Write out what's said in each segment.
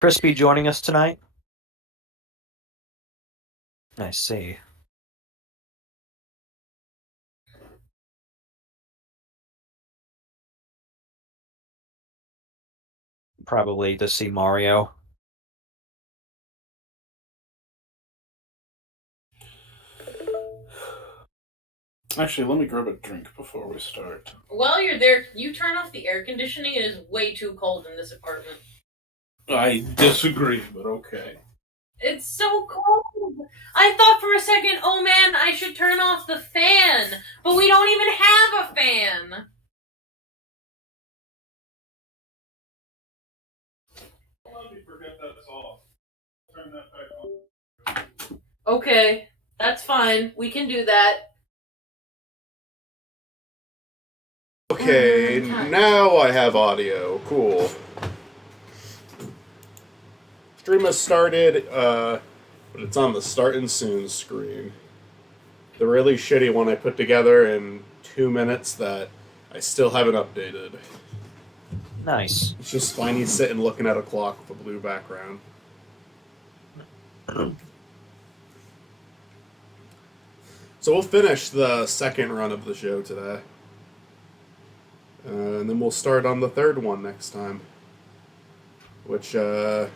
Crispy joining us tonight? I see. Probably to see Mario. Actually, let me grab a drink before we start. While you're there, can you turn off the air conditioning? It is way too cold in this apartment. I disagree, but okay. It's so cold. I thought for a second, oh man, I should turn off the fan. But we don't even have a fan. Let me forget that's off. Turn that back on. Okay, that's fine. We can do that. Okay, now I have audio. Cool. Stream has started, but it's on the starting soon screen. The really shitty one I put together in 2 minutes that I still haven't updated. Nice. It's just Spiny sitting looking at a clock with a blue background. So we'll finish the second run of the show today. And then we'll start on the third one next time. Which, there's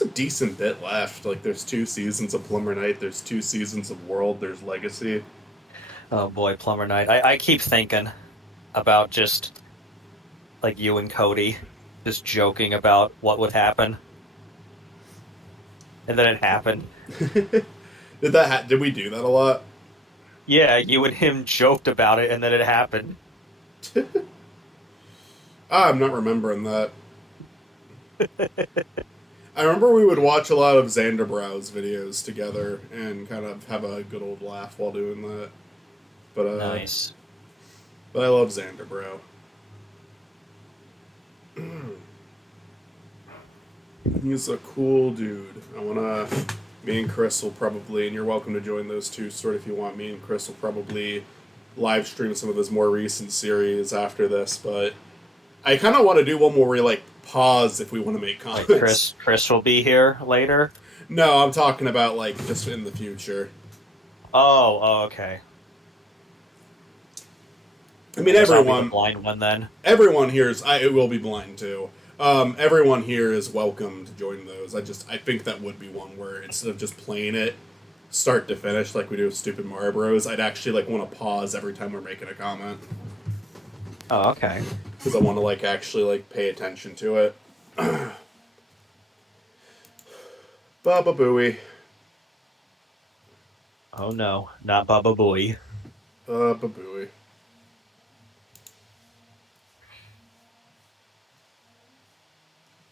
a decent bit left. Like, there's 2 seasons of Plumber Night, there's 2 seasons of World, there's Legacy. Oh boy, Plumber Night. I keep thinking about just like you and Cody just joking about what would happen. And then it happened. Did we do that a lot? Yeah, you and him joked about it and then it happened. I'm not remembering that. I remember we would watch a lot of Xanderbrow's videos together and kind of have a good old laugh while doing that. But Nice. But I love Xanderbrow. He's a cool dude. Me and Chris will probably, and you're welcome to join those two, sort of if you want. Me and Chris will probably live stream some of his more recent series after this, but I kind of want to do one where we like pause if we want to make comments. Like Chris will be here later? No, I'm talking about like just in the future. Oh, okay. I mean, I'll be the everyone. blind one then. Everyone here is. It will be blind too. Everyone here is welcome to join those. I think that would be one where instead of just playing it start to finish like we do with Stupid Mario Bros, I'd actually like want to pause every time we're making a comment. Oh, okay. Because I want to like actually like pay attention to it. Baba Booey. Oh no, not Baba Booey. Baba Booey.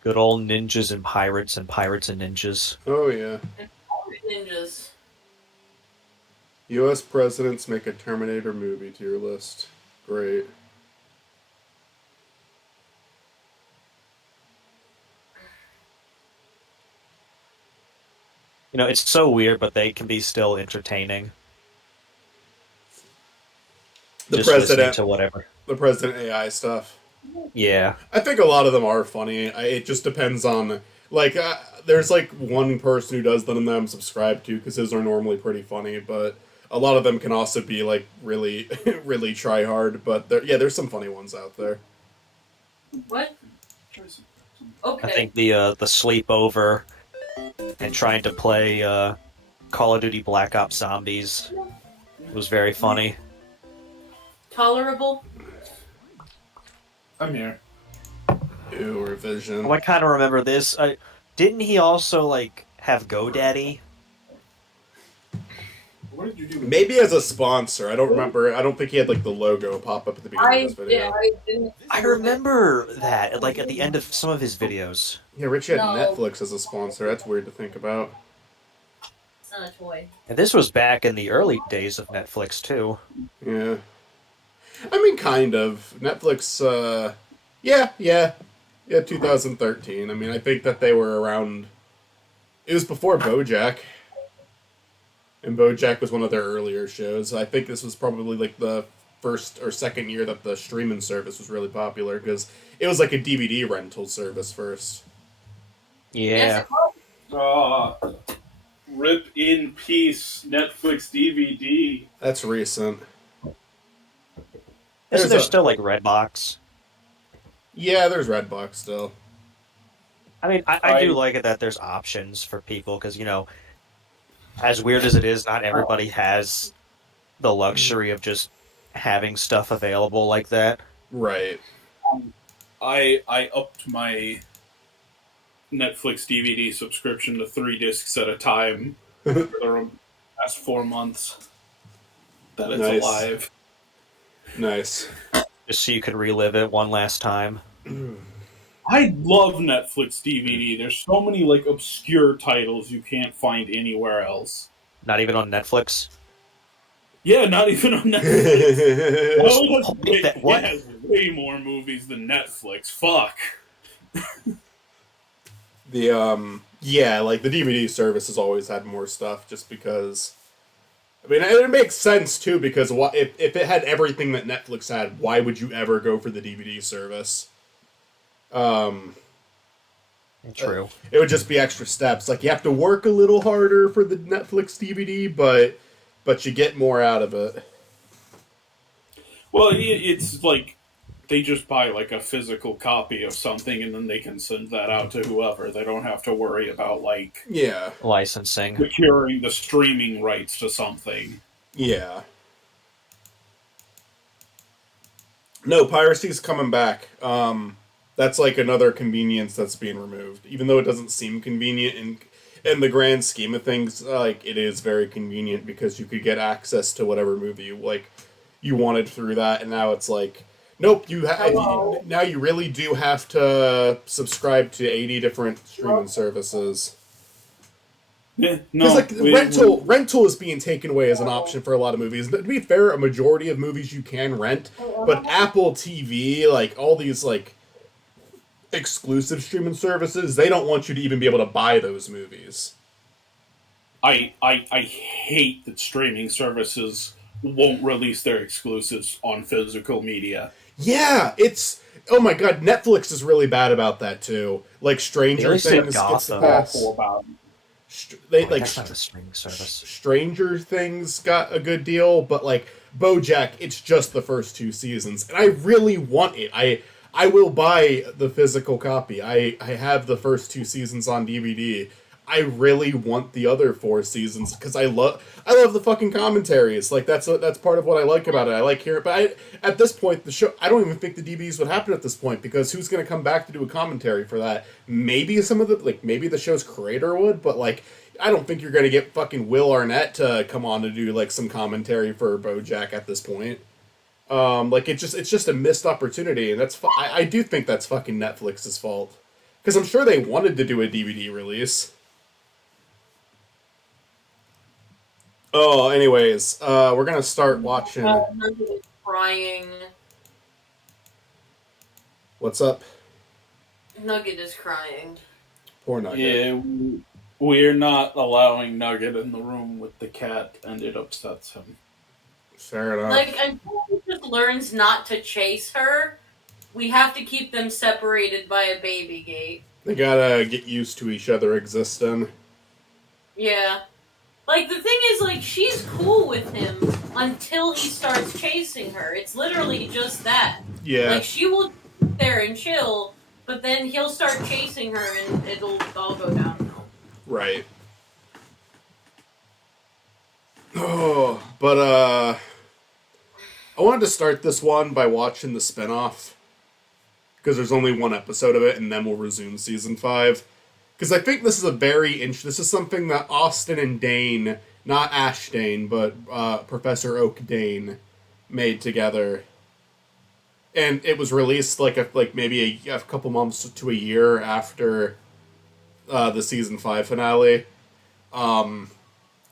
Good old ninjas and pirates and ninjas. Oh yeah. Ninjas. U.S. presidents make a Terminator movie tier list. Great. You know, it's so weird, but they can be still entertaining. The Just president listening to whatever. The president AI stuff. Yeah. I think a lot of them are funny. It just depends on like there's like one person who does them that I'm subscribed to because those are normally pretty funny, but a lot of them can also be like really really try hard. But there's some funny ones out there. What? I think the sleepover and trying to play Call of Duty Black Ops Zombies was very funny. Tolerable? I'm here. Ew, revision. Oh, I kind of remember this. Didn't he also like have GoDaddy? What did you do? Maybe as a sponsor. I don't remember. I don't think he had like the logo pop up at the beginning of this video. I remember that like at the end of some of his videos. Yeah, Rich had Netflix as a sponsor. That's weird to think about. It's not a toy. And this was back in the early days of Netflix too. Yeah. I mean, kind of. Netflix, yeah, 2013. I mean, I think that they were around... It was before BoJack. And BoJack was one of their earlier shows. I think this was probably, like, the first or second year that the streaming service was really popular, because it was like a DVD rental service first. Yeah. Rip in peace, Netflix DVD. That's recent. Isn't there a- still like Redbox? Yeah, there's Redbox still. I mean, I do like it that there's options for people because, you know, as weird as it is, not everybody has the luxury of just having stuff available like that. Right. I upped my Netflix DVD subscription to 3 discs at a time for the past 4 months that it's Nice. alive. Nice. Just so you could relive it one last time. I love Netflix DVD. There's so many like obscure titles you can't find anywhere else. Not even on Netflix. Yeah, not even on Netflix. What? It has way more movies than Netflix. Fuck. Yeah, like the DVD service has always had more stuff just because. I mean, it makes sense too because if it had everything that Netflix had, why would you ever go for the DVD service? True. It would just be extra steps. Like you have to work a little harder for the Netflix DVD, but you get more out of it. Well, it's like they just buy like a physical copy of something and then they can send that out to whoever. They don't have to worry about like Licensing. securing the streaming rights to something. Yeah. No, piracy's coming back. That's like another convenience that's being removed. Even though it doesn't seem convenient in the grand scheme of things, like it is very convenient because you could get access to whatever movie you wanted through that, and now it's like, nope, now you really do have to subscribe to 80 different streaming services. Yeah, Because no, rental is being taken away as an option for a lot of movies. But to be fair, a majority of movies you can rent, but Apple TV, like all these like exclusive streaming services, they don't want you to even be able to buy those movies. I hate that streaming services won't release their exclusives on physical media. Yeah, oh my god, Netflix is really bad about that too. Like Stranger They said Things gets the Gotham. pass. Awful about it. That's not a streaming service. Stranger Things got a good deal, but like BoJack, it's just the first 2 seasons, and I really want it. I will buy the physical copy. I have the first 2 seasons on DVD. I really want the other 4 seasons because I love the fucking commentaries. Like that's part of what I like about it. I like hearing, but at this point the show, I don't even think the DVDs would happen at this point because who's going to come back to do a commentary for that? Maybe maybe the show's creator would, but like I don't think you're going to get fucking Will Arnett to come on to do like some commentary for BoJack at this point. Like it's just a missed opportunity, and I do think that's fucking Netflix's fault because I'm sure they wanted to do a DVD release. Oh, anyways, we're gonna start watching. Crying. What's up? Nugget is crying. Poor Nugget. Yeah, we're not allowing Nugget in the room with the cat, and it upsets him. Fair enough. Like, until he just learns not to chase her, we have to keep them separated by a baby gate. They gotta get used to each other existing. Yeah. Like, the thing is, like, she's cool with him until he starts chasing her. It's literally just that. Yeah. Like, she will sit there and chill, but then he'll start chasing her and it'll all go downhill. Right. Oh, but I wanted to start this one by watching the spinoff because there's only 1 episode of it, and then we'll resume season 5. Because I think this is this is something that Austin and Dane, not Ash Dane, but Professor Oak Dane, made together. And it was released maybe a couple months to a year after the season 5 finale. And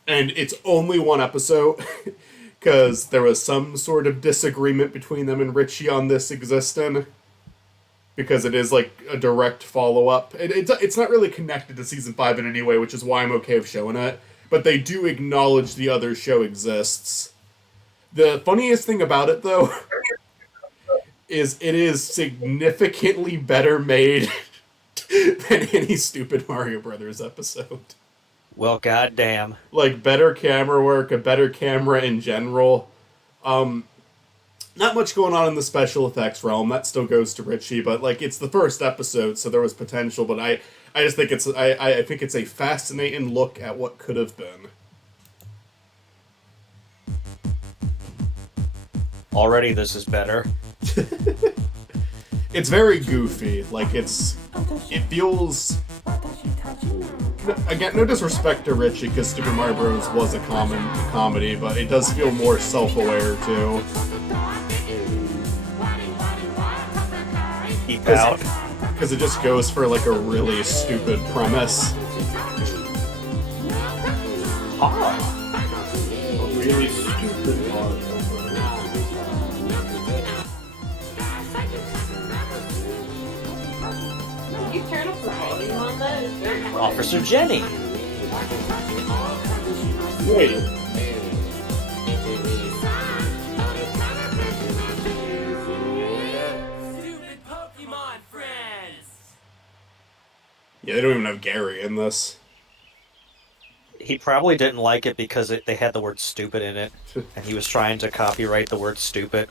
it's only 1 episode because there was some sort of disagreement between them and Richie on this existing. Because it is like a direct follow-up. It's not really connected to season 5 in any way, which is why I'm okay with showing it. But they do acknowledge the other show exists. The funniest thing about it, though, is it is significantly better made than any stupid Mario Brothers episode. Well, goddamn. Like, better camera work, a better camera in general. Not much going on in the special effects realm. That still goes to Richie, but like it's the first episode, so there was potential. But I just think I think it's a fascinating look at what could have been. Already, this is better. It's very goofy. Like it feels. Again, no disrespect to Richie, because Super Mario Bros. Was a comedy, but it does feel more self-aware too. Keep out. Because it just goes for like a really stupid premise. A really stupid one. You turn up the volume on that? It's very quiet. Officer Jenny. Wait. Stupid Pokemon friends! Yeah, they don't even have Gary in this. He probably didn't like it because they had the word stupid in it, and he was trying to copyright the word stupid.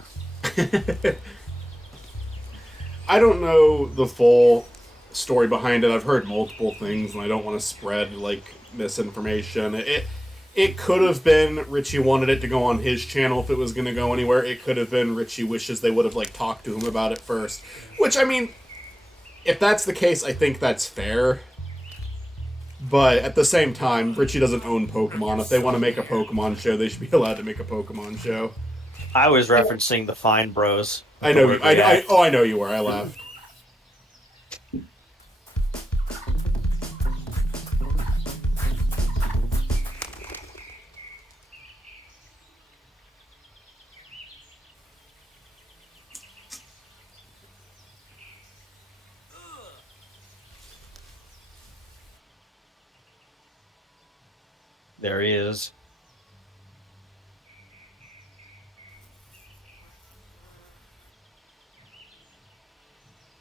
I don't know the full story behind it. I've heard multiple things, and I don't want to spread like misinformation. It could have been Richie wanted it to go on his channel if it was going to go anywhere. It could have been Richie wishes they would have like talked to him about it first. Which, I mean, if that's the case, I think that's fair. But at the same time, Richie doesn't own Pokemon. If they want to make a Pokemon show, they should be allowed to make a Pokemon show. I was referencing the Fine Bros. I know. I know you were. I laughed. There he is.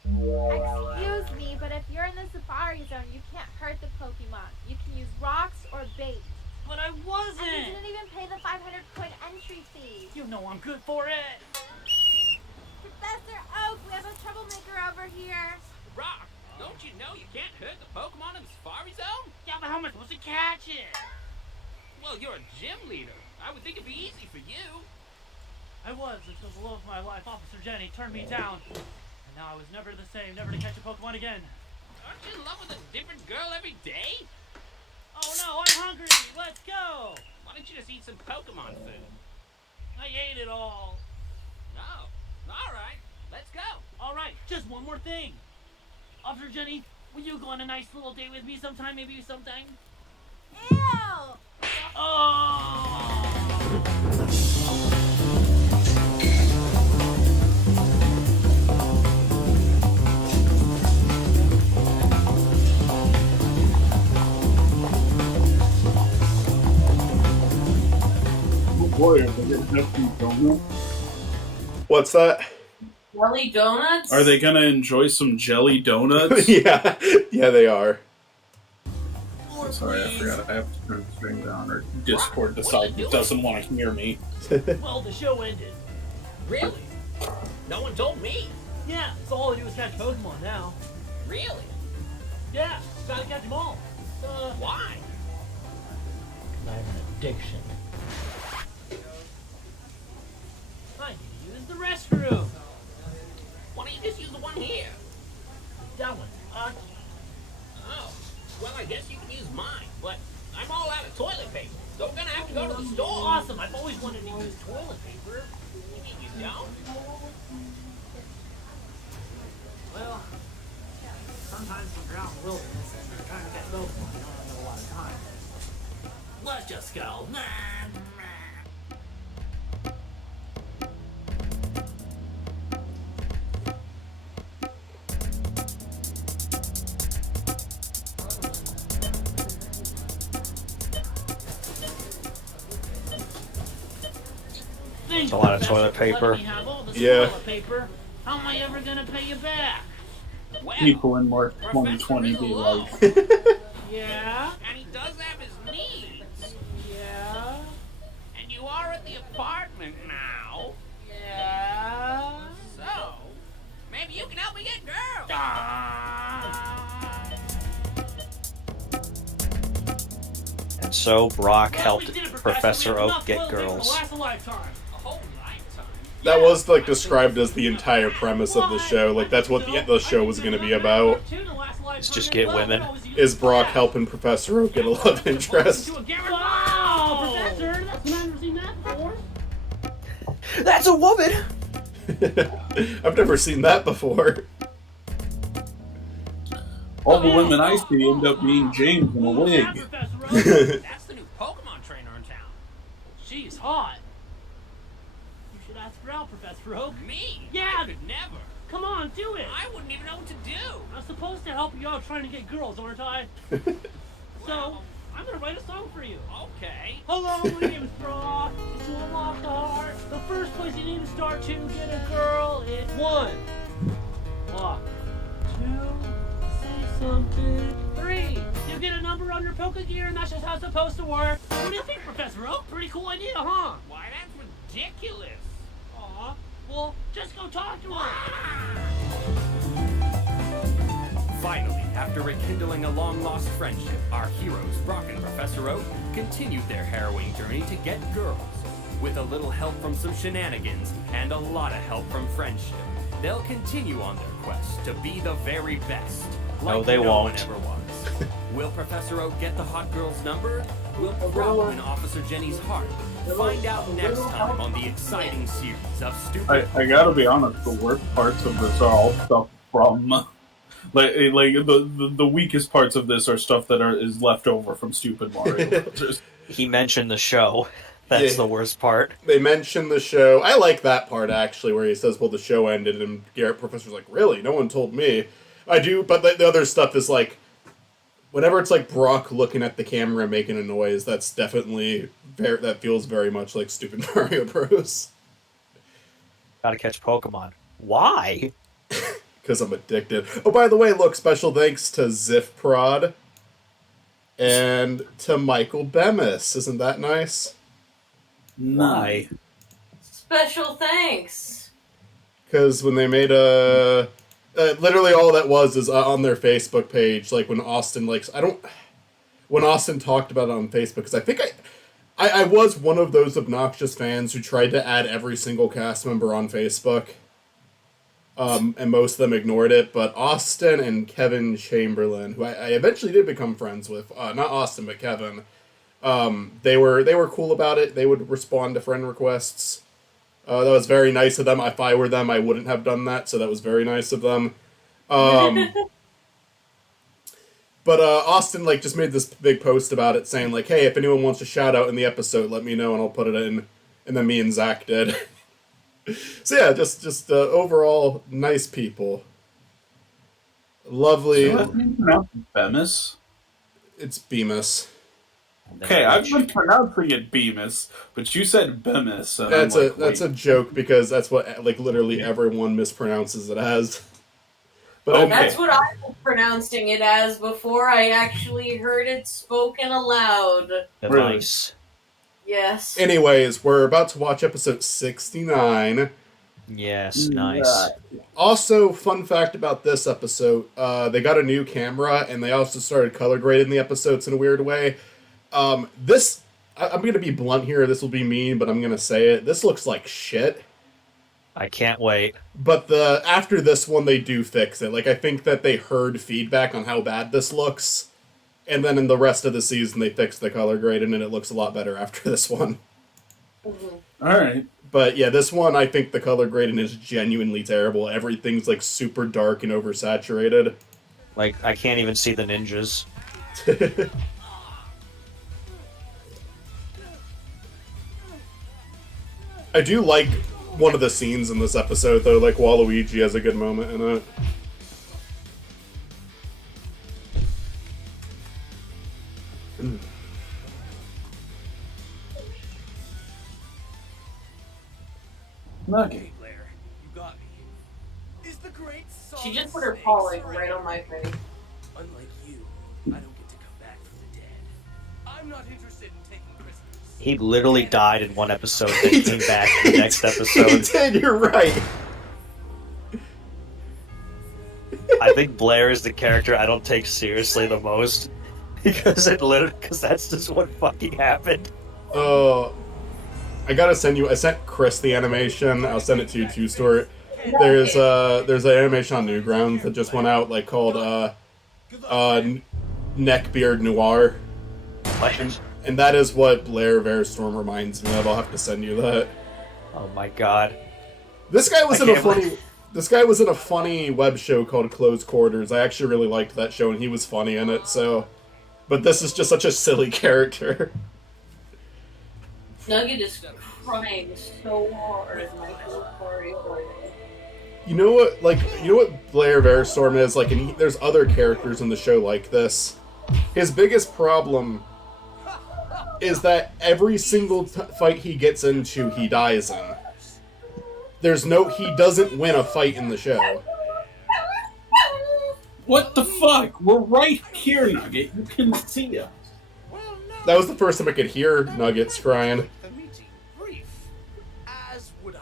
Excuse me, but if you're in the Safari Zone, you can't hurt the Pokemon. You can use rocks or bait. But I And you wasn't! didn't even pay the 500-coin entry fee. You know I'm good for it! Professor Oak, we have a troublemaker over here. Rock, don't you know you can't hurt the Pokemon in the Safari Zone? Yeah, but how am I supposed to catch it? Well, you're a gym leader. I would think it'd be easy for you. I was until the love of my life, Officer Jenny, turned me down. And now I was never the same, never to catch a Pokemon again. Aren't you in love with a different girl every day? Oh no, I'm hungry! Let's go! Why don't you just eat some Pokemon food? I ate it all. Oh, all right. Let's go. Alright, just one more thing. Officer Jenny, will you go on a nice little date with me sometime, maybe sometime? Ew! Oh! Oh boy, are they gonna have some donuts? What's that? Jelly donuts? Are they gonna enjoy some jelly donuts? yeah, they are. Sorry, I forgot I have to turn this thing down, or Discord decides it doesn't want to hear me. Well, the show ended. Really? No one told me. Yeah, so all I do is catch Pokemon now. Really? Yeah, gotta catch them all. Why? I have an addiction. I need to use the restroom. Why don't you just use the one here? That one. Oh, well, I guess you can use mine, but I'm all out of toilet paper, so we're gonna have to go to the store. Awesome. I've always wanted to use toilet paper. You mean you don't? Well, sometimes when you're out in the wilderness and you're trying to get Pokemon, you don't have a lot of time. Let's just go. Thanks, a lot of Professor, toilet for letting paper. me have all the Yeah. toilet paper. How am I ever gonna pay you back? Well, People in March Professor 2020 is be alone, like, Yeah? and he does have his needs. Yeah? And you are at the apartment now, Yeah? so maybe you can help me get girls. And so Brock Well, helped we did it, Professor We have Oak enough get toilet paper to girls. last a lifetime. A whole lifetime. That was like described as the entire premise of the show. Like that's what the show was going to be about. It's just get women. Is Brock helping Professor Oak get a love interest? Wow, Professor, that's I've never seen that before. That's a woman! I've never seen that before. all the women I see end up being James in a Who's that, wig. Professor Oak? That's the new Pokemon trainer in town. She's hot. You should ask her out, Professor Oak. Me? Yeah. I could never. Come on, do it. I wouldn't even know what to do. I'm supposed to help you out trying to get girls, aren't I? So, I'm gonna write a song for you. Okay. Hello, my name is Brock. It's a lost heart. The first place you need to start to get a girl is 1. Walk. 2. Say something. 3. You get a number on your Poké Gear, and that's just how it's supposed to work. What do you think, Professor Oak? Pretty cool idea, huh? Why, that's ridiculous. Aw. Well, just go talk to her. Finally, after rekindling a long-lost friendship, our heroes, Brock and Professor Oak, continued their harrowing journey to get girls. With a little help from some shenanigans and a lot of help from friendship, they'll continue on their quest to be the very best. No, Like they no won't. one ever was. Will Professor Oak get the hot girl's number? Will Brock win Officer Jenny's heart? Find out next time on the exciting series of Stupid. I gotta be honest, the worst parts of this are all stuff from like the weakest parts of this are stuff that is left over from Stupid Mario. Just, He mentioned the show. That's Yeah. the worst part. They mention the show. I like that part actually, where he says, "Well, the show ended," and Garrett Professor's like, "Really? No one told me." I do, but the other stuff is like, whenever it's like Brock looking at the camera and making a noise, that's definitely that feels very much like Stupid Mario Bros. Gotta catch Pokemon. Why? Because I'm addicted. Oh, by the way, look, special thanks to Ziff Prod and to Michael Bemis. Isn't that nice? Why? Special thanks. Because when they made a... literally all that was is on their Facebook page, like when Austin, when Austin talked about it on Facebook, because I think I was one of those obnoxious fans who tried to add every single cast member on Facebook. And most of them ignored it, but Austin and Kevin Chamberlain, who I eventually did become friends with, not Austin, but Kevin, they were cool about it. They would respond to friend requests. That was very nice of them. If I were them, I wouldn't have done that, so that was very nice of them. But Austin just made this big post about it, saying hey, if anyone wants a shout out in the episode, let me know and I'll put it in. And then me and Zach did. So yeah, just overall nice people. Lovely. so that's pronounced Bemis. It's Bemis. Okay, I've been pronouncing it Bemis, but you said Bemis. And That's I'm like, that's a joke because that's what literally everyone mispronounces it as. But Okay. That's what I was pronouncing it as before I actually heard it spoken aloud. Device. Yes. anyways, we're about to watch episode 69. Yes, nice. Also, fun fact about this episode, they got a new camera and they also started color grading the episodes in a weird way. I'm going to be blunt here, this will be mean, but I'm going to say it. This looks like shit. I can't wait. But after this one, they do fix it. I think that they heard feedback on how bad this looks. And then in the rest of the season, they fixed the color grading and it looks a lot better after this one. Alright. But yeah, this one, I think the color grading is genuinely terrible. Everything's super dark and oversaturated. I can't even see the ninjas. I do like one of the scenes in this episode, though. Waluigi has a good moment in it. Nugget. Blair, you got me. Is the great She just put solid her paw snake like right on my face. Unlike you, I don't get to come back from the dead. I'm not interested in taking prisoners. He literally died in one episode and then came back in the next He episode. did, you're right. I think Blair is the character I don't take seriously the most. Because that's just what fucking happened. I gotta send you. I sent Chris the animation. I'll send it to you too, Stuart. There's an animation on Newgrounds that just went out, like called Neckbeard Noir, and that is what Blair Verstorm reminds me of. I'll have to send you that. Oh my god. This guy was I in a can't funny. believe- This guy was in a funny web show called Close Quarters. I actually really liked that show, and he was funny in it. So, but this is just such a silly character. Nugget is crying so hard. And I feel sorry for him. You know what? Like, you know what Blair Verstorm is like, and there's other characters in the show like this. His biggest problem is that every single fight he gets into, he dies in. He doesn't win a fight in the show. What the fuck? We're right here, Nugget. You can see us. That was the first time I could hear Nuggets crying. The meeting brief, as would I.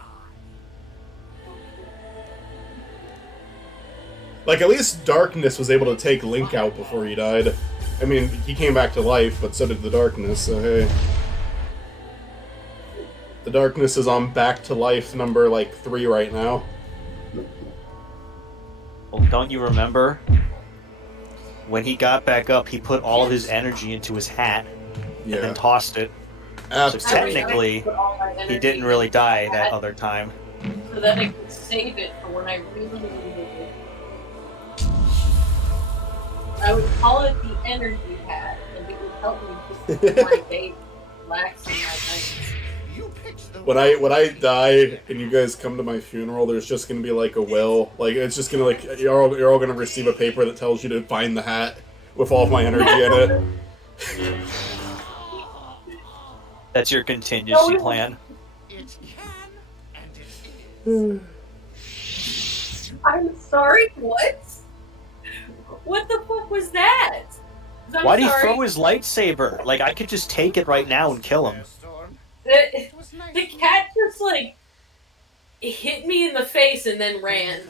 Like, at least Darkness was able to take Link out before he died. I mean, he came back to life, but so did the Darkness, so hey. The Darkness is on back to life number, 3 right now. Well, don't you remember? When he got back up, he put all of his energy into his hat and Yeah. then tossed it. So Absolutely. technically, Put all my he energy didn't really into die that that other time. So that I could save it for when I really needed it. I would call it the energy hat, and it would help me just keep my day relax and my night. You pitched the When I die and you guys come to my funeral, there's just gonna be a will. It's just gonna you're all gonna receive a paper that tells you to find the hat with all of my energy in it. That's your contingency plan. It can and it is. I'm sorry, what? What the fuck was that? I'm Why'd he sorry. throw his lightsaber? Like, I could just take it right now and kill him. The cat just hit me in the face and then ran.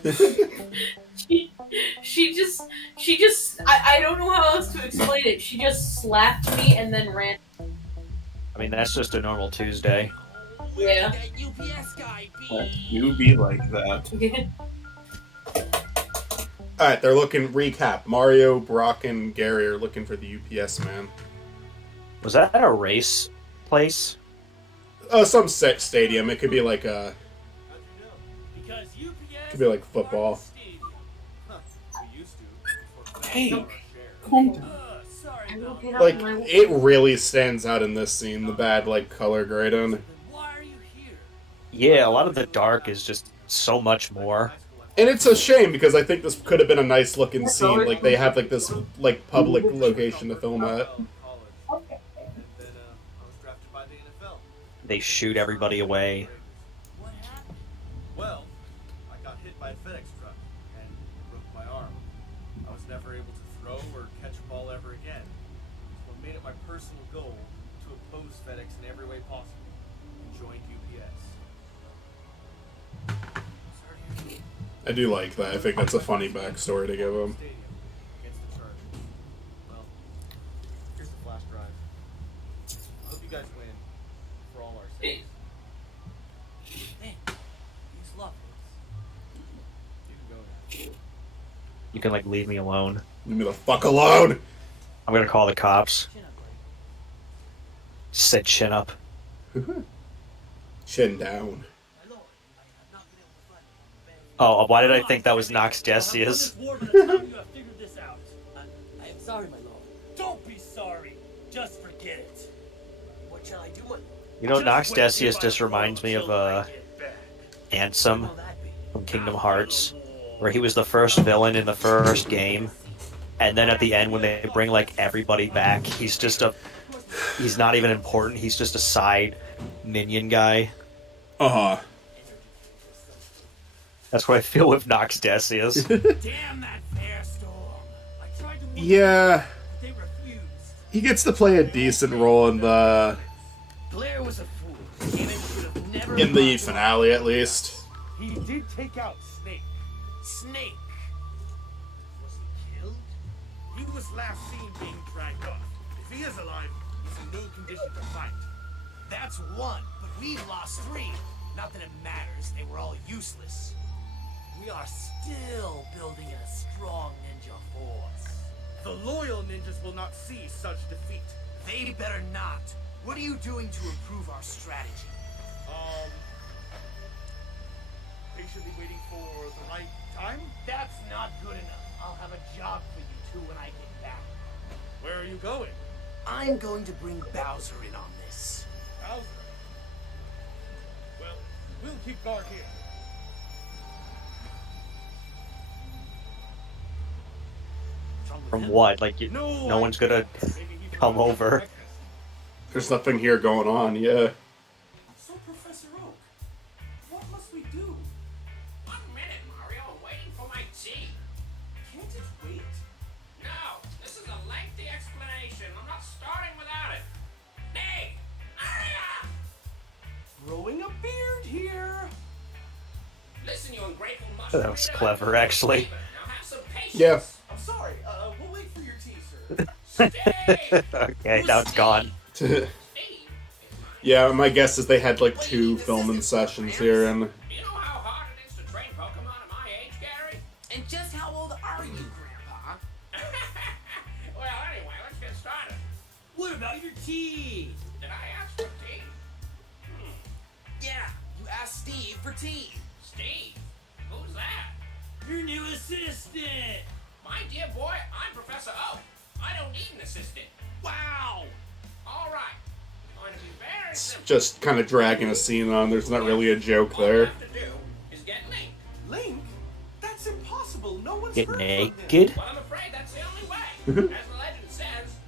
she just I don't know how else to explain it. She just slapped me and then ran. I mean, that's just a normal Tuesday. Yeah. That UPS guy be. You be like that. Alright, they're looking, recap. Mario, Brock, and Gary are looking for the UPS man. Was that at a race place? Some set stadium. It could be like a, Because UPS could be like football. Hey, calm down. Sorry I will about get that. up Like, my- it really stands out in this scene, the bad, color grading. Then why are you here? Yeah, a lot of the dark is just so much more. And it's a shame, because I think this could have been a nice looking scene. Like, they have, this, public location to film at. Okay. They shoot everybody away. What happened? Well, I got hit by a FedEx truck and broke my arm. I was never able to throw or catch a ball ever again. So I made it my personal goal to oppose FedEx in every way possible and joined UPS. I do like that. I think that's a funny backstory to give him. Stadium against the Chargers. Well, here's the flash drive. I hope you guys win for all our sakes. Hey, these love You can go now. You can, leave me alone. Leave me the fuck alone! I'm gonna call the cops. Chin up, buddy. Just said chin up. Chin down. My lord, I have not been able to find it. Oh, why did I think that was Nox Decius? You have figured this out. I am sorry, my lord. Don't be sorry. Just forget it. What shall I do, my lord? You know, Just Nox wait till Decius I just reminds me of till I get back. Ansem Will that be? from Kingdom Hearts, where he was the first villain in the first game, and then at the end when they bring everybody back, he's not even important. He's just a side minion guy. Uh-huh. That's what I feel with Nox Decius. Damn that fair storm! I tried to warn Yeah, them, but they refused. he gets to play a decent role in the Blair was a fool. Enoch should have never in the gone to finale, at least. He did take out Snake. Snake. Was he killed? He was last seen being dragged off. If he is alive, he's in no condition to fight. That's one, but we've lost 3. Not that it matters, they were all useless. We are still building a strong ninja force. The loyal ninjas will not see such defeat. They better not. What are you doing to improve our strategy? Patiently waiting for the right time? That's not good enough. I'll have a job for you two when I get back. Where are you going? I'm going to bring Bowser in on this. Bowser. Well, we'll keep guard here. From what? Like, no one's gonna come over. There's nothing here going on, yeah. So, Professor Oak, what must we do? 1 minute, Mario. I'm waiting for my tea. Can't it wait? No, this is a lengthy explanation. I'm not starting without it. Hey, Mario! Growing a beard here. Listen, you ungrateful mushroom. That was clever, actually. Now have some patience. Yeah. I'm sorry. We'll wait for your tea, sir. Steve! Okay, now it's gone. Steve is Yeah, my guess is they had like 2 filming sessions here, and You know how hard it is to train Pokemon at my age, Gary? And just how old are you, Grandpa? Well, anyway, let's get started. What about your tea? Did I ask for tea? Yeah, you asked Steve for tea. Steve? Who's that? Your new assistant. My dear boy, I'm Professor Oak. I don't need an assistant. Wow. All right. Going to be very it's simple. just kind of dragging a scene on. There's not really a joke All you there. have to do is get Link. Link? That's impossible. No one's Get heard from him. naked? Well, I'm afraid that's the only way. As the legend says,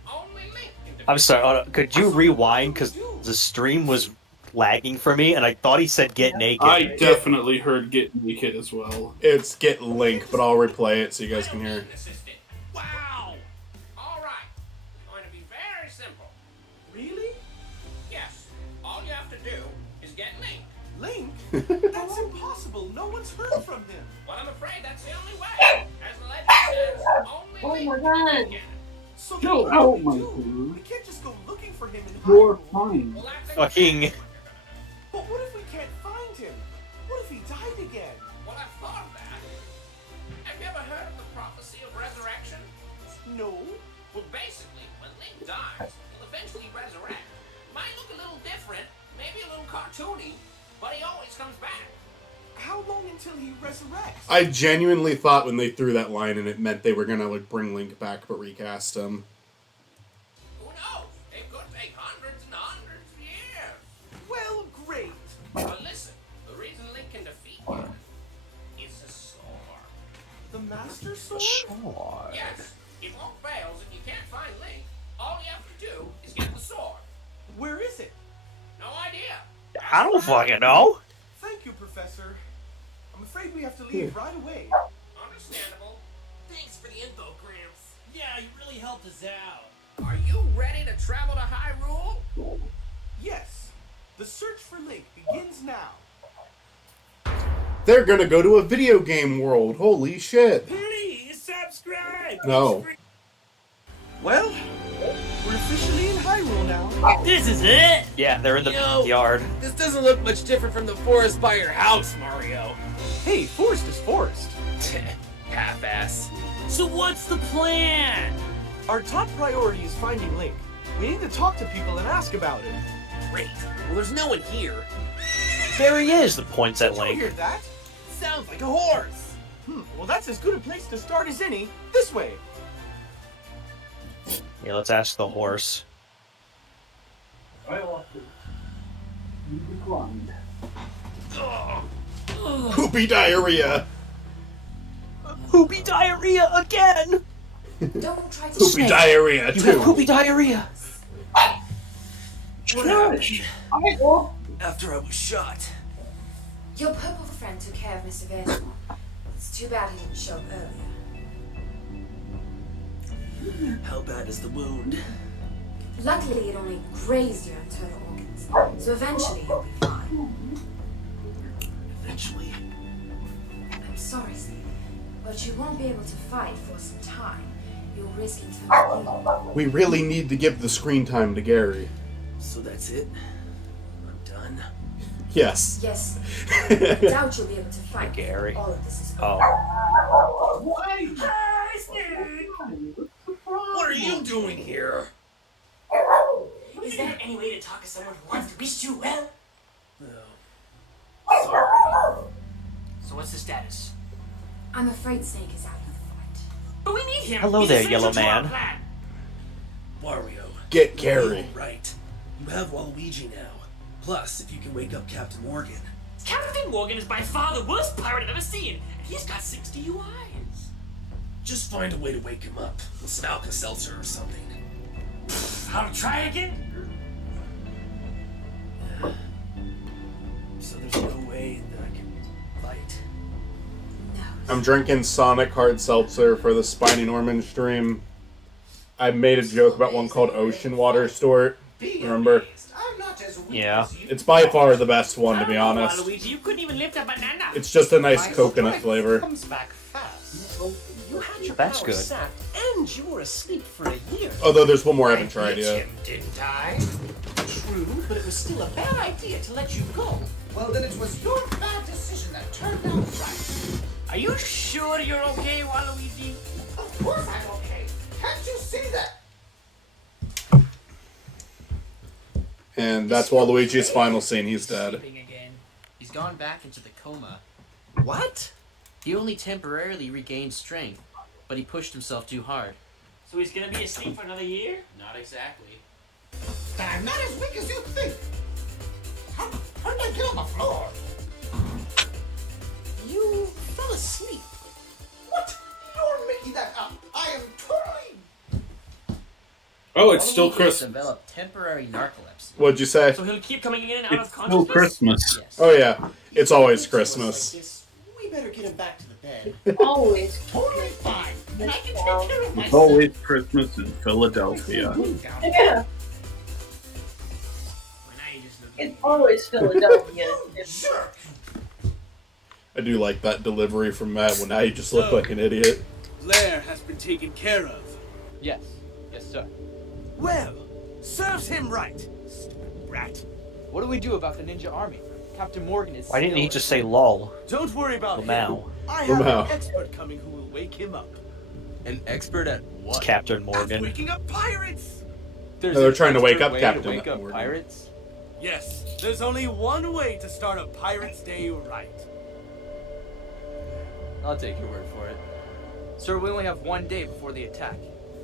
only Link can defeat I'm sorry, could you rewind? Because the stream was lagging for me, and I thought he said get naked. I definitely heard Get Naked as well. It's Get Link, but I'll replay it so you guys can hear. an assistant. Wow. All right. Going to be very simple. Really? Yes. All you have to do is get Link. Link? That's impossible. No one's heard from him. Well, I'm afraid that's the only way. As the legend says, only Oh Link my can God. get it. So Chill what out, do my we do? dude. We can't just go looking for him in You're Hyrule. fine. Well, that's Fucking. But what if we can't find him? What if he died again? Well, I've thought of that. Have you ever heard of the prophecy of resurrection? No. Well, basically, when Link dies, he'll eventually resurrect. Might look a little different, maybe a little cartoony, but he always comes back. How long until he resurrects? I genuinely thought when they threw that line in, it meant they were gonna like bring Link back but recast him. Who knows? It could take hundreds and hundreds of years. Well, great. But listen, the reason Link can defeat you is the sword. The Master Sword? Sure. Yes, it won't fail if you can't find Link. All you have to do is get the sword. Where is it? No idea. I don't fucking know. Thank you, Professor. I'm afraid we have to leave right away. Understandable. Thanks for the info, Gramps. Yeah, you really helped us out. Are you ready to travel to Hyrule? Yes. The search for Link begins now. They're gonna go to a video game world. Holy shit. Please subscribe. No. Well, we're officially in Hyrule now. This is it. Yeah, they're in the Yo. yard. This doesn't look much different from the forest by your house, Mario. Hey, forest is forest. Half-ass. So what's the plan? Our top priority is finding Link. We need to talk to people and ask about it. Great. Well, there's no one here. There he is. The points at Did you Link. hear that? Sounds like a horse. Well, that's as good a place to start as any. This way. Yeah, let's ask the horse. I offer. You declined. Poopy diarrhea. Poopy diarrhea again. Don't try to Poopy diarrhea You have too. poopy diarrhea. What happened I will. after I was shot? Your purple friend took care of Mr. Vesemore. It's too bad he didn't show up earlier. How bad is the wound? Luckily, it only grazed your internal organs, so eventually you'll be fine. Eventually. I'm sorry, Stevie, but you won't be able to fight for some time. You'll risk internal bleeding. We really need to give the screen time to Gary. So that's it? I'm done. Yes. Yes. I doubt you'll be able to fight. Gary. All of this is Oh. What are you doing here? Is there any way to talk to someone who wants to wish you well? Sorry. So what's the status? I'm afraid Snake is out of the fight. But we need him. Hello He's there, essential yellow to our man. plan. Wario. Get Gary. Right. You have Waluigi now. Plus, if you can wake up Captain Morgan. Captain Morgan is by far the worst pirate I've ever seen, and he's got 6 DUIs. Just find a way to wake him up. With some Alka-Seltzer or something. I'll try again. So there's no way that I can fight. I'm drinking Sonic Hard Seltzer for the Spiny Norman stream. I made a joke about one called Ocean Water Stort. Remember? Yeah. It's by far the best one, to be honest. Waluigi, you couldn't even lift a banana. It's just a nice coconut flavor. Comes back fast. You had your That's powers good. sapped, and you were asleep for a year. Although there's one more I haven't tried yet. Him, didn't I? True, but it was still a bad idea to let you go. Well, then it was your bad decision that turned out right. Are you sure you're okay, Waluigi? Of course I'm okay. Can't you see that? And that's Waluigi's final scene. He's dead. Sleeping again. He's gone back into the coma. What? He only temporarily regained strength, but he pushed himself too hard. So he's gonna be asleep for another year? Not exactly. I'm not as weak as you think. How did I get on the floor? You fell asleep. What? You're making that up. I am totally... Oh, it's still Waluigi Christmas. developed temporary narcolepsy. What'd you say? So he'll keep coming in and out of It's still consciousness? Christmas. Yes. Oh yeah, it's always Christmas. We better get him back to the bed. Always. Totally fine. And I can take care of It's myself. always Christmas in Philadelphia. Yeah. It's always Philadelphia. Sure. I do like that delivery from Matt when now you just look like an idiot. Blair has been taken care of. Yes. Yes, sir. Well, serves him right. Stupid rat. What do we do about the ninja army? Captain Morgan is Why didn't he still- just say lol? Don't worry about Lamau. him. I have Lamau. an expert coming who will wake him up. An expert at It's what? Captain At Morgan. waking up pirates. There's No, they're an trying to wake expert up way Captain to wake up Morgan. pirates. Yes, there's only one way to start a Pirate's Day right. I'll take your word for it. Sir, we only have one day before the attack.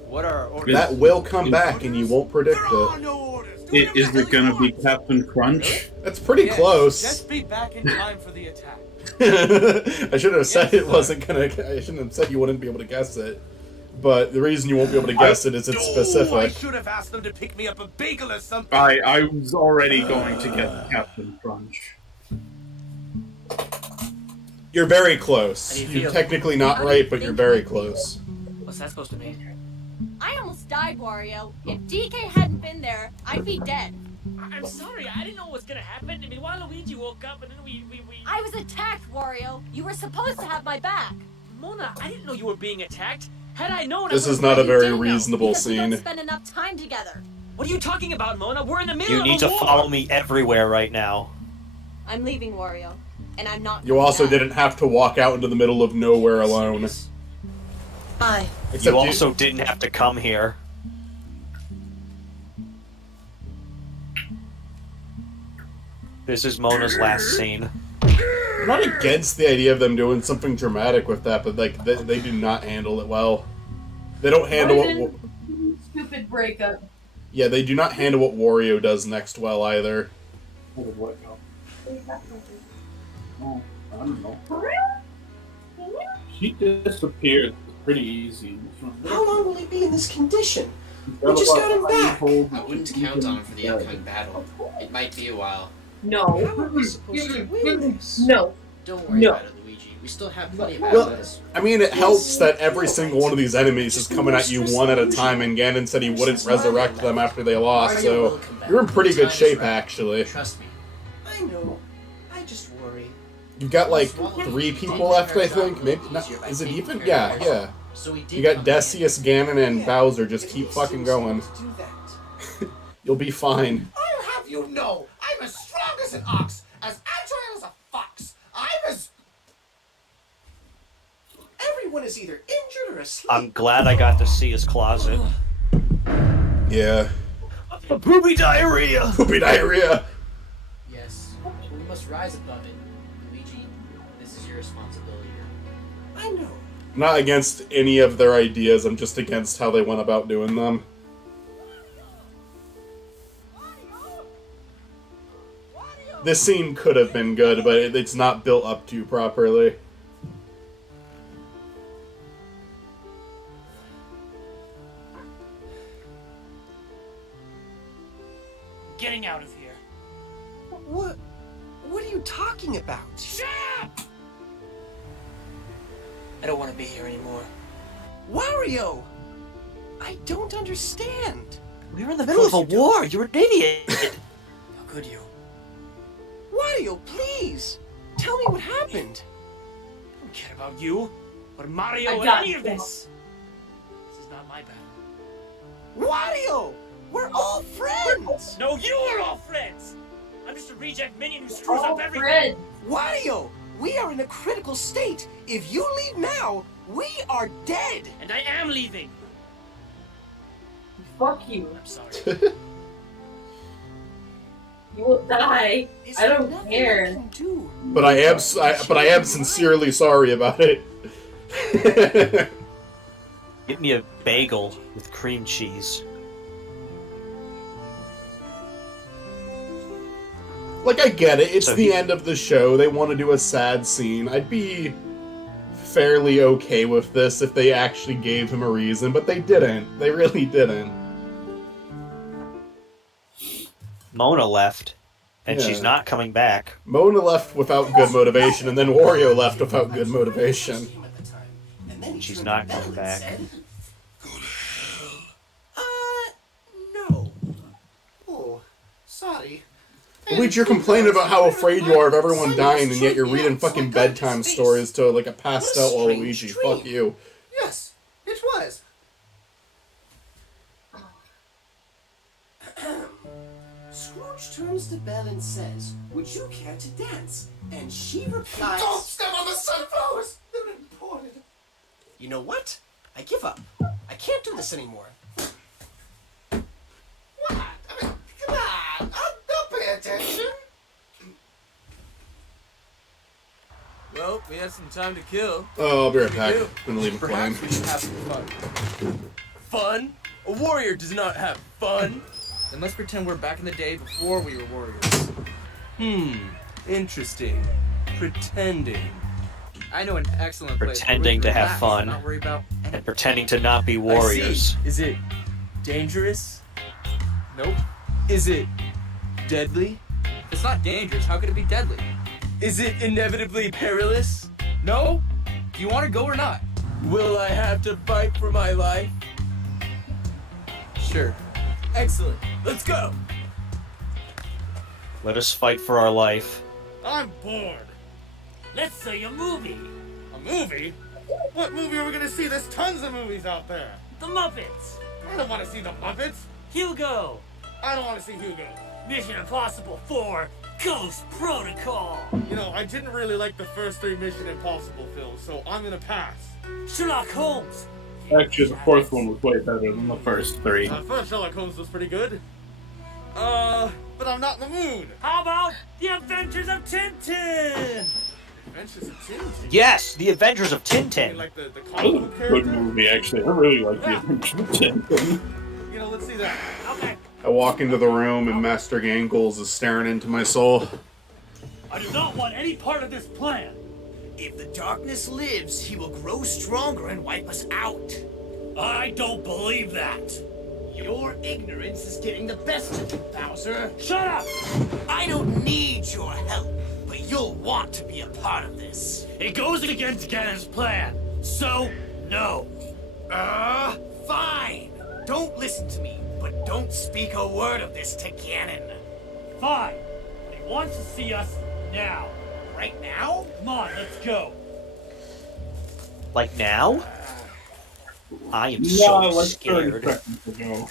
What are our orders? That will come back and you won't predict There are it. no orders. Is it gonna be Captain Crunch? That's pretty Yes, close. Just be back in time for the attack. I should have said Yes, it wasn't gonna. I shouldn't have said you wouldn't be able to guess it. But the reason you won't be able to guess it is it's I specific. should have asked them to pick me up a bagel or something. I was already going to get Captain Crunch. You're very close. How do you You're feel? technically not right, but you're very close. What's that supposed to mean? I almost died, Wario. If DK hadn't been there, I'd be dead. I'm sorry, I didn't know what was gonna happen. I mean, Waluigi woke up and then we... I was attacked, Wario. You were supposed to have my back. Mona, I didn't know you were being attacked. Had I known, This I is would've- not a very You did know, reasonable because we don't scene. spend enough time together. What are you talking about, Mona? We're in the middle You of need a to war. follow me everywhere right now. I'm leaving, Wario. And I'm not You coming also back. didn't have to walk out into the middle of nowhere alone. Bye. Except You also didn't have to come here. This is Mona's last scene. I'm not against the idea of them doing something dramatic with that, but like they do not handle it well. They don't handle what. Stupid breakup. Yeah, they do not handle what Wario does next well either. How did what go? Oh, I don't know. She disappeared pretty easy. How long will he be in this condition? We just got him back. I wouldn't count on him for the upcoming battle. It might be a while. No. How are we supposed to win this? No. Don't worry No. about it, Luigi. We still have plenty of Well, allies. I mean, it helps that every single one of these enemies is coming at you one at a time, and Ganon said he wouldn't resurrect them after they lost, so you're in pretty good shape, actually. Trust me. I know. I just worry. You've got like 3 people left, I think. Maybe not, is it even? Yeah. You got Decius, Ganon, and Bowser. Just keep fucking going. You'll be fine. I'll have you know, I'm as strong as an ox, as agile as a fox. I'm as... Everyone is either injured or asleep. I'm glad I got to see his closet. Yeah. Poopy diarrhea! Poopy diarrhea! Yes. We must rise above it. Luigi, this is your responsibility. I know. I'm not against any of their ideas, I'm just against how they went about doing them. This scene could have been good, but it's not built up to properly. Getting out of here. What are you talking about? Shut up! I don't want to be here anymore. Wario! I don't understand. We were in the middle of a war. You're an idiot. How could you? Wario, please! Tell me what happened. I don't care about you, or Mario, I or got any you. of this. This is not my battle. Wario! We're all friends! No, you are all friends! I'm just a reject minion who screws All up everything. friends. Wario! We are in a critical state. If you leave now, we are dead! And I am leaving. Fuck you. I'm sorry. You will die. Is I there don't nothing care. I can do? But I am sincerely sorry about it. Give me a bagel with cream cheese. Like, I get it. It's So the he- end of the show. They want to do a sad scene. I'd be fairly okay with this if they actually gave him a reason, but they didn't. They really didn't. Mona left, and Yeah. she's not coming back. Mona left without good motivation, and then Wario left without good motivation. She's not coming back. No. Oh, sorry. Luigi, you're complaining about how afraid you are of everyone dying, and yet you're reading fucking bedtime stories to like a passed out Waluigi. Fuck you. Yes, it was. Scrooge turns to Belle and says, "Would you care to dance?" And she replies, "Don't step on the sunflowers! They're imported." You know what? I give up. I can't do this anymore. What? I mean, come on! Don't pay attention. Well, we have some time to kill. Oh, I'll be right back. We do. I'm gonna leave it playing. Perhaps we should have some fun. Fun? A warrior does not have fun. Then let's pretend we're back in the day before we were warriors. Interesting. Pretending. I know an excellent place where we Pretending can to have relax fun. and not worry about anything. And pretending to not be I warriors. see. Is it dangerous? Nope. Is it deadly? If it's not dangerous, how could it be deadly? Is it inevitably perilous? No? Do you want to go or not? Will I have to fight for my life? Sure. Excellent. Let's go. Let us fight for our life. I'm bored. Let's say a movie. A movie? What movie are we gonna see? There's tons of movies out there. The Muppets. I don't want to see the Muppets. Hugo. I don't want to see Hugo. Mission Impossible 4: Ghost Protocol. You know, I didn't really like the first 3 Mission Impossible films, so I'm gonna pass. Sherlock Holmes. Actually, the fourth one was way better than the first 3. The first Sherlock Holmes was pretty good. But I'm not in the mood. How about The Adventures of Tintin? Adventures of Tintin? Yes, The Adventures of I mean, Tintin. like the That comic was book a good character? movie, actually. I really like the Adventures of Tintin. You know, let's see that. Okay. I walk into the room and Master Gangles is staring into my soul. I do not want any part of this plan. If the darkness lives, he will grow stronger and wipe us out. I don't believe that. Your ignorance is getting the best of you, Bowser. Shut up! I don't need your help, but you'll want to be a part of this. It goes against Ganon's plan, so no. Fine. Don't listen to me, but don't speak a word of this to Ganon. Fine. But he wants to see us now. Right now? Come on, let's go. Like now? I am No, so like 30 scared. seconds ago.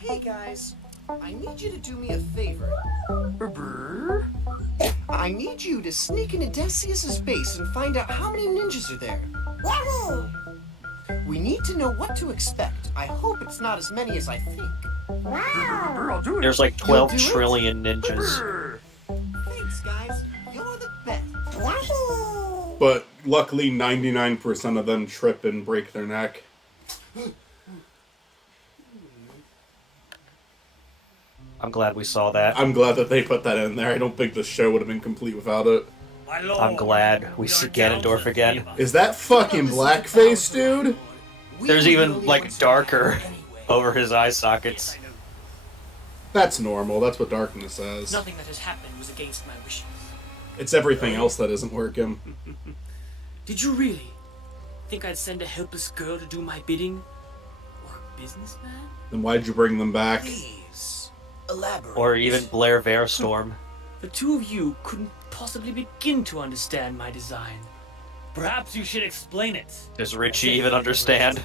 Hey guys, I need you to do me a favor. I need you to sneak into Decius's base and find out how many ninjas are there. We need to know what to expect. I hope it's not as many as I think. There's like 12 trillion ninjas. Thanks, guys. You're the best. But luckily, 99% of them trip and break their neck. I'm glad we saw that. I'm glad that they put that in there. I don't think the show would have been complete without it. I'm glad we see Ganondorf again. Is that fucking blackface, dude? There's even, like, darker over his eye sockets. That's normal. That's what darkness says. Nothing that has happened was against my wishes. It's everything else that isn't working. Did you really think I'd send a helpless girl to do my bidding? Or a businessman? Then why'd you bring them back? Elaborate. Or even Blair Verstorm. The two of you couldn't possibly begin to understand my design. Perhaps you should explain it. Does Richie even understand?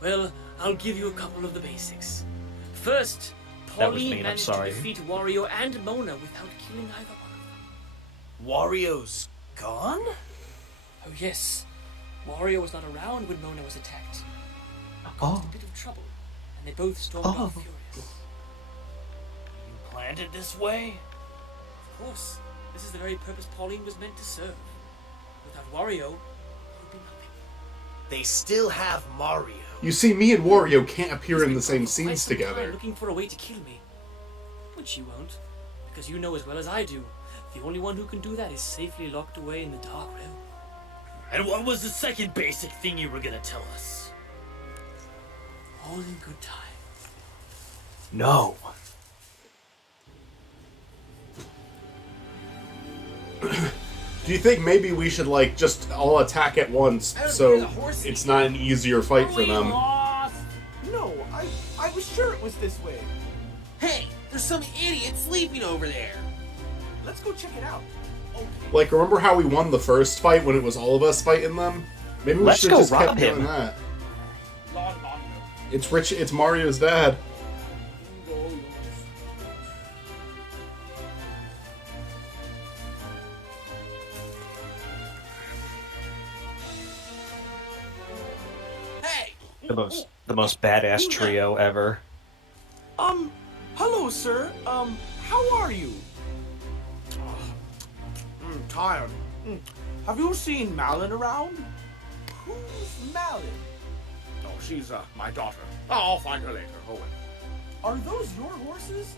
Well, I'll give you a couple of the basics. First, That was Pauline mean, I'm managed sorry. to defeat Wario and Mona without killing either one of them. Wario's gone? Oh yes, Wario was not around when Mona was attacked. It caused a bit of trouble, and they both stormed off furious. You planned it this way? Of course. This is the very purpose Pauline was meant to serve. Without Wario, it would be nothing. They still have Mario. You see, me and Wario can't appear in the same scenes Quite some time together. looking for a way to kill me. But you won't, because you know as well as I do, the only one who can do that is safely locked away in the Dark Realm. And what was the second basic thing you were gonna tell us? All in good time. No. Do you think maybe we should, like, just all attack at once so it's not an easier fight for them? No, I was sure it was this way. Hey, there's some idiot sleeping over there. Let's go check it out. Like, remember how we won the first fight when it was all of us fighting them? Maybe we Let's should go just kept rob him. doing that. It's Rich. It's Mario's dad. Hey! The most badass trio ever. Hello, sir. How are you? Tired. Have you seen Malin around? Who's Malin? Oh, she's my daughter. I'll find her later. Oh, well. Are those your horses?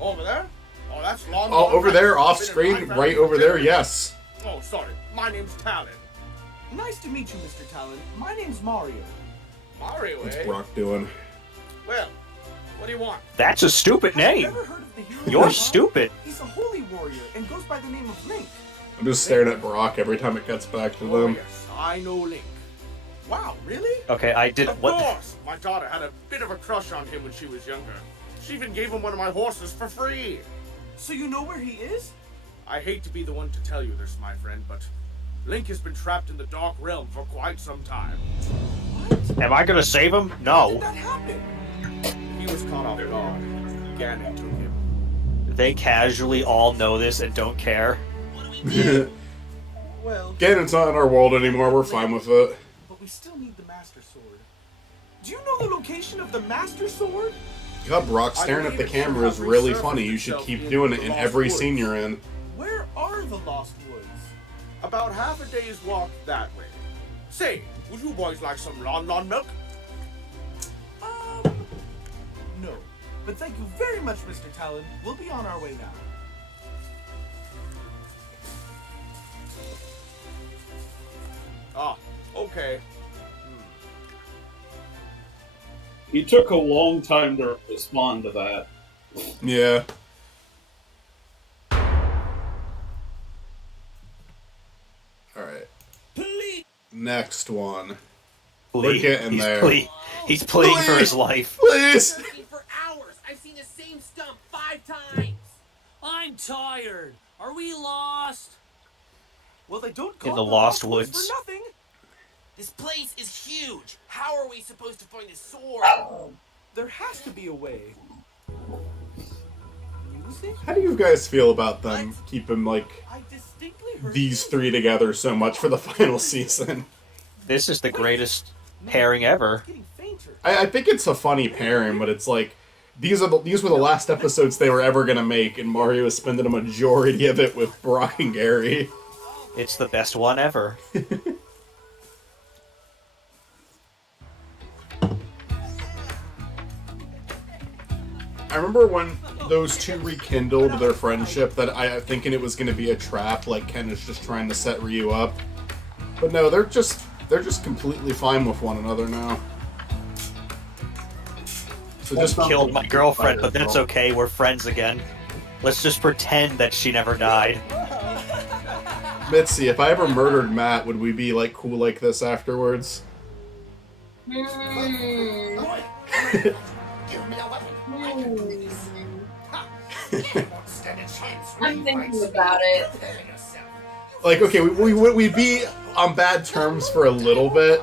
Over there? Oh, that's long. Oh, over there, off screen, right over there. Yes. Oh, sorry. My name's Talon. Nice to meet you, Mr. Talon. My name's Mario. Mario, What's eh? Brock doing? Well, what do you want? That's a stupid name. You're stupid. He's a holy warrior and goes by the name of Link. I'm just staring at Brock every time it cuts back to Oh, them. yes, I know Link. Wow, really? Okay, I did. Of What? course! My daughter had a bit of a crush on him when she was younger. She even gave him one of my horses for free. So you know where he is? I hate to be the one to tell you this, my friend, but Link has been trapped in the Dark Realm for quite some time. Am I gonna save him? How did No. that happen? He was caught off guard. Ganon took him. They casually all know this and don't care. Well, Ganon's not in our world anymore. We're fine with it. but we still need the Master Sword. Do you know the location of the Master Sword? God, Brock, staring at the camera is really funny. You should keep doing it in every scene you're in. Where are the Lost Woods? About half a day's walk that way. Say, would you boys like some Lon milk? No. But thank you very much, Mr. Talon. We'll be on our way now. Ah, okay. He took a long time to respond to that. Yeah. Alright. Next one. We're getting there. He's pleading for his life. Please! For hours, I've seen the same stump 5 times. I'm tired. Are we lost? Well, they don't In the Lost Woods. For nothing. This place is huge. How are we supposed to find a sword? There has to be a way. Music? How do you guys feel about them keeping, like, I distinctly heard these three together so much for the final season? This is the greatest pairing ever. I think it's a funny pairing, but it's like, these were the last episodes they were ever going to make, and Mario is spending a majority of it with Brock and Gary. It's the best one ever. I remember when those two rekindled their friendship, that I thinking it was going to be a trap, like Ken is just trying to set Ryu up. But no, they're just completely fine with one another now. So just killed my girlfriend, but that's okay. We're friends again. Let's just pretend that she never died. Mitzi, if I ever murdered Matt, would we be like cool like this afterwards? I'm thinking about it. Like, okay, we'd be on bad terms for a little bit,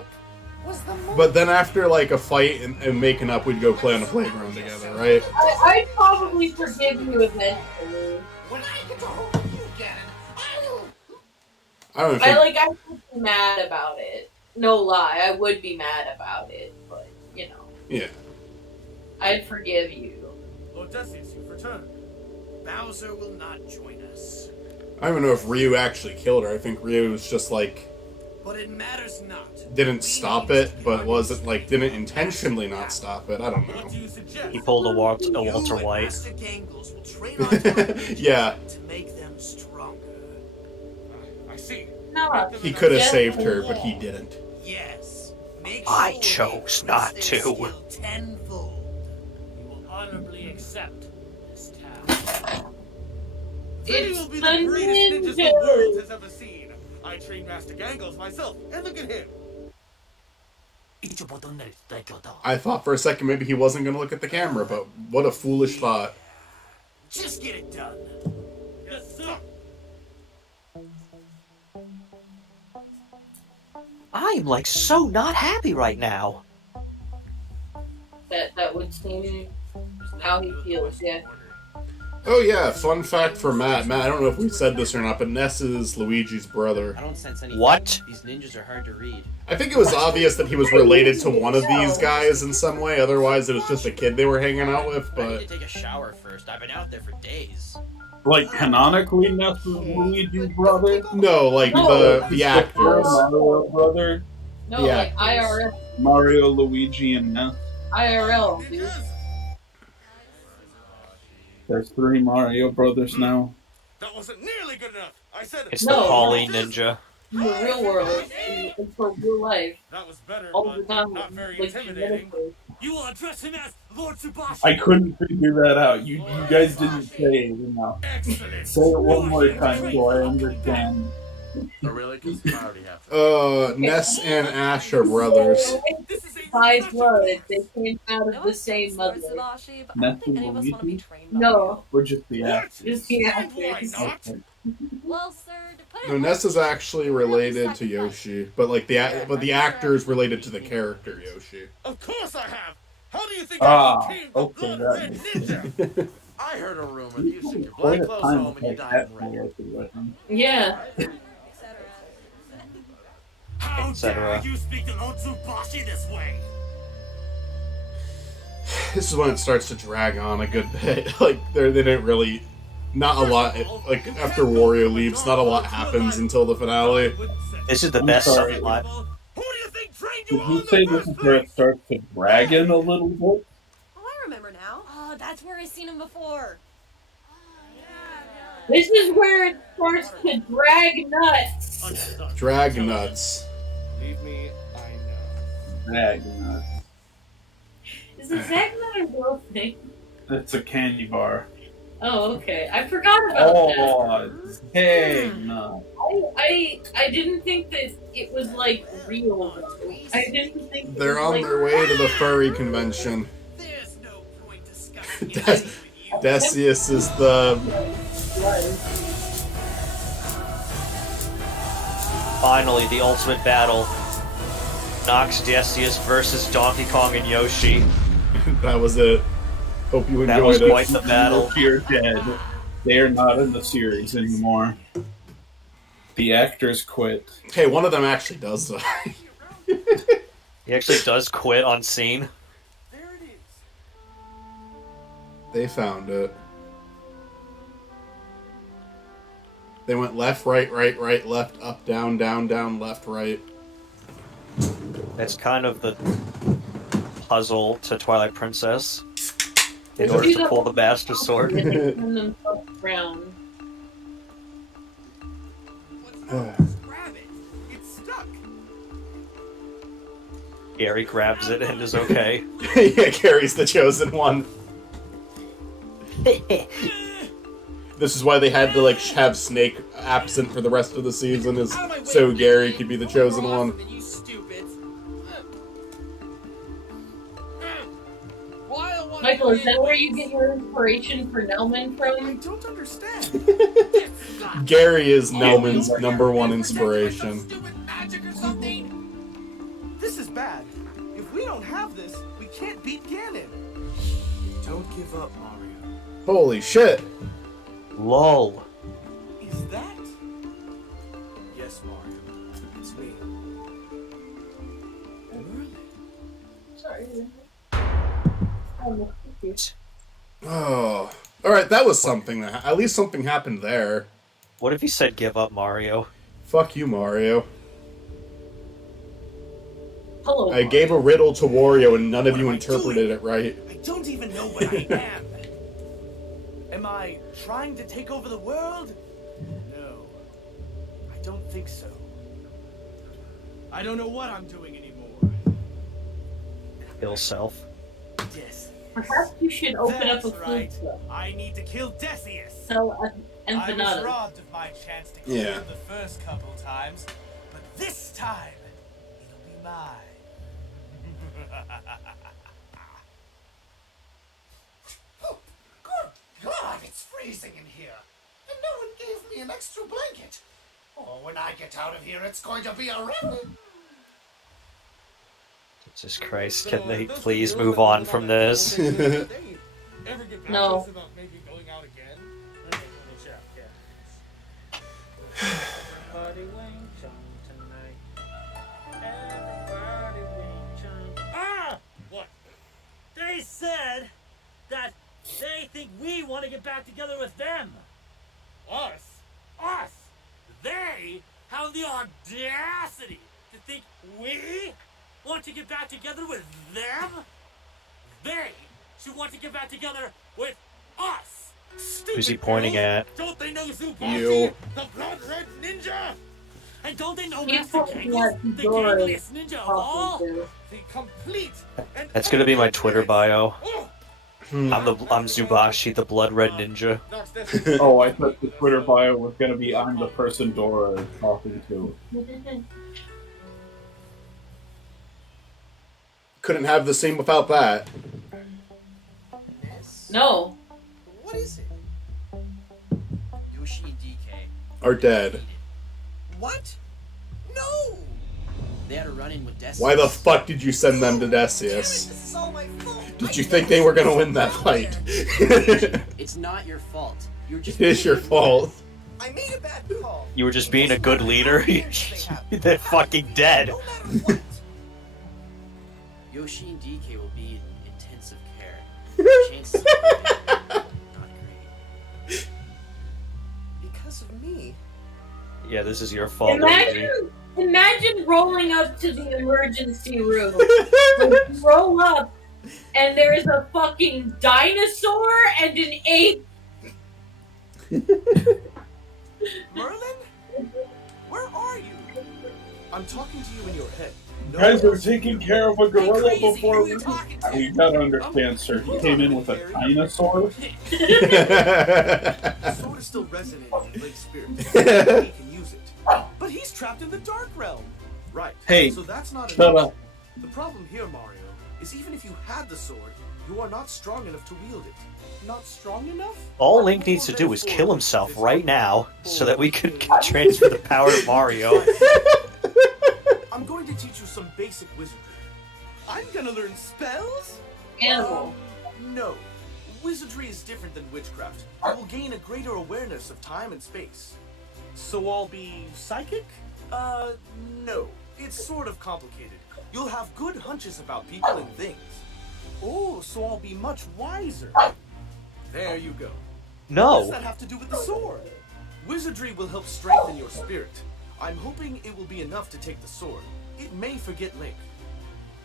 but then after like a fight and making up, we'd go play on the playground together, right? I'd probably forgive you eventually. When I get to hold you again, I don't think. I would be mad about it. No lie, I would be mad about it, but you know. Yeah. I'd forgive you. Lord Decius, you've returned. Bowser will not join us. I don't even know if Ryu actually killed her. I think Ryu was just like But it matters not. didn't stop it, but wasn't like didn't intentionally not stop it. I don't know. He pulled a Walter White. Master Gangles will trade on time Yeah, to make them stronger. I see. No. he could have saved her, but he didn't. Yes. Make I sure chose not their to. skill tenfold. We will honorably accept this task. They will be the the greatest ninjas the ninja. world has ever seen. I trained Master Gangles myself, and look at him. I thought for a second maybe he wasn't going to look at the camera, but what a foolish thought. Just get it done. Yes, sir. I'm like so not happy right now. That would seem how he feels, yeah. Oh yeah, fun fact for Matt. Matt, I don't know if we said this or not, but Ness is Luigi's brother. I don't sense anything. What? These ninjas are hard to read. I think it was obvious that he was related to one of these guys in some way, otherwise it was just a kid they were hanging out with, I but... need to take a shower first. I've been out there for days. Like, canonically, Ness is Luigi's brother? No, like the actors. Mario brother? No, Yeah. like IRL. Mario, Luigi, and Ness. IRL, dude. There's 3 Mario brothers now. That wasn't nearly good enough. I said It's No. the Pauline Ninja. In the real world, in for real life, that was better, all the but time, not very like, intimidating. genetically. You will address him as Lord Tsubashi. I couldn't figure that out. You guys didn't say it enough. Excellent. Say it one more time so I understand. Oh, really? Because I already have to. Ness and Ash are brothers. By blood, they came out of the same mother. Ness and Luigi? No, Or just the actors? just the actors. Okay. Well, sir, to put it No, Ness is actually related to Yoshi, but like the actor is related to the character Yoshi. Of course I have. How do you think Ah, I became the okay, Blood that Red makes Ninja? I heard a rumor that you took your Quite black a clothes time home to and you take died that in red. seriously with him. Yeah. How etc. dare you speak to Lord Tsubashi this way? This is when it starts to drag on a good bit. Like they didn't really, not a lot. Like after Wario leaves, not a lot happens until the finale. This is the I'm best sorry. subplot. Who do you think trained you Did on you the say first this is where it starts to drag in a little bit? Oh, I remember now. Oh, that's where I've seen him before. This is where it starts to drag nuts. Drag nuts. Believe me, I know. Drag nuts. Is the Zagnut a real thing? It's a candy bar. Oh, okay. I forgot about that. Oh, dang. No. I didn't think that it was like real. I didn't think They're on like, their way to the furry convention. Decius is the... Finally, the ultimate battle. Nox Decius versus Donkey Kong and Yoshi. That was it. Hope you enjoyed That was it. quite the battle. You're dead. They are not in the series anymore. The actors quit. Hey, one of them actually does die. He actually does quit on scene. They found it. They went left, right, right, right, left, up, down, down, down, left, right. That's kind of the puzzle to Twilight Princess. In order to pull the Master Sword. turn themselves around. Grab it. It's stuck. Gary grabs it and is okay. Yeah, Gary's the chosen one. This is why they had to have Snake absent for the rest of the season, is so Gary could be the chosen one. You stupid. Michael, is that where you get your inspiration for Nelman from? I don't understand. Gary is Nelman's #1 inspiration. Magic or something? This is bad. If we don't have this, we can't beat Ganon. Don't give up, Mario. Holy shit! LOL. Is that? Yes, Mario. It's me. Sorry. I'm confused. Oh. Alright, that was something. At least something happened there. What if he said give up, Mario? Fuck you, Mario. Hello. I gave a riddle to Wario and none of you interpreted it right. I don't even know what I am. Am I trying to take over the world? No. I don't think so. I don't know what I'm doing anymore. Kill self. Yes. Perhaps you should open That's up a right. food truck. I need to kill Decius. Sell I was empanadas. robbed of my chance to kill Yeah. him the first couple times, but this time it'll be mine. Oh, good God, it's freezing in here. And no one gave me an extra blanket. Oh, when I get out of here, it's going to be a revel. Jesus Christ, can they please move on from this? Ever get back No. to us about maybe going out again? Okay, let me check. Yeah. Everybody Wing Chun tonight. Everybody Wing Chun. Ah! What? They said that they think we want to get back together with them. Us? Us! They have the audacity to think we want to get back together with them? They should want to get back together with us. Who's he pointing at? Don't they know Zubashi, You. the blood red ninja? And don't they know He's Master pointing Genghis, at the Dora. gangliest ninja of all? Talking The complete and That's gonna be my Twitter bio. Oh, I'm Zubashi, the blood red ninja. Oh, I thought the Twitter bio was gonna be I'm the person Dora is talking to. Couldn't have the scene without that. No. What is it? Yoshi and DK. Are dead. What? No! They had a run-in with Decius. Why the fuck did you send them to Decius? Did you think they were gonna win that fight? It's not your fault. You're just. It is your fault. I made a bad call. You were just being a good leader? They're fucking dead. Yoshi and DK will be in intensive care. Chances of living, not great. Because of me. Yeah, this is your fault. Luigi. Imagine rolling up to the emergency room. Like, you roll up, and there's a fucking dinosaur and an ape. Merlin? Where are you? I'm talking to you in your head. Guys are taking care of a gorilla before we... You gotta understand, sir. He came in with a dinosaur. The sword is still resonant in Link's spirit. He can use it. But he's trapped in the Dark Realm. Right. Hey, so that's not shut enough. up. The problem here, Mario, is even if you had the sword, you are not strong enough to wield it. Not strong enough? All Link needs to do is kill himself right now so that we can transfer the power to Mario. I'm going to teach you some basic wizardry. I'm gonna learn spells? Animal. No. Wizardry is different than witchcraft. You will gain a greater awareness of time and space. So I'll be psychic? No. It's sort of complicated. You'll have good hunches about people and things. Oh, so I'll be much wiser. There you go. No. What does that have to do with the sword? Wizardry will help strengthen your spirit. I'm hoping it will be enough to take the sword. It may forget Link.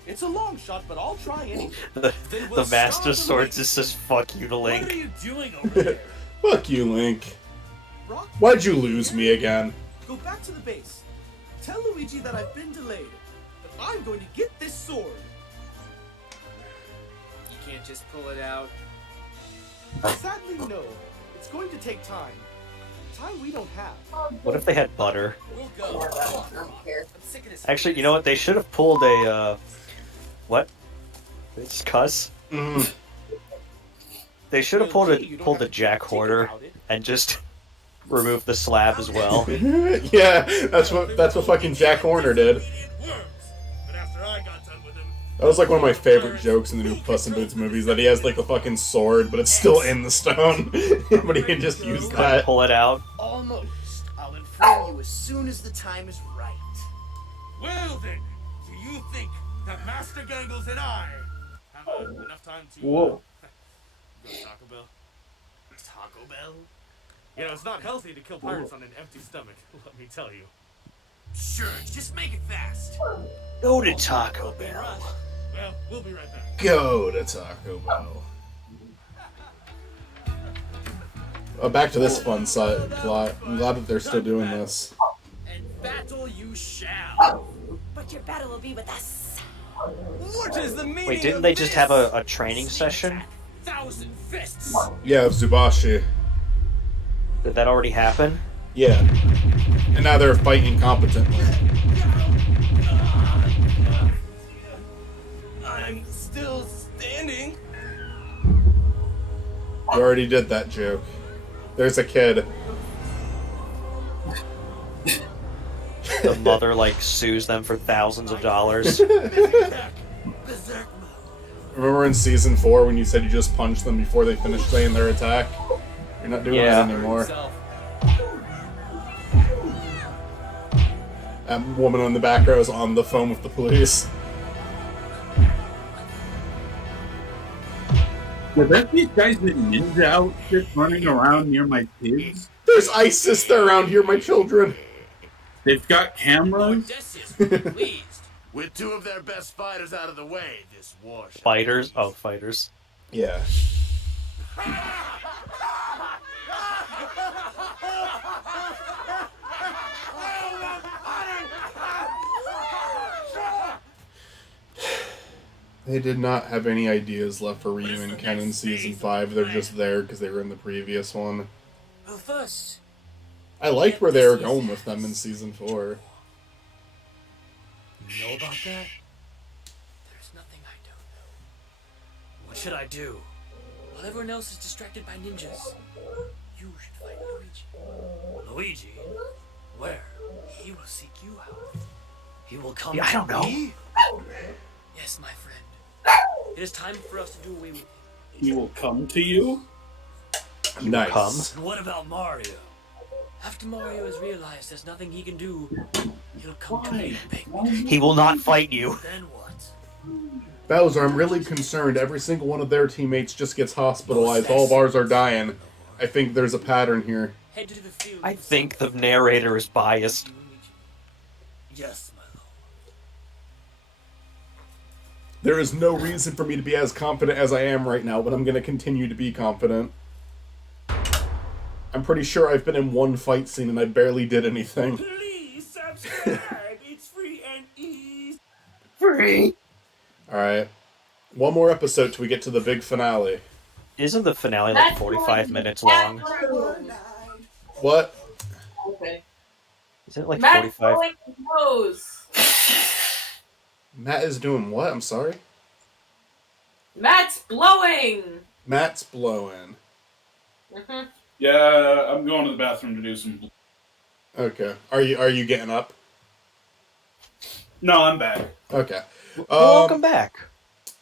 It's a long shot, but I'll try anyway. The Master Sword just says fuck you to Link. What are you doing over there? Fuck you, Link. Why'd you lose me again? Go back to the base. Tell Luigi that I've been delayed, but I'm going to get this sword. You can't just pull it out. Sadly, no. It's going to take time. Time we don't have. What if they had butter? We'll go. I'm sick of this. Actually, you know what? They should have pulled a, what? Did they just cuss? They should have pulled a Jack Hoarder and just removed the slab as well. Yeah, that's what fucking Jack Horner did. That was like one of my favorite jokes in the new Puss in Boots movies, that he has like the fucking sword, but it's still in the stone. But he can just use that. Pull it out. Almost. I'll inform you as soon as the time is right. Well then, do you think that Master Gangles and I have enough time to Whoa. go to Taco Bell? Taco Bell? You know, it's not healthy to kill pirates on an empty stomach, let me tell you. Sure, just make it fast. Go to Taco Bell. Well, we'll be right back. Go to Taco Bell. Back to this fun side plot. I'm glad that they're still doing this. And battle you shall. But your battle will be with us. What is the meaning Wait, didn't of they just this? have a training session? Thousand fists. Yeah, of Zubashi. Did that already happen? Yeah. And now they're fighting competently. I'm still standing. You already did that joke. There's a kid. The mother, like, sues them for thousands of dollars. Remember in season 4 when you said you just punched them before they finished saying their attack? You're not doing that anymore. That woman in the back row is on the phone with the police. Were there these guys in ninja outfits running around near my kids? There's ISIS there around here, my children. They've got cameras. With two of their best fighters out of the way, this war shall Fighters? Oh, fighters. Yeah. They did not have any ideas left for Ryu and Ken in Season 5. They're just there because they were in the previous one. Well, first, I liked where they were going with them in Season 4. you know about that? There's nothing I don't know. What should I do? While everyone else is distracted by ninjas, you should find Luigi. Luigi? Where? He will seek you out. He will come I don't to know. me? Yes, my friend. It is time for us to do away with him. He will come to you? Nice. And what about Mario? After Mario has realized there's nothing he can do, he'll come to me and beg me. He will not fight you. Then what? Bowser, I'm really concerned. Every single one of their teammates just gets hospitalized. All of ours are dying. I think there's a pattern here. Head to the field. I think the narrator is biased. Yes, my lord. There is no reason for me to be as confident as I am right now, but I'm going to continue to be confident. I'm pretty sure I've been in one fight scene and I barely did anything. Please subscribe. It's free and easy. Mari! Alright. One more episode till we get to the big finale. Isn't the finale like 45 minutes long? What? Okay. Isn't it like Matt 45? blowing his nose. Matt is doing what? I'm sorry? Matt's blowing. Matt's blowing. Mm-hmm. Yeah, I'm going to the bathroom to do some. Okay. Are you getting up? No, I'm back. Okay. Welcome back.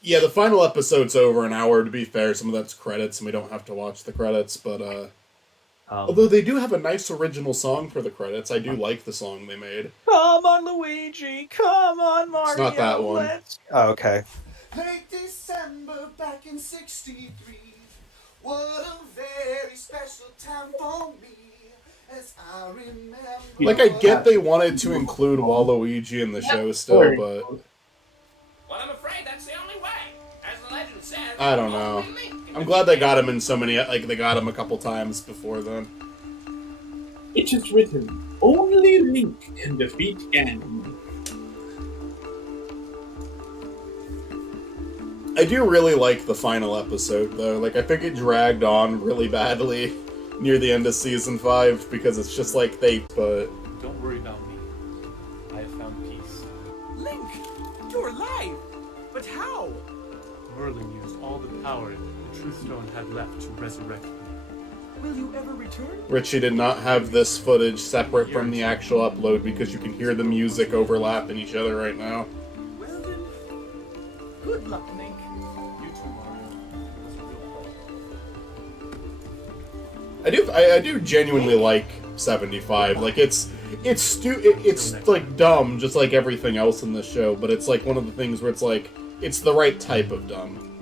Yeah, the final episode's over an hour, to be fair. Some of that's credits, and we don't have to watch the credits, but, although they do have a nice original song for the credits, I do like the song they made. Come on, Luigi! Come on, Mario! It's not that one. Oh, okay. Late December back in '63. What a very special time for me. As I remember. Like, I get they wanted to include Waluigi in the show still, but Well, I'm afraid that's the only way. As the legend says, I don't know. I'm glad they got him in so many, like, they got him a couple times before then. It is written, only Link can defeat Ganon. I do really like the final episode, though. Like, I think it dragged on really badly near the end of Season 5, because it's just like but... Don't worry about me. I have found peace. Link, you're alive! But how? Merlin used all the power the Truth Stone had left to resurrect me. Will you ever return? Richie did not have this footage separate from the actual upload, because you can hear the music overlapping each other right now. Well then, good luck, Link. You too, Mario. It was a real pleasure. I do genuinely like 75. Like, it's like dumb, just like everything else in this show, but it's like one of the things where it's like, it's the right type of dumb.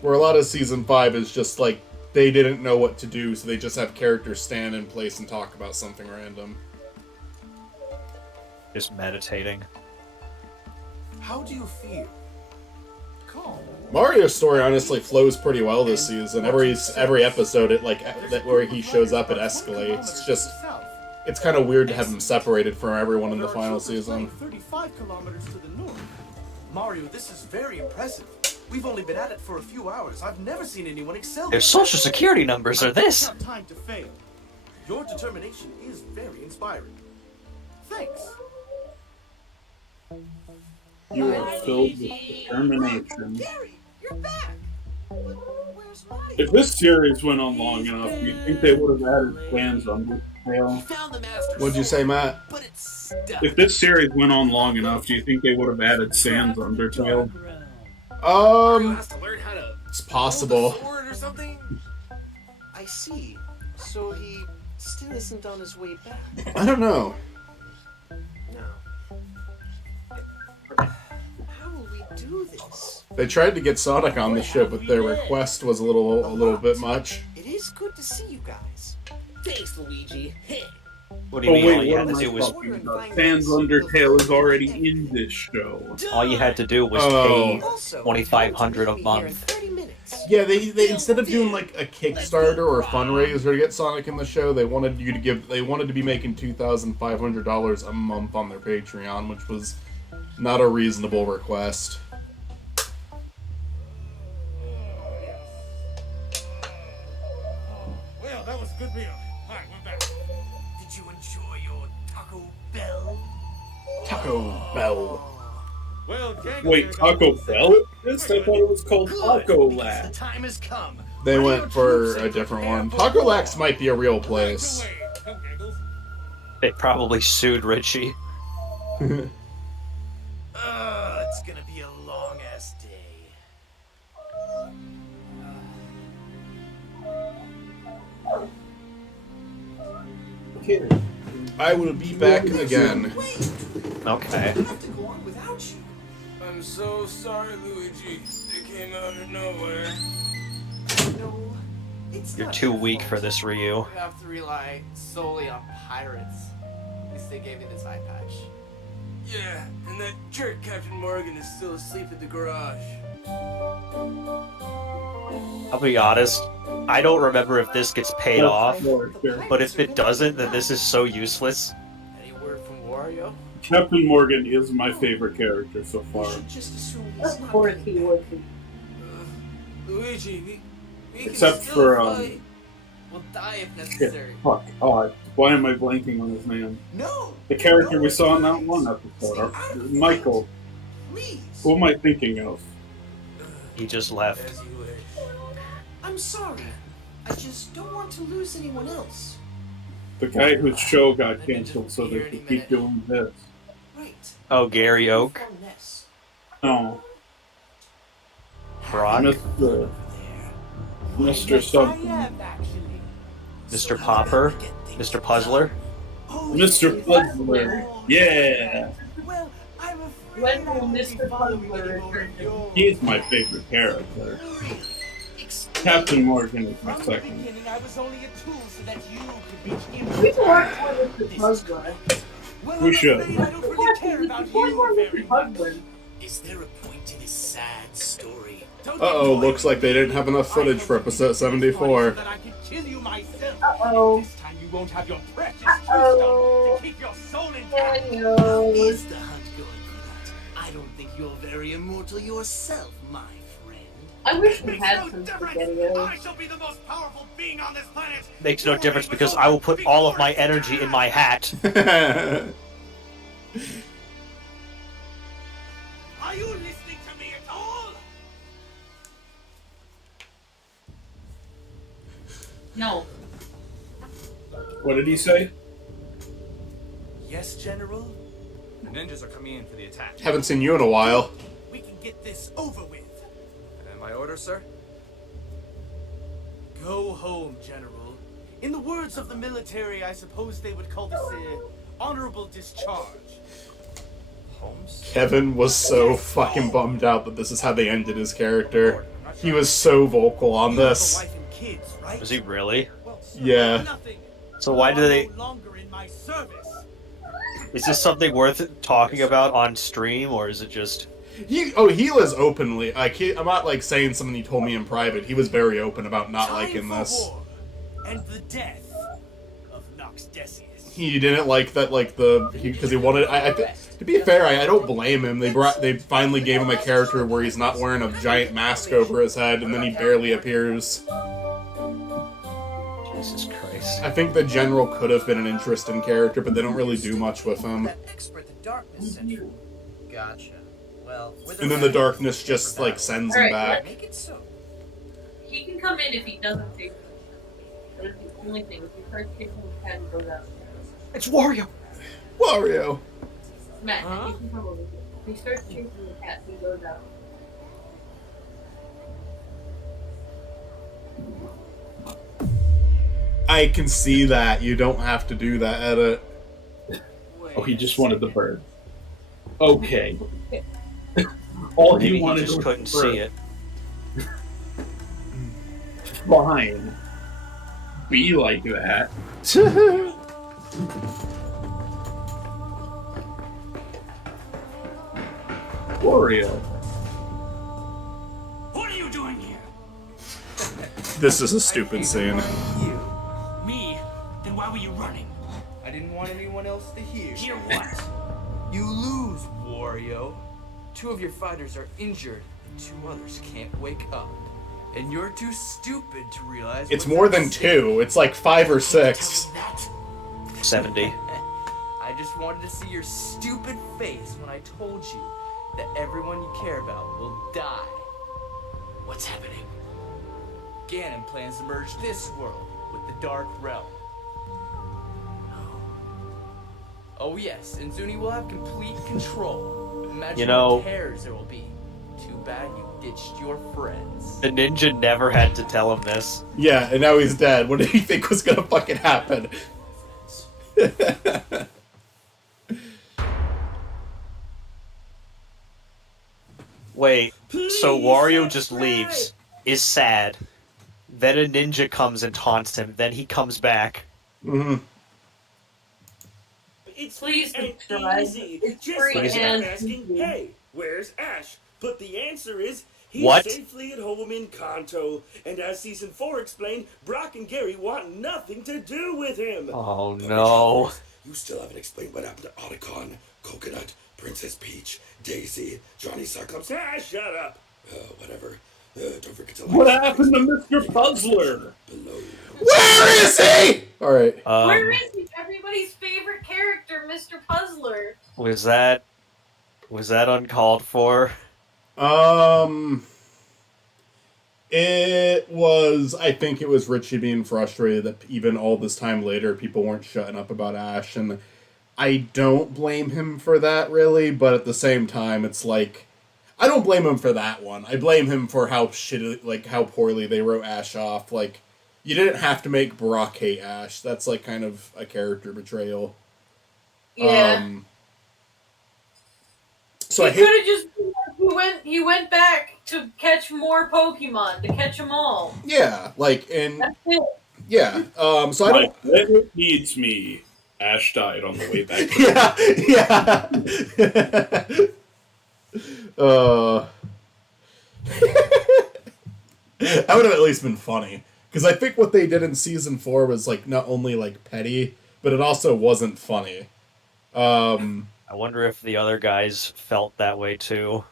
Where a lot of Season 5 is just like, they didn't know what to do, so they just have characters stand in place and talk about something random. Just meditating. How do you feel? Calm. Mario's story honestly flows pretty well this season. Every episode, where he shows up, it escalates. It's just, it's kind of weird to have him separated from everyone in the final season. 35 kilometers to the north. Mario, this is very impressive. We've only been at it for a few hours. I've never seen anyone excel. Their social security numbers are this. Not time to fail. Your determination is very inspiring. Thanks. You are filled with determination. Gary, you're back. Where's Mario? If this series went on long enough, do you think they would have added Sans Undertale? What'd you say, Matt? If this series went on long enough, do you think they would have added Sans Undertale? It's possible. Or something? I see. So he still isn't on his way back. I don't know. How will we do this? They tried to get Sonic on the show, but their request was a little bit much. It is good to see you guys. Thanks, Luigi. Hey. What do you mean? All you what had to am I do was talking about? Sans Undertale is already in this show. all you had to do was pay $2,500 a month. Yeah, they instead of doing like a Kickstarter or a fundraiser to get Sonic in the show, they wanted to be making $2,500 a month on their Patreon, which was not a reasonable request. Well, that was a good meal. Hi, we're back. Did you enjoy your Taco Bell? Taco Bell. Well, gang, Wait, Taco Bell? I thought it was called Taco The Lab. time has come. They went for a different one. Taco Lax might be a real place. They probably sued Richie. It's gonna be a long ass day. I will be back again. Okay. I'm so sorry, Luigi. It came out of nowhere. No, it's You're not too your weak fault. for this, Ryu. You have to rely solely on pirates. At least they gave me this eye patch. Yeah, and that jerk Captain Morgan is still asleep in the garage. I'll be honest, I don't remember if this gets paid off, but if it doesn't, then this is so useless. Any word from Wario Wario. Captain Morgan is my favorite character so far. Just assume Of course he would be. Luigi, we can Except still for, fight. We'll die if necessary. Fuck. Oh, why am I blanking on his name? No! The character we saw in that one episode. Michael. Who am I thinking of? He just left. I'm sorry. I just don't want to lose anyone else. The guy whose show got canceled so they could keep doing this. Oh, Gary Oak. No. Brock. Mr. Something. Mr. Popper. Mr. Puzzler. Mr. Puzzler. Yeah. When will Mr. Puzzler return? He's my favorite character. Captain Morgan is my second. I was only a tool so that you could reach him. We can watch more Mr. Puzzler. We should. I don't really care about you very much. Is there a point in this sad story? Uh-oh, looks like they didn't have enough footage for episode 74. That I could kill you myself. Uh-oh. This time you won't have your precious tombstone to keep your soul intact. How is the hunt going for that? I don't think you're very immortal yourself, my friend. I wish we had some spaghettios. I shall be the most powerful being on this planet. Makes no difference because I will put all of my energy in my hat. Are you listening to me at all? No. What did he say? Yes, General? The ninjas are coming in for the attack. Haven't seen you in a while. We can get this over with. And my order, sir? Go home, General. In the words of the military, I suppose they would call this a honorable discharge. Holmes? Kevin was so fucking bummed out that this is how they ended his character. He was so vocal on this. Was he really? Yeah. So why do they... Is this something worth talking about on stream, or is it just... He was openly, I'm not like saying something he told me in private. He was very open about not liking this. And the death of Nox Decius. He didn't like that, like because he wanted. To be fair, I don't blame him. They finally gave him a character where he's not wearing a giant mask over his head, and then he barely appears. Jesus Christ. I think the general could have been an interesting character, but they don't really do much with him. Expert the darkness central. Gotcha. Well, And then the darkness just like sends him back. Make it so. He can come in if he doesn't take them. That's the only thing. If you start taking his head and goes out. It's Wario! Wario! Matt, you can come over here. If he starts chasing the cat, he goes out. I can see that. You don't have to do that edit. Oh, he just wanted the bird. Okay. All Maybe he wanted just was couldn't the bird. see it. Fine. Be like that. Wario. What are you doing here? This is a stupid scene. Me? Then why were you running? I didn't want anyone else to hear. Hear what? You lose, Wario. 2 of your fighters are injured, and 2 others can't wake up. And you're too stupid to realize It's what's more at than stake. 2. It's like 5 or 6. 70. I just wanted to see your stupid face when I told you that everyone you care about will die. What's happening? Ganon plans to merge this world with the Dark Realm. Oh yes, and Zuni will have complete control. Imagine You know- what tears there will be. Too bad you ditched your friends. The ninja never had to tell him this. Yeah, and now he's dead. What did he think was gonna fucking happen? Wait, so Wario just leaves, is sad, then a ninja comes and taunts him, then he comes back. Mm-hmm. It's Please and subscribe. easy. It's Just free like and asking, easy. hey, where's Ash? But the answer is he's What? safely at home in Kanto. And as season 4 explained, Brock and Gary want nothing to do with him. Oh no. You still haven't explained what happened to Otacon, Coconut, Princess Peach, Daisy, Johnny Cyclops. Ah, shut up. Whatever. Don't forget to like. What happened to Mr. Puzzler? Where is he? All right. Where is he? Everybody's favorite character, Mr. Puzzler. Was that uncalled for? It was. I think it was Richie being frustrated that even all this time later, people weren't shutting up about Ash, and I don't blame him for that really. But at the same time, it's like I don't blame him for that one. I blame him for how shitty, like how poorly they wrote Ash off. Like you didn't have to make Brock hate Ash. That's like kind of a character betrayal. Yeah. So he I hate. could have just he went back to catch more Pokemon, to catch them all. Yeah, like in. That's it. Yeah. So I don't. When it needs me, Ash died on the way back. That would have at least been funny. Because I think what they did in Season 4 was, like, not only, like, petty, but it also wasn't funny. I wonder if the other guys felt that way, too.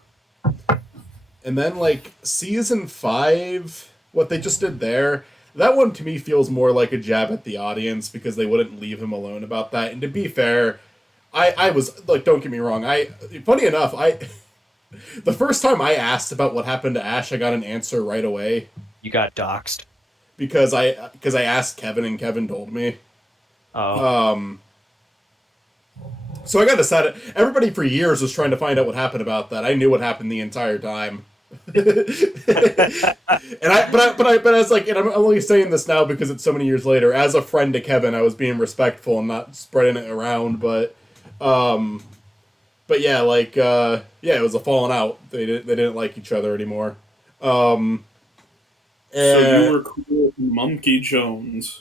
And then, like, Season 5, what they just did there, that one to me feels more like a jab at the audience because they wouldn't leave him alone about that. And to be fair, I was, like, don't get me wrong, funny enough, the first time I asked about what happened to Ash, I got an answer right away. You got doxxed. Because I asked Kevin and Kevin told me. Oh. So I got decided. Everybody for years was trying to find out what happened about that. I knew what happened the entire time. But I was like, and I'm only saying this now because it's so many years later. As a friend to Kevin, I was being respectful and not spreading it around. But yeah, like it was a falling out. They didn't like each other anymore. So you were cool with Monkey Jones.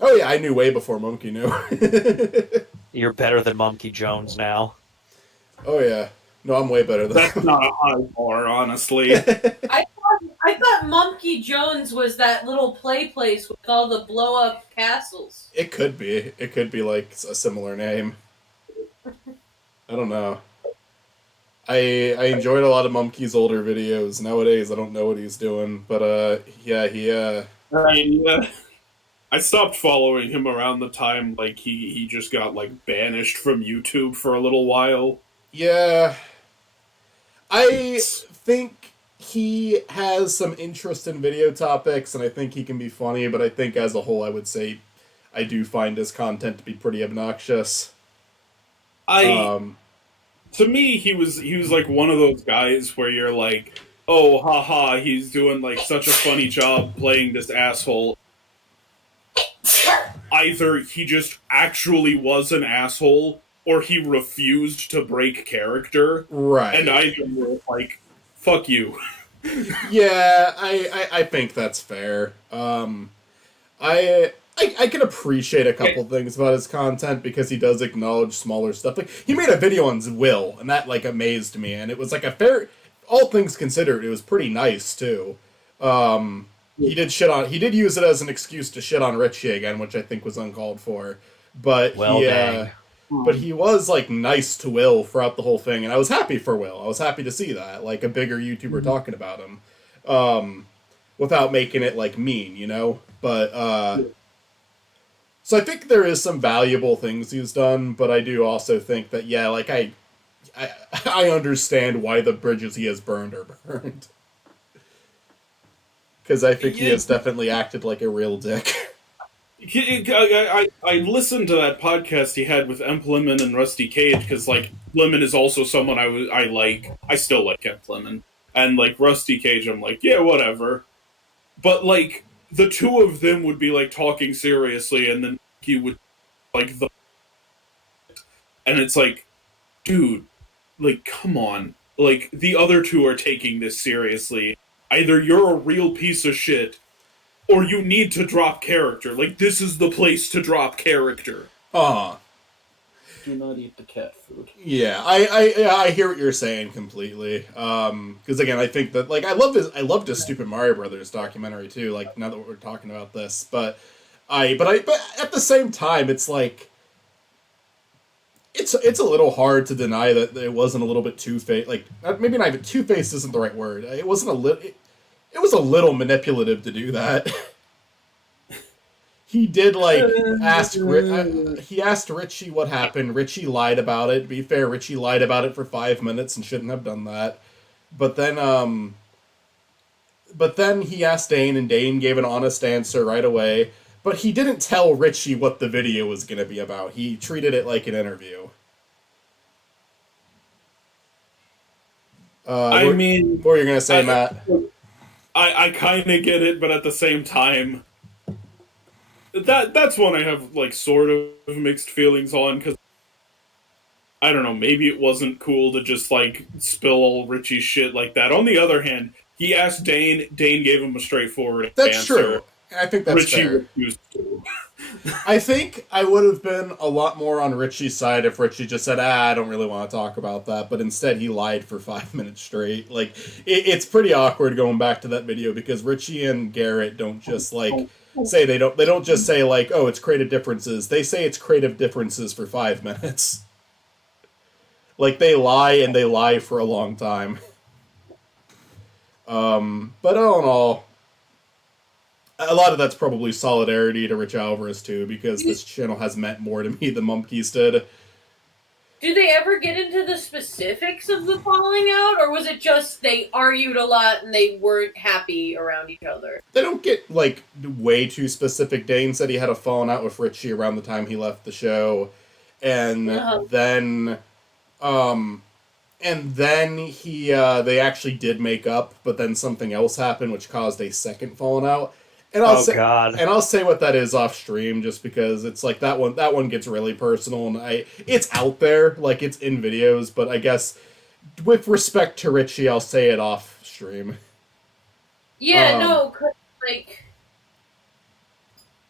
Oh yeah, I knew way before Monkey knew. You're better than Monkey Jones now. Oh yeah. No, I'm way better than That's not a high bar, honestly. I thought Monkey Jones was that little play place with all the blow up castles. It could be. It could be like a similar name. I don't know. I enjoyed a lot of Monkey's older videos. Nowadays, I don't know what he's doing, but yeah, I stopped following him around the time like he just got like banished from YouTube for a little while. Yeah. I think he has some interest in video topics, and I think he can be funny, but I think as a whole, I would say I do find his content to be pretty obnoxious. To me, he was like one of those guys where you're like, oh, haha, he's doing like such a funny job playing this asshole. Either he just actually was an asshole, or he refused to break character. Right. And either were like, fuck you. Yeah, I think that's fair. I can appreciate a couple things about his content because he does acknowledge smaller stuff. Like he made a video on Will, and that like amazed me, and it was like a fair. All things considered, it was pretty nice too. He did use it as an excuse to shit on Richie again, which I think was uncalled for. But but he was like nice to Will throughout the whole thing, and I was happy for Will. I was happy to see that, like a bigger YouTuber talking about him, without making it like mean, you know. But so I think there is some valuable things he's done, but I do also think that like I understand why the bridges he has burned are burned. Because I think he has definitely acted like a real dick. I listened to that podcast he had with Emp Lemon and Rusty Cage, because, like, Lemon is also someone I like. I still like Emp Lemon. And, like, Rusty Cage, I'm like, yeah, whatever. But, like, the two of them would be, like, talking seriously, and then he would, like, and it's like, dude, like, come on. Like, the other two are taking this seriously. Either you're a real piece of shit, or you need to drop character. Like, this is the place to drop character. Do not eat the cat food. Yeah, I hear what you're saying completely. Because again, I think that like I loved his Stupid Mario Brothers documentary too. Like now that we're talking about this, but at the same time, it's like it's a little hard to deny that it wasn't a little bit two-faced. Like, maybe not even two-faced isn't the right word. It wasn't a little. It was a little manipulative to do that. He did he asked Richie what happened. Richie lied about it. To be fair, Richie lied about it for 5 minutes and shouldn't have done that. But then he asked Dane, and Dane gave an honest answer right away. But he didn't tell Richie what the video was going to be about. He treated it like an interview. I mean... What were you going to say, Matt? I kind of get it, but at the same time... That's one I have, like, sort of mixed feelings on, because... I don't know, maybe it wasn't cool to just, like, spill all Richie's shit like that. On the other hand, he asked Dane gave him a straightforward answer. That's true. I think that's Richie fair. refused to. I think I would have been a lot more on Richie's side if Richie just said, I don't really want to talk about that, but instead he lied for 5 minutes straight. Like, it's pretty awkward going back to that video, because Richie and Garrett don't just, like, say they don't just say, like, oh, it's creative differences. They say it's creative differences for 5 minutes. Like, they lie, and they lie for a long time. But all in all, a lot of that's probably solidarity to Rich Alvarez, too, because this channel has meant more to me than Mumkeys did. Do they ever get into the specifics of the falling out, or was it just they argued a lot and they weren't happy around each other? They don't get, like, way too specific. Dane said he had a falling out with Richie around the time he left the show, and then he, they actually did make up, but then something else happened which caused a second falling out. And I'll say what that is off stream, just because it's like that one gets really personal, and it's out there, like it's in videos, but I guess with respect to Richie, I'll say it off stream. Yeah, no, 'cause, like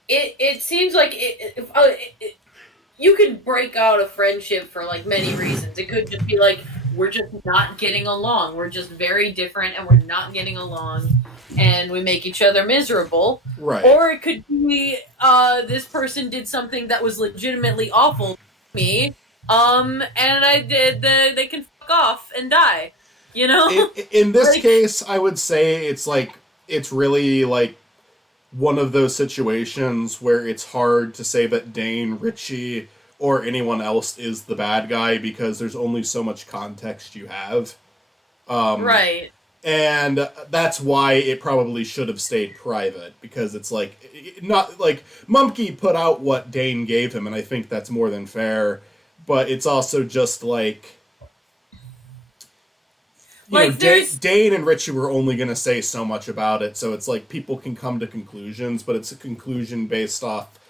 it seems like you could break out a friendship for like many reasons. It could just be like we're just not getting along. We're just very different, and we're not getting along. And we make each other miserable. Right. Or it could be, this person did something that was legitimately awful to me, and they can fuck off and die. You know? In this case, I would say it's really, like, one of those situations where it's hard to say that Dane, Richie, or anyone else is the bad guy, because there's only so much context you have. Right. And that's why it probably should have stayed private, because it's like, not like Mumkey put out what Dane gave him, and I think that's more than fair, but it's also just like, Dane and Richie were only going to say so much about it, so it's like people can come to conclusions, but it's a conclusion based off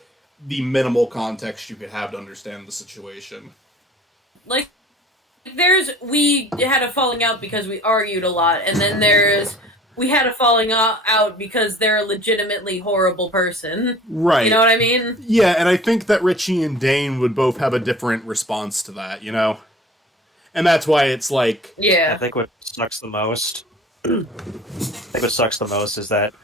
the minimal context you could have to understand the situation. Like, we had a falling out because we argued a lot, and then we had a falling out because they're a legitimately horrible person. Right. You know what I mean? Yeah, and I think that Richie and Dane would both have a different response to that, you know? And that's why it's like... Yeah. I think what sucks the most... is that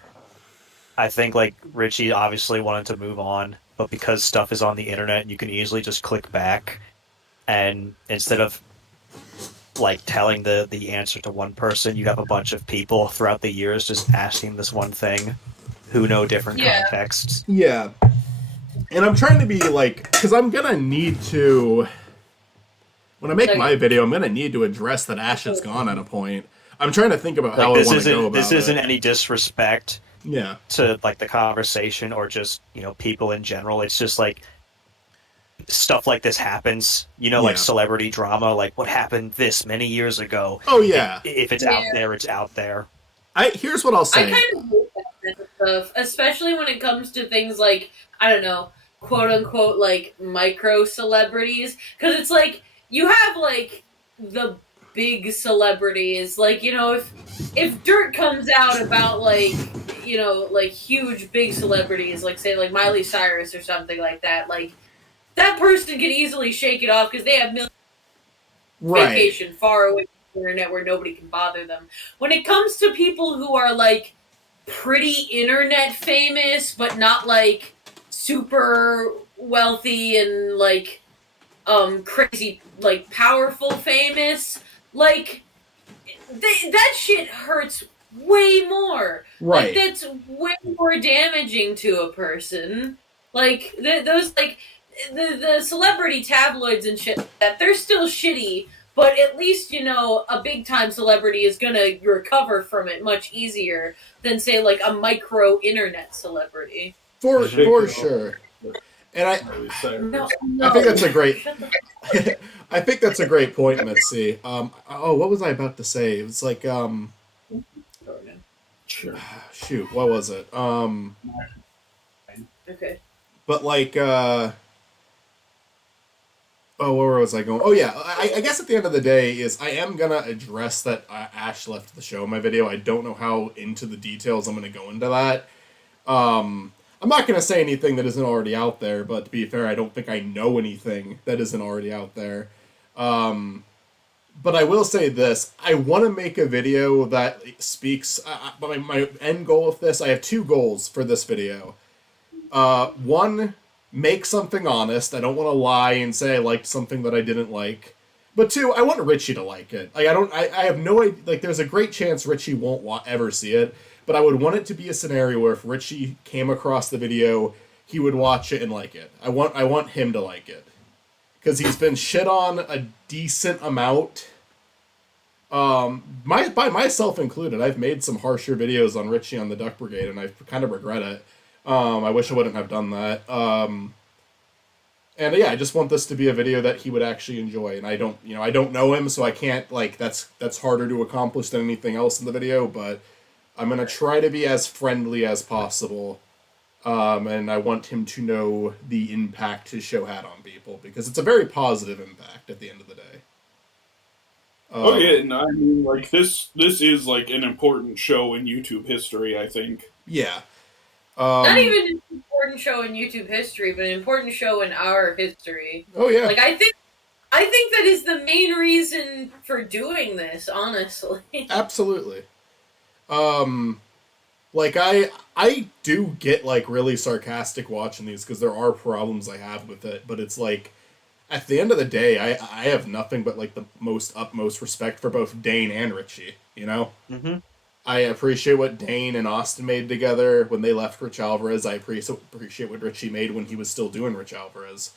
I think, like, Richie obviously wanted to move on, but because stuff is on the internet, you can easily just click back, and instead of like telling the answer to one person, you have a bunch of people throughout the years just asking this one thing who know different contexts. Yeah. And I'm trying to be like, because I'm gonna need to, when I make my video, I'm gonna need to address that Ash is gone at a point. I'm trying to think about how I want to go about this isn't any disrespect to like the conversation or just, people in general. It's just like stuff like this happens, like celebrity drama, like what happened this many years ago. Oh yeah. If it's out there, it's out there. Here's what I'll say. I kind of hate that kind of stuff, especially when it comes to things like, I don't know, quote unquote, like micro celebrities, because it's like you have like the big celebrities, like if dirt comes out about like like huge big celebrities, like say like Miley Cyrus or something like that, like that person can easily shake it off because they have vacation far away from the internet where nobody can bother them. When it comes to people who are like pretty internet famous but not like super wealthy and like crazy, like, powerful, famous. Like, that shit hurts way more. Right. Like, that's way more damaging to a person. Like, those, like, the celebrity tabloids and shit, that they're still shitty, but at least, you know, a big-time celebrity is gonna recover from it much easier than, say, like, a micro-internet celebrity. For sure. And I think that's a great I think that's a great point, Mitzi. What was I about to say? It was like shoot, what was it? Okay. But like where was I going? Oh yeah, I guess at the end of the day is I am gonna address that Ash left the show in my video. I don't know how into the details I'm gonna go into that. I'm not gonna say anything that isn't already out there, but to be fair, I don't think I know anything that isn't already out there. But I will say this: I want to make a video that speaks. My end goal of this, I have two goals for this video. One, make something honest. I don't want to lie and say I liked something that I didn't like. But two, I want Richie to like it. Like I have no idea. Like, there's a great chance Richie won't ever see it. But I would want it to be a scenario where if Richie came across the video, he would watch it and like it. I want him to like it, because he's been shit on a decent amount. By myself included, I've made some harsher videos on Richie on the Duck Brigade, and I kind of regret it. I wish I wouldn't have done that. And yeah, I just want this to be a video that he would actually enjoy. And I don't know him, so I can't, like, that's harder to accomplish than anything else in the video, but I'm gonna try to be as friendly as possible. And I want him to know the impact his show had on people, because it's a very positive impact at the end of the day. And I mean, like, this is, like, an important show in YouTube history, I think. Yeah. Not even an important show in YouTube history, but an important show in our history. Oh yeah. Like, I think that is the main reason for doing this, honestly. Absolutely. Like, I do get, like, really sarcastic watching these, because there are problems I have with it, but it's like, at the end of the day, I have nothing but, like, the utmost respect for both Dane and Richie, you know? Mm-hmm. I appreciate what Dane and Austin made together when they left Rich Alvarez. I appreciate what Richie made when he was still doing Rich Alvarez.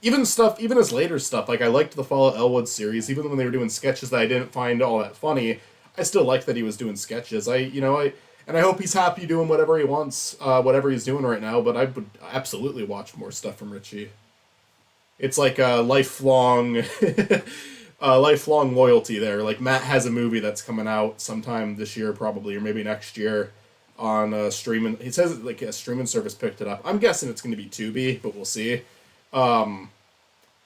Even his later stuff, like, I liked the Fallout Elwood series, even when they were doing sketches that I didn't find all that funny, I still liked that he was doing sketches. And I hope he's happy doing whatever he wants, whatever he's doing right now, but I would absolutely watch more stuff from Richie. It's like a lifelong loyalty there. Like, Matt has a movie that's coming out sometime this year, probably, or maybe next year, on streaming. He says, like, a streaming service picked it up. I'm guessing it's going to be Tubi, but we'll see. And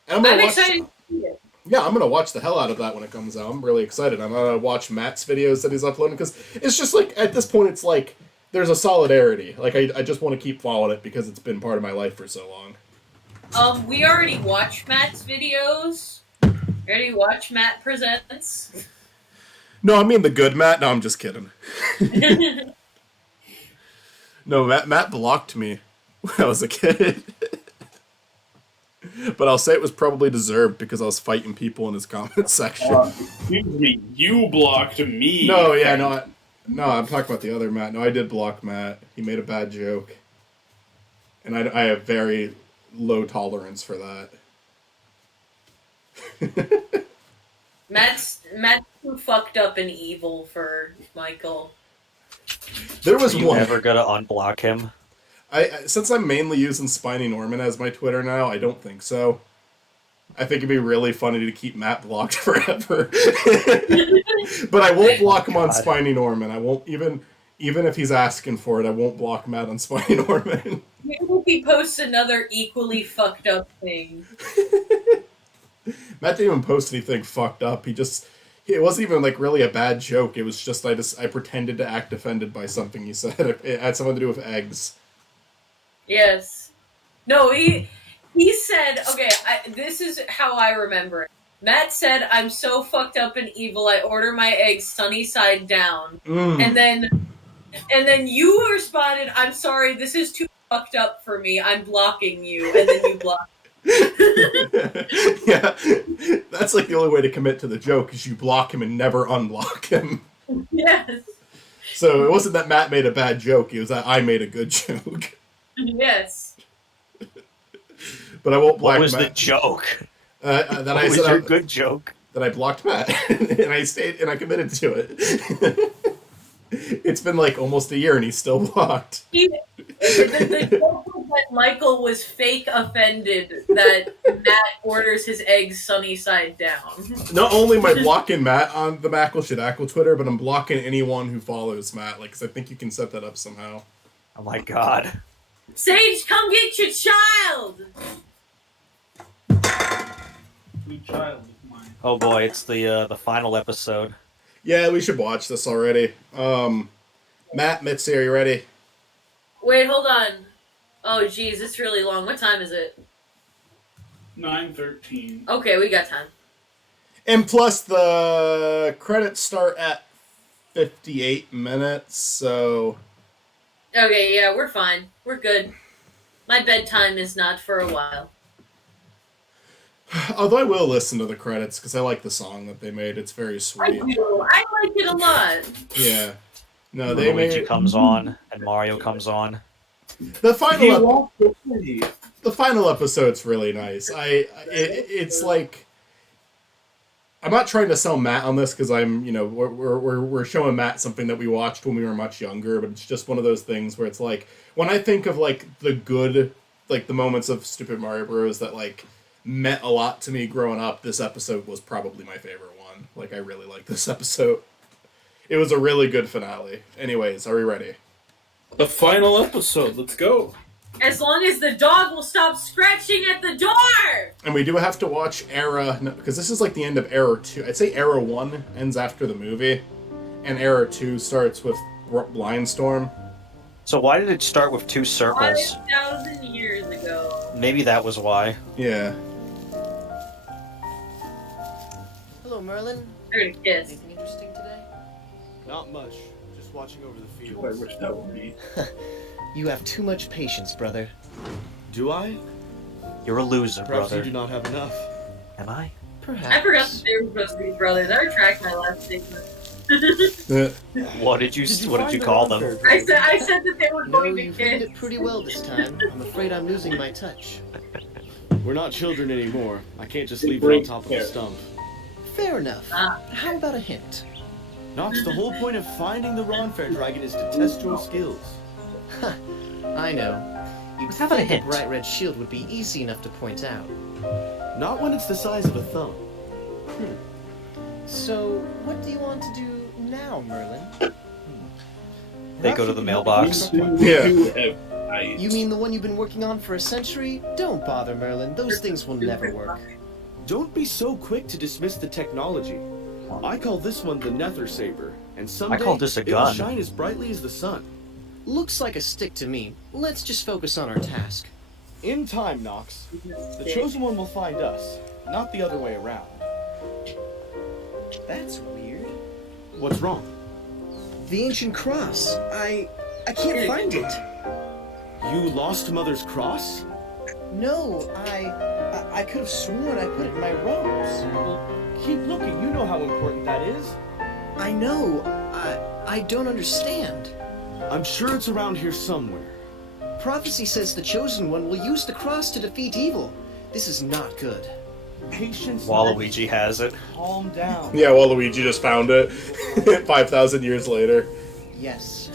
I'm excited to see it. Yeah, I'm going to watch the hell out of that when it comes out. I'm really excited. I'm going to watch Matt's videos that he's uploading, because it's just, like, at this point, it's like, there's a solidarity. Like, I just want to keep following it because it's been part of my life for so long. We already watched Matt's videos. We already watched Matt Presents. No, I mean the good Matt. No, I'm just kidding. No, Matt blocked me when I was a kid. But I'll say it was probably deserved, because I was fighting people in his comment section. Excuse me, you blocked me. No, I'm talking about the other Matt. No, I did block Matt. He made a bad joke. And I have very low tolerance for that. Matt's too fucked up and evil for Michael. There was Are you one. ever gonna unblock him? Since I'm mainly using Spiny Norman as my Twitter now, I don't think so. I think it'd be really funny to keep Matt blocked forever. But I won't block him on Spiny Norman. I won't even if he's asking for it. I won't block Matt on Spiny Norman. Maybe if he posts another equally fucked up thing. Matt didn't even post anything fucked up. It wasn't even, like, really a bad joke. It was just I pretended to act offended by something he said. It had something to do with eggs. Yes. No, he said, okay, this is how I remember it. Matt said, "I'm so fucked up and evil, I order my eggs sunny side down." And then you responded, "I'm sorry, this is too fucked up for me, I'm blocking you," and then you blocked. Yeah, that's like the only way to commit to the joke is you block him and never unblock him. Yes. So it wasn't that Matt made a bad joke; it was that I made a good joke. Yes. But I won't block What was Matt. the joke? That What I was said your good joke? That I blocked Matt, and I stayed and I committed to it. It's been like almost a year, and he's still blocked. The joke was that Michael was fake offended that Matt orders his eggs sunny side down. Not only am I blocking Matt on the Mackle Shadackle Twitter, but I'm blocking anyone who follows Matt. Like, 'cause I think you can set that up somehow. Oh my god. Sage, come get your child! Sweet child of mine. Oh boy, it's the final episode. Yeah, we should watch this already. Matt, Mitzi, are you ready? Wait, hold on. Oh, geez, it's really long. What time is it? 9:13. Okay, we got time. And plus, the credits start at 58 minutes, so... Okay, yeah, we're fine. We're good. My bedtime is not for a while. Although I will listen to the credits, because I like the song that they made. It's very I sweet. do. I like it a lot. Yeah. No, they Luigi made... comes on and Mario comes on. The final episode's really nice. It's like... I'm not trying to sell Matt on this because I'm, we're showing Matt something that we watched when we were much younger, but it's just one of those things where it's like, when I think of like the good, like the moments of Super Mario Bros. That like meant a lot to me growing up, this episode was probably my favorite one. Like, I really like this episode. It was a really good finale. Anyways, are we ready? The final episode. Let's go. As long as the dog will stop scratching at the door! And we do have to watch Era, because this is like the end of Era 2. I'd say Era 1 ends after the movie, and Era 2 starts with Blindstorm. So why did it start with two circles? 5,000 years ago. Maybe that was why. Yeah. Hello, Merlin. They're gonna kiss. Anything interesting today? Not much. Just watching over the fields. I wish that would be. You have too much patience, brother. Do I? You're a loser, Perhaps brother. you do not have enough. Am I? Perhaps. I forgot that they were supposed to be brothers. I retract my last statement. What did you call them? I said that they were No, going to you've hit kiss. it pretty well this time. I'm afraid I'm losing my touch. We're not children anymore. I can't just leave it on top of a stump. Fair enough. How about a hint? Nox, the whole point of finding the Ronfair Dragon is to test your skills. I know. You'd Have a think a hint. bright red shield would be easy enough to point out. Not when it's the size of a thumb. So, what do you want to do now, Merlin? They go to the mailbox. Yeah. You mean the one you've been working on for a century? Don't bother, Merlin. Those things will never work. Don't be so quick to dismiss the technology. I call this one the Nether Saber, and someday call this a it'll gun. shine as brightly as the sun. Looks like a stick to me. Let's just focus on our task. In time, Nox, the Chosen One will find us, not the other way around. That's weird. What's wrong? The ancient cross. I can't find it. You lost Mother's cross? No, I could have sworn I put it in my robes. Keep looking, you know how important that is. I know. I don't understand. I'm sure it's around here somewhere. Prophecy says the Chosen One will use the cross to defeat evil. This is not good. Patience. Waluigi has it. Calm down. Yeah, Waluigi just found it 5,000 years later. Yes.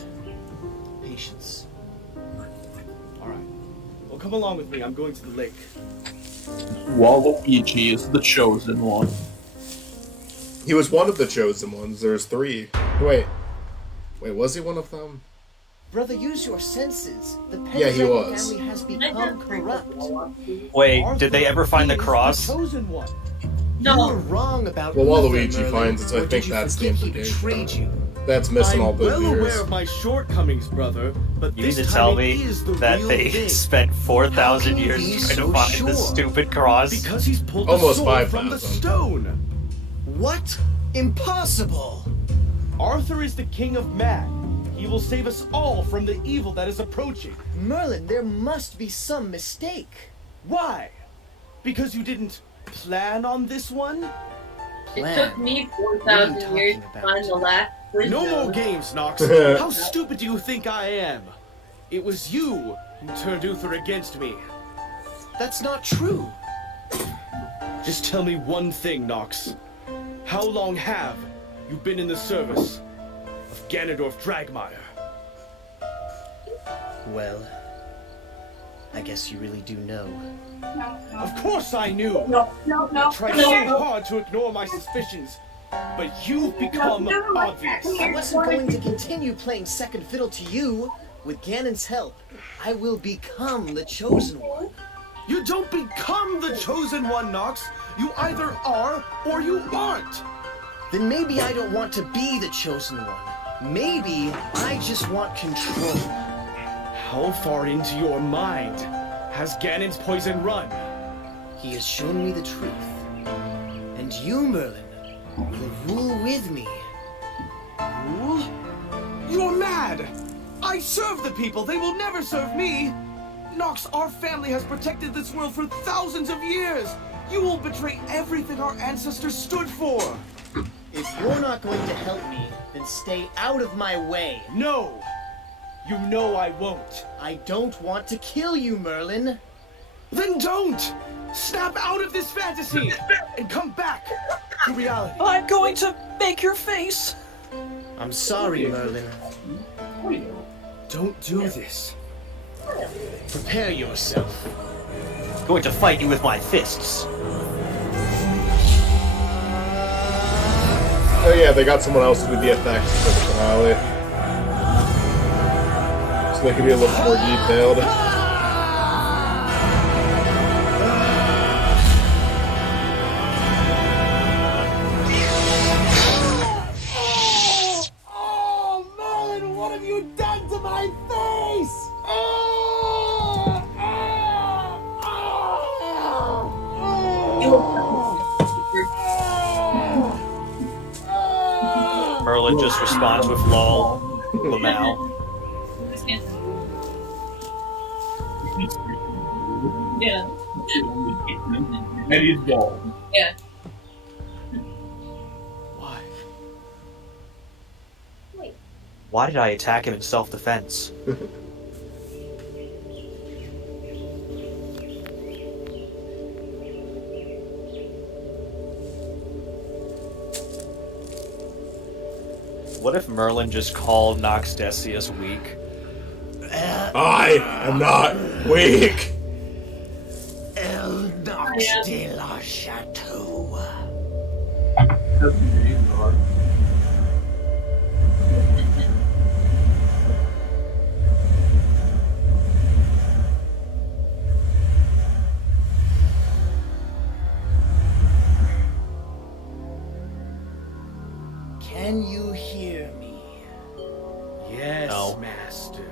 Patience. Alright. Well, come along with me. I'm going to the lake. Waluigi is the chosen one. He was one of the chosen ones. There's 3. Wait, was he one of them? Brother, use your senses. The Yeah, he Pendragon was. family has become corrupt. Wait, did they ever find the cross? Chosen one. You're wrong about Well, Luther, Waluigi Merlin. finds it, so I Or did think you that's the forget he implication. betrayed you? That's missing all I'm those well years. aware of my shortcomings, brother, but You need this to tell time it me is the that real they thing. spent 4,000 How can you years be trying so to find sure? the stupid cross. Because he's pulled Almost the sword from the 5,000. stone. What? Impossible! Arthur is the king of man. He will save us all from the evil that is approaching. Merlin, there must be some mistake. Why? Because you didn't plan on this one? It took me 4,000 years to find the last prison. No more games, Nox. How stupid do you think I am? It was you who turned Uther against me. That's not true. Just tell me one thing, Nox. How long have you been in the service of Ganondorf Dragmire? Well, I guess you really do know. Of course I knew! No. I tried so hard to ignore my suspicions, but you've become obvious. I wasn't going to continue playing second fiddle to you. With Ganon's help, I will become the Chosen One. You don't become the Chosen One, Nox. You either are or you aren't. Then maybe I don't want to be the Chosen One. Maybe I just want control. How far into your mind has Ganon's poison run? He has shown me the truth. And you, Merlin, will rule with me. Rule? You're mad! I serve the people, they will never serve me! Nox, our family has protected this world for thousands of years! You will betray everything our ancestors stood for! If you're not going to help me, then stay out of my way. No! You know I won't. I don't want to kill you, Merlin. Then don't! Snap out of this fantasy and come back to reality. I'm going to make your face. I'm sorry, Merlin. Don't do this. Prepare yourself. I'm going to fight you with my fists. Oh yeah, they got someone else to do the effects for the finale. So they can be a little more detailed. Oh, Merlin, what have you done to my face? Merlin just responds with lol, Lamau. Yeah. And he's bald. Yeah. Why? Why did I attack him in self-defense? What if Merlin just called Nox Decius weak? I am not weak! El Nox de la Chateau. Can you hear me? Yes, No. Master.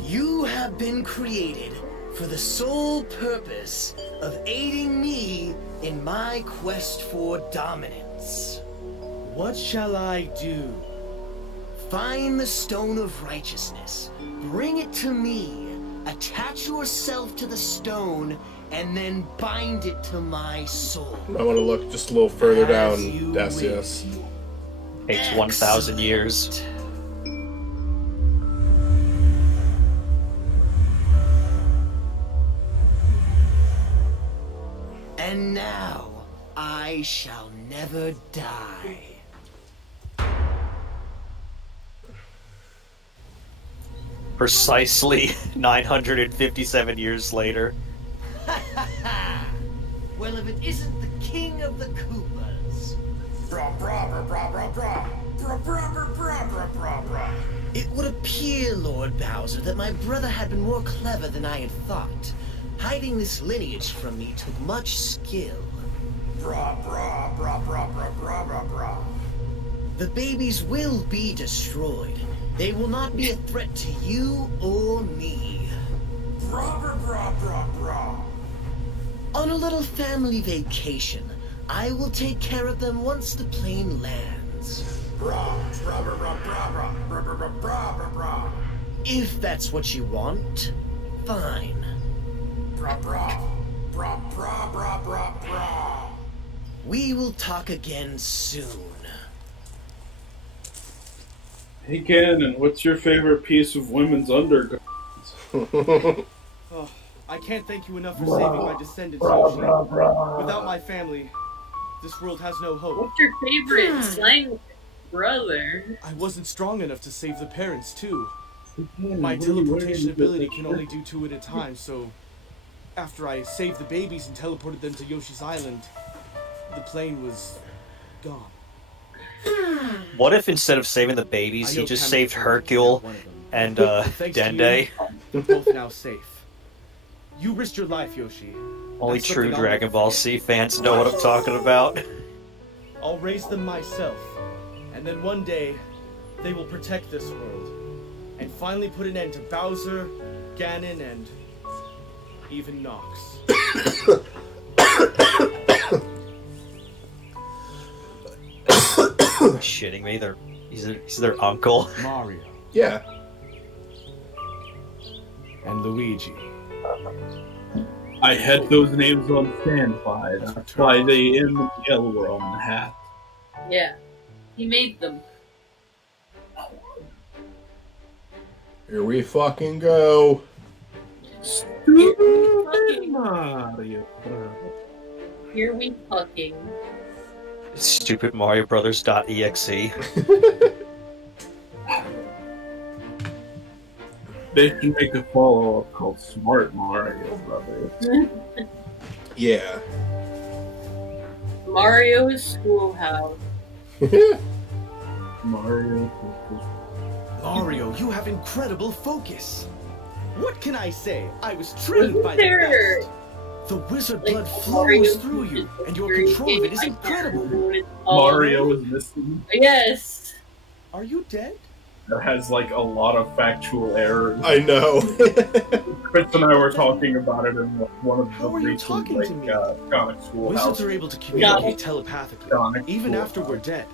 You have been created for the sole purpose of aiding me in my quest for dominance. What shall I do? Find the Stone of Righteousness. Bring it to me. Attach yourself to the stone, and then bind it to my soul. I want to look just a little further down, As you Decius. Takes 1,000 years. And now, I shall never die. Precisely 957 years later. Well, if it isn't the King of the Koopas. It would appear, Lord Bowser, that my brother had been more clever than I had thought. Hiding this lineage from me took much skill. The babies will be destroyed. They will not be a threat to you or me. On a little family vacation, I will take care of them once the plane lands. If that's what you want, fine. Bra, bra, bra, bra, bra. We will talk again soon. Hey, Cannon, what's your favorite piece of women's undergarments? Oh, I can't thank you enough for saving my descendants, Yoshi. Without my family, this world has no hope. What's your favorite slang brother? I wasn't strong enough to save the parents, too. My teleportation ability can only do 2 at a time, so after I saved the babies and teleported them to Yoshi's Island, the plane was gone. What if instead of saving the babies, he just saved Hercule and Thanks to Dende? They're both now safe. You risked your life, Yoshi. Only That's true something I'll Dragon never Ball forget. Z fans know what I'm talking about. I'll raise them myself, and then one day, they will protect this world, and finally put an end to Bowser, Ganon, and even Nox. Shitting me, he's their uncle. Mario. Yeah. And Luigi. I had those names on standby. That's why they M and L were on the hat. Yeah. He made them. Here we fucking go. Mario. Here we fucking. Stupid Mario Brothers.exe. They should make a follow-up called Smart Mario Brothers. Yeah. Mario's Schoolhouse. Mario. Mario, you have incredible focus. What can I say? I was trained by the There. best. The wizard Like, blood Mario flows through you, and your control of it is incredible. Mario is missing. Yes. Are you dead? That has like a lot of factual errors. I know. Chris and I were talking about it in one of the How are you recent talking to me? Sonic Schoolhouse. Wizards are able to communicate telepathically, even after we're dead.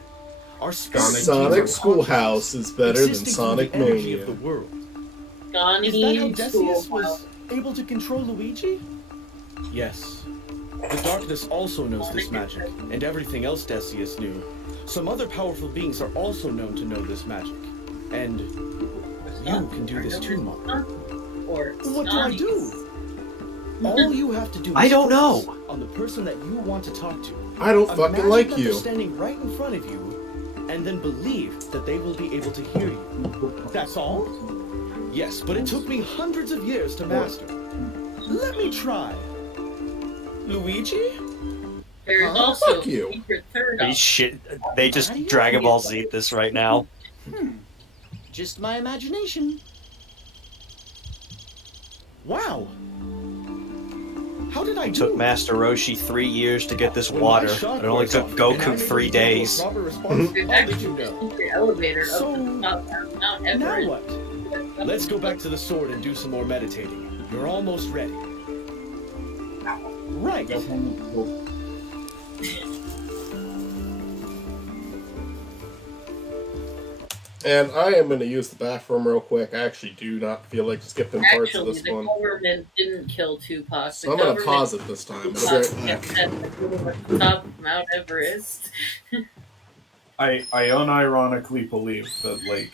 Our spirits Sonic Schoolhouse is better than existing Sonic through the energy Mania. of the world. Is that how Gani Decius was able to control Luigi? Yes. The darkness also knows this magic, and everything else Decius knew. Some other powerful beings are also known to know this magic. And you can do this too, Mom. Or What do I do? All you have to do is I don't know. focus on the person that you want to talk to. I don't fucking Imagine like that you. they're standing right in front of you, and then believe that they will be able to hear you. That's all? Yes, but it took me hundreds of years to master. Let me try. Luigi? There's Huh? also Fuck you. secret third They They just Dragon Ball Z this right now. Just my imagination. Wow. How did I It took do? Master Roshi 3 years to get this When my water. shot It only goes took off and Goku I 3 make days. a proper response, how did you know? secret elevator So, up to Mount Now Everest. what? Let's go back to the sword and do some more meditating. You're almost ready. Right. And I am going to use the bathroom real quick. I actually do not feel like skipping parts of Actually, this the one. government didn't kill Tupac. So I'm going to pause it this time. I'll be right back. At the top of Mount Everest. I unironically believe that like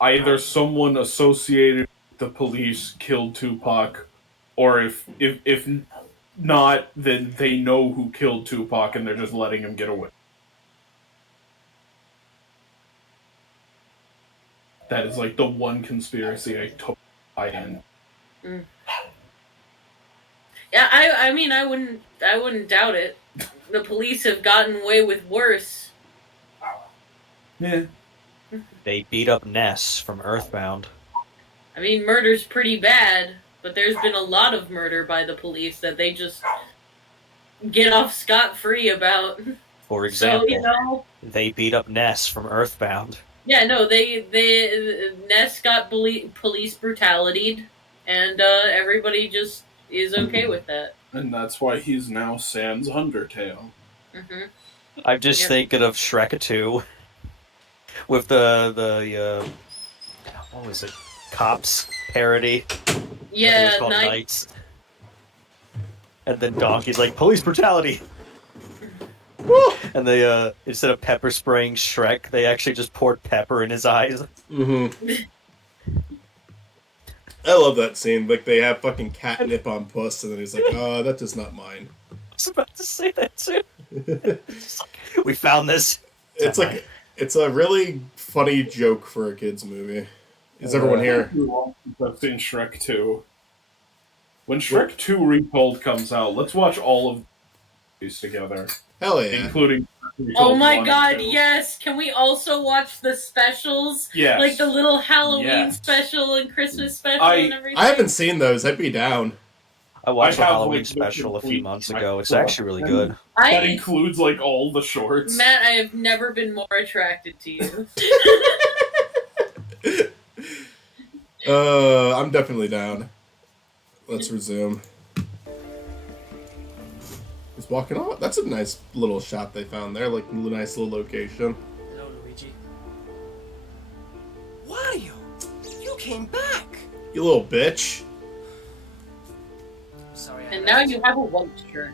either someone associated with the police killed Tupac, or if not, then they know who killed Tupac and they're just letting him get away. That is like the one conspiracy I totally buy in. Mm. Yeah, I mean, I wouldn't doubt it. The police have gotten away with worse. Yeah. They beat up Ness from Earthbound. I mean, murder's pretty bad, but there's been a lot of murder by the police that they just get off scot-free about. For example, So, you know, they beat up Ness from Earthbound. yeah, no, they Ness got police brutality'd, and everybody just is okay with that. And that's why he's now Sans Undertale. Mm-hmm. I'm just thinking of Shrek 2 with the what was it? Cops parody. I think it Yeah, was called Knights. Knights. And then Donkey's like, police brutality! And they, instead of pepper spraying Shrek, they actually just poured pepper in his eyes. Mm-hmm. I love that scene. Like, they have fucking catnip on Puss, and then he's like, oh, that is not mine. I was about to say that too. We found this. It's like, it's a really funny joke for a kid's movie. Is everyone here? I've seen Shrek 2. When Shrek 2 Retold comes out, let's watch all of these together. Hell yeah. Including Oh my 1 and god, 2. yes! Can we also watch the specials? Yes. Like the little Halloween Yes. special and Christmas special and everything? I haven't seen those. I'd be down. I watched the have, Halloween like, the special a few complete months ago. It's Shrek actually really collection. good. That includes, like, all the shorts. Matt, I have never been more attracted to you. I'm definitely down. Let's resume. He's walking off. That's a nice little shot they found there. Like, a nice little location. Hello, Luigi. Wario, you came back. You little bitch. Sorry. And now you have a white shirt.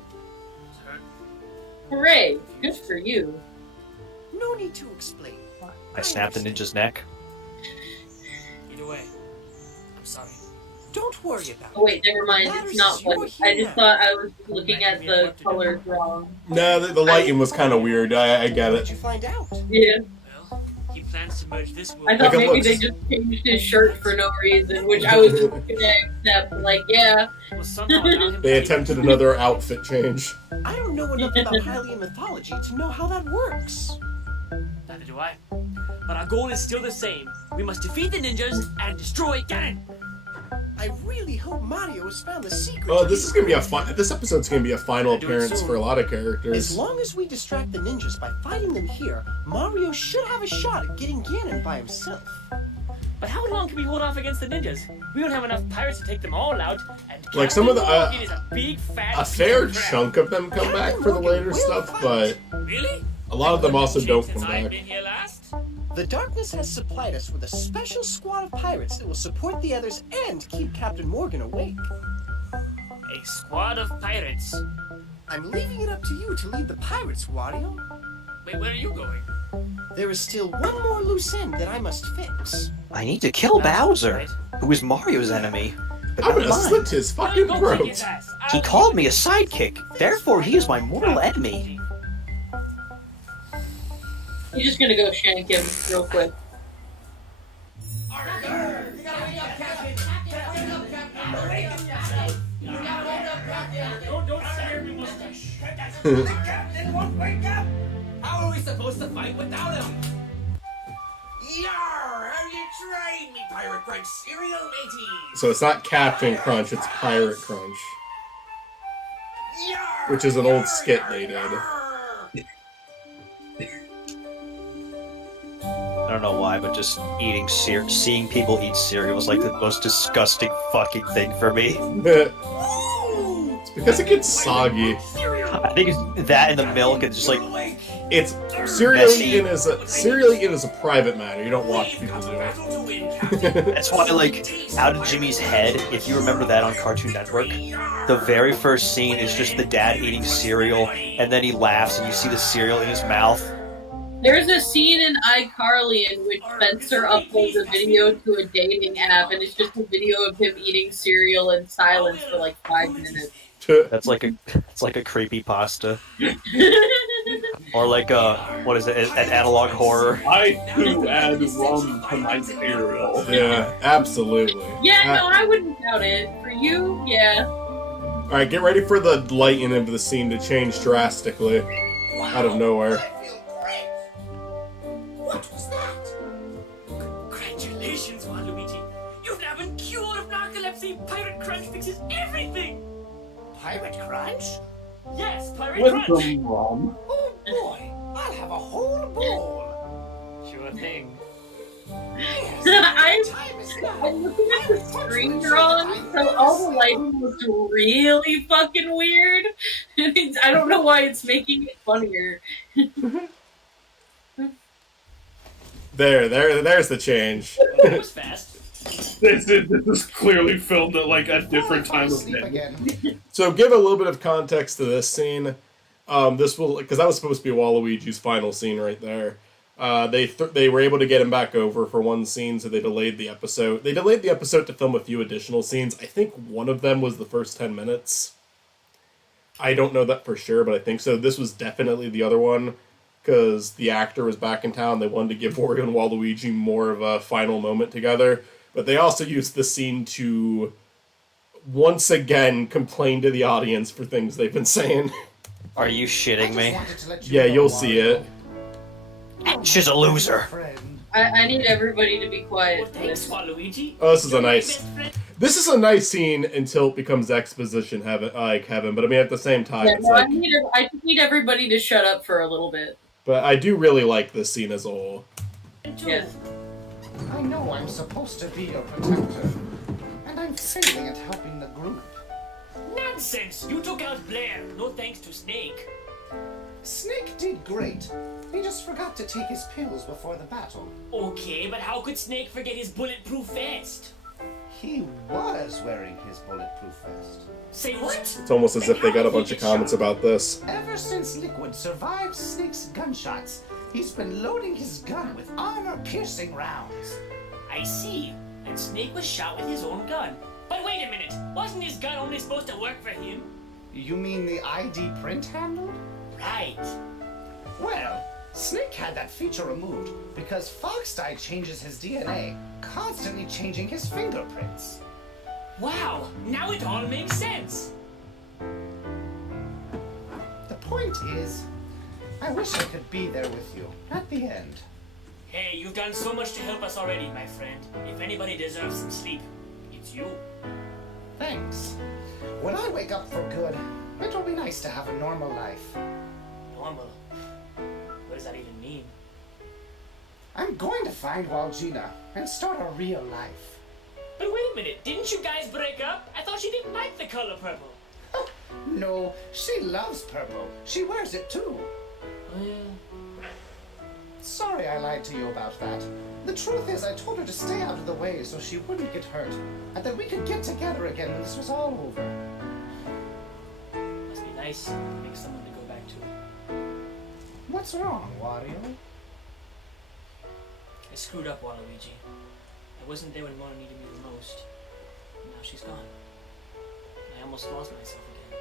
Hooray! Good for you. No need to explain. I snapped the ninja's neck. Either way, I'm sorry. Don't worry about Oh wait, never mind. It's not white. I just thought I was looking at the colors wrong. No, the lighting was kind of weird. I get it. Did you find out? Yeah. Well, he plans to merge this world. I thought Like, it maybe looks- they just changed his shirt for no reason, which I was gonna accept. Like, yeah. Well, somehow allow him They to attempted another outfit change. I don't know enough about Hylian mythology to know how that works. Neither do I. But our goal is still the same. We must defeat the ninjas and destroy Ganon. I really hope Mario has found the secret. Oh, this is gonna be this episode's gonna be a final Do it appearance soon. for a lot of As characters. long as we distract the ninjas by fighting them here, Mario should have a shot at getting Ganon by himself. But how long can we hold off against the ninjas? We don't have enough pirates to take them all out. And Like, some of the, Captain Morgan is a big fat A fair crab. chunk of them come back for the later stuff, but Really? a lot of them also don't come Since I've back. been here last? The darkness has supplied us with a special squad of pirates that will support the others and keep Captain Morgan awake. A squad of pirates. I'm leaving it up to you to lead the pirates, Wario. Wait, where are you going? There is still one more loose end that I must fix. I need to kill Bowser, who is Mario's enemy. But I'm not gonna mine. slit his fucking throat. He called me a sidekick, therefore he is my mortal enemy. You're just gonna go shank him real quick. Don't scare me, mustache. The captain won't wake up! How are we supposed to fight without him? Yar! Have you tried me, Pirate Crunch cereal mateys? So it's not Captain Crunch, it's Pirate Crunch. Which is an old skit they did. I don't know why, but just eating seeing people eat cereal is like the most disgusting fucking thing for me. It's because it gets soggy. I think it's that and the milk and just like It's cereal Messy. eating is a private matter. You don't watch people do it. That's why, like, Out of Jimmy's Head, if you remember that on Cartoon Network, the very first scene is just the dad eating cereal, and then he laughs and you see the cereal in his mouth. There's a scene in iCarly in which Spencer uploads a video to a dating app, and it's just a video of him eating cereal in silence for like 5 minutes. That's like a creepy pasta. Or like what is it? An analog horror. I do add rum to my cereal. Yeah, absolutely. Yeah, no, I wouldn't doubt it. For you, yeah. Alright, get ready for the lighting of the scene to change drastically. Out of nowhere. What was that? Congratulations, Waluigi. You've now been cured of narcolepsy. Pirate Crunch fixes everything. Pirate Crunch? Yes, Pirate With Crunch. some rum. Oh boy, I'll have a whole bowl. Sure thing. I'm looking at the screen drawing, so all the lighting looks really fucking weird. I don't know why it's making it funnier. There's the change. That was fast. This is clearly filmed at like a different time of day. So give a little bit of context to this scene. This will, because that was supposed to be Waluigi's final scene right there. They were able to get him back over for one scene, so they delayed the episode. They delayed the episode to film a few additional scenes. I think one of them was the first 10 minutes. I don't know that for sure, but I think so. This was definitely the other one, because the actor was back in town. They wanted to give Wario and Waluigi more of a final moment together. But they also used the scene to, once again, complain to the audience for things they've been saying. Are you shitting me? Yeah, you'll see it. She's a loser. I need everybody to be quiet. Well, thanks, Waluigi. Oh, this is a nice scene until it becomes exposition heaven, but I mean at the same time, Yeah, it's no, like, I just need everybody to shut up for a little bit. but I do really like this scene as a whole. Yeah. I know I'm supposed to be your protector, and I'm failing at helping the group. Nonsense! You took out Blair. No thanks to Snake. Snake did great. He just forgot to take his pills before the battle. Okay, but how could Snake forget his bulletproof vest? He was wearing his bulletproof vest. Say what? It's almost as if they got a bunch of comments about this. Ever since Liquid survived Snake's gunshots, he's been loading his gun with armor-piercing rounds. I see. And Snake was shot with his own gun. But wait a minute. Wasn't his gun only supposed to work for him? You mean the ID print handle? Right. Well, Snake had that feature removed because Foxdie changes his DNA, constantly changing his fingerprints. Wow, now it all makes sense. The point is, I wish I could be there with you at the end. Hey, you've done so much to help us already, my friend. If anybody deserves some sleep, it's you. Thanks. When I wake up for good, it'll be nice to have a normal life. Normal? What does that even mean? I'm going to find Walgina and start a real life. But wait a minute, didn't you guys break up? I thought you didn't like the color purple. No, she loves purple. She wears it too. Oh, yeah. Sorry I lied to you about that. The truth is I told her to stay out of the way so she wouldn't get hurt, and that we could get together again when this was all over. Must be nice to make someone to go back to. What's wrong, Wario? I screwed up, Waluigi. I wasn't there when Mona needed me the most. And now she's gone. I almost lost myself again.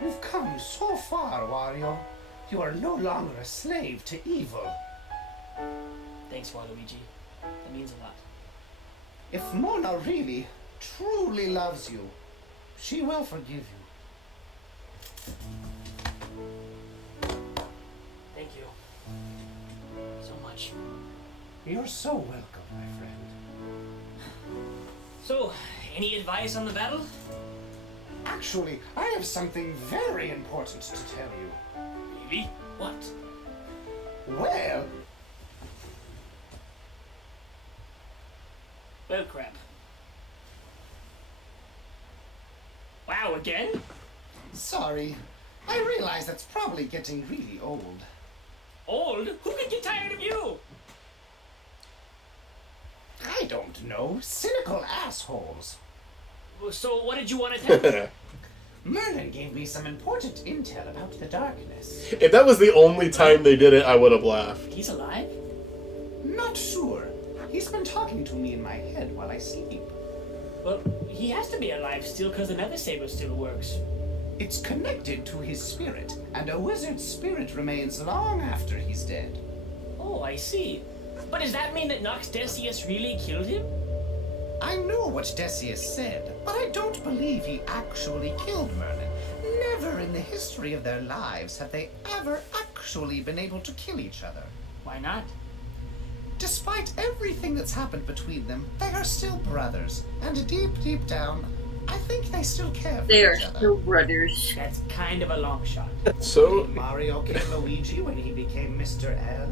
You've come so far, Wario. You are no longer a slave to evil. Thanks, Waluigi. That means a lot. If Mona really, truly loves you, she will forgive you. Thank you. So much. You're so welcome, my friend. So, any advice on the battle? Actually, I have something very important to tell you. Really? What? Well... Well, crap. Wow, again? Sorry. I realize that's probably getting really old. Old? Who could get tired of you? I don't know. Cynical assholes. So what did you want to tell me? Merlin gave me some important intel about the darkness. If that was the only time they did it, I would have laughed. He's alive? Not sure. He's been talking to me in my head while I sleep. Well, he has to be alive still because the Nether Saber still works. It's connected to his spirit, and a wizard's spirit remains long after he's dead. Oh, I see. But does that mean that Nox Decius really killed him? I know what Decius said, but I don't believe he actually killed Merlin. Never in the history of their lives have they ever actually been able to kill each other. Why not? Despite everything that's happened between them, they are still brothers. And deep, deep down, I think they still care for They are each other. still brothers. That's kind of a long shot. So Did Mario kill Luigi when he became Mr. L?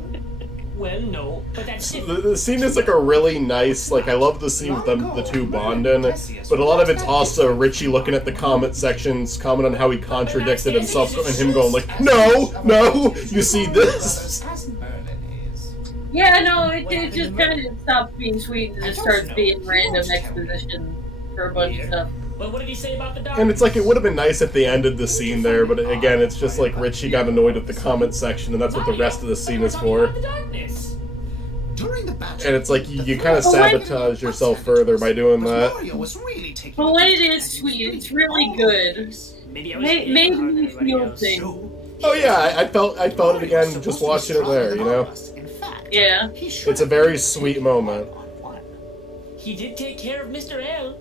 Well, no, but that's the scene is like a really nice, like I love the scene with them, the two bonding, but a lot of it's also Richie looking at the comment sections, comment on how he contradicted himself, and him going like, no, you see this? As Merlin is. Yeah, no, it just kind of stops being sweet and just starts being random exposition for a bunch of stuff. But what did he say about the dark? And it's like, it would have been nice if they ended the scene there, but again, it's just like Richie got annoyed with the comment section, and that's what the rest of the scene is for. During the battle, And it's like, you kind of sabotage yourself further by doing that. Mario was really taking But when it is sweet, it's really good. Maybe me feel things. Oh yeah, I felt it again just watching it there, you know? Yeah. It's a very sweet moment. He did take care of Mr. L.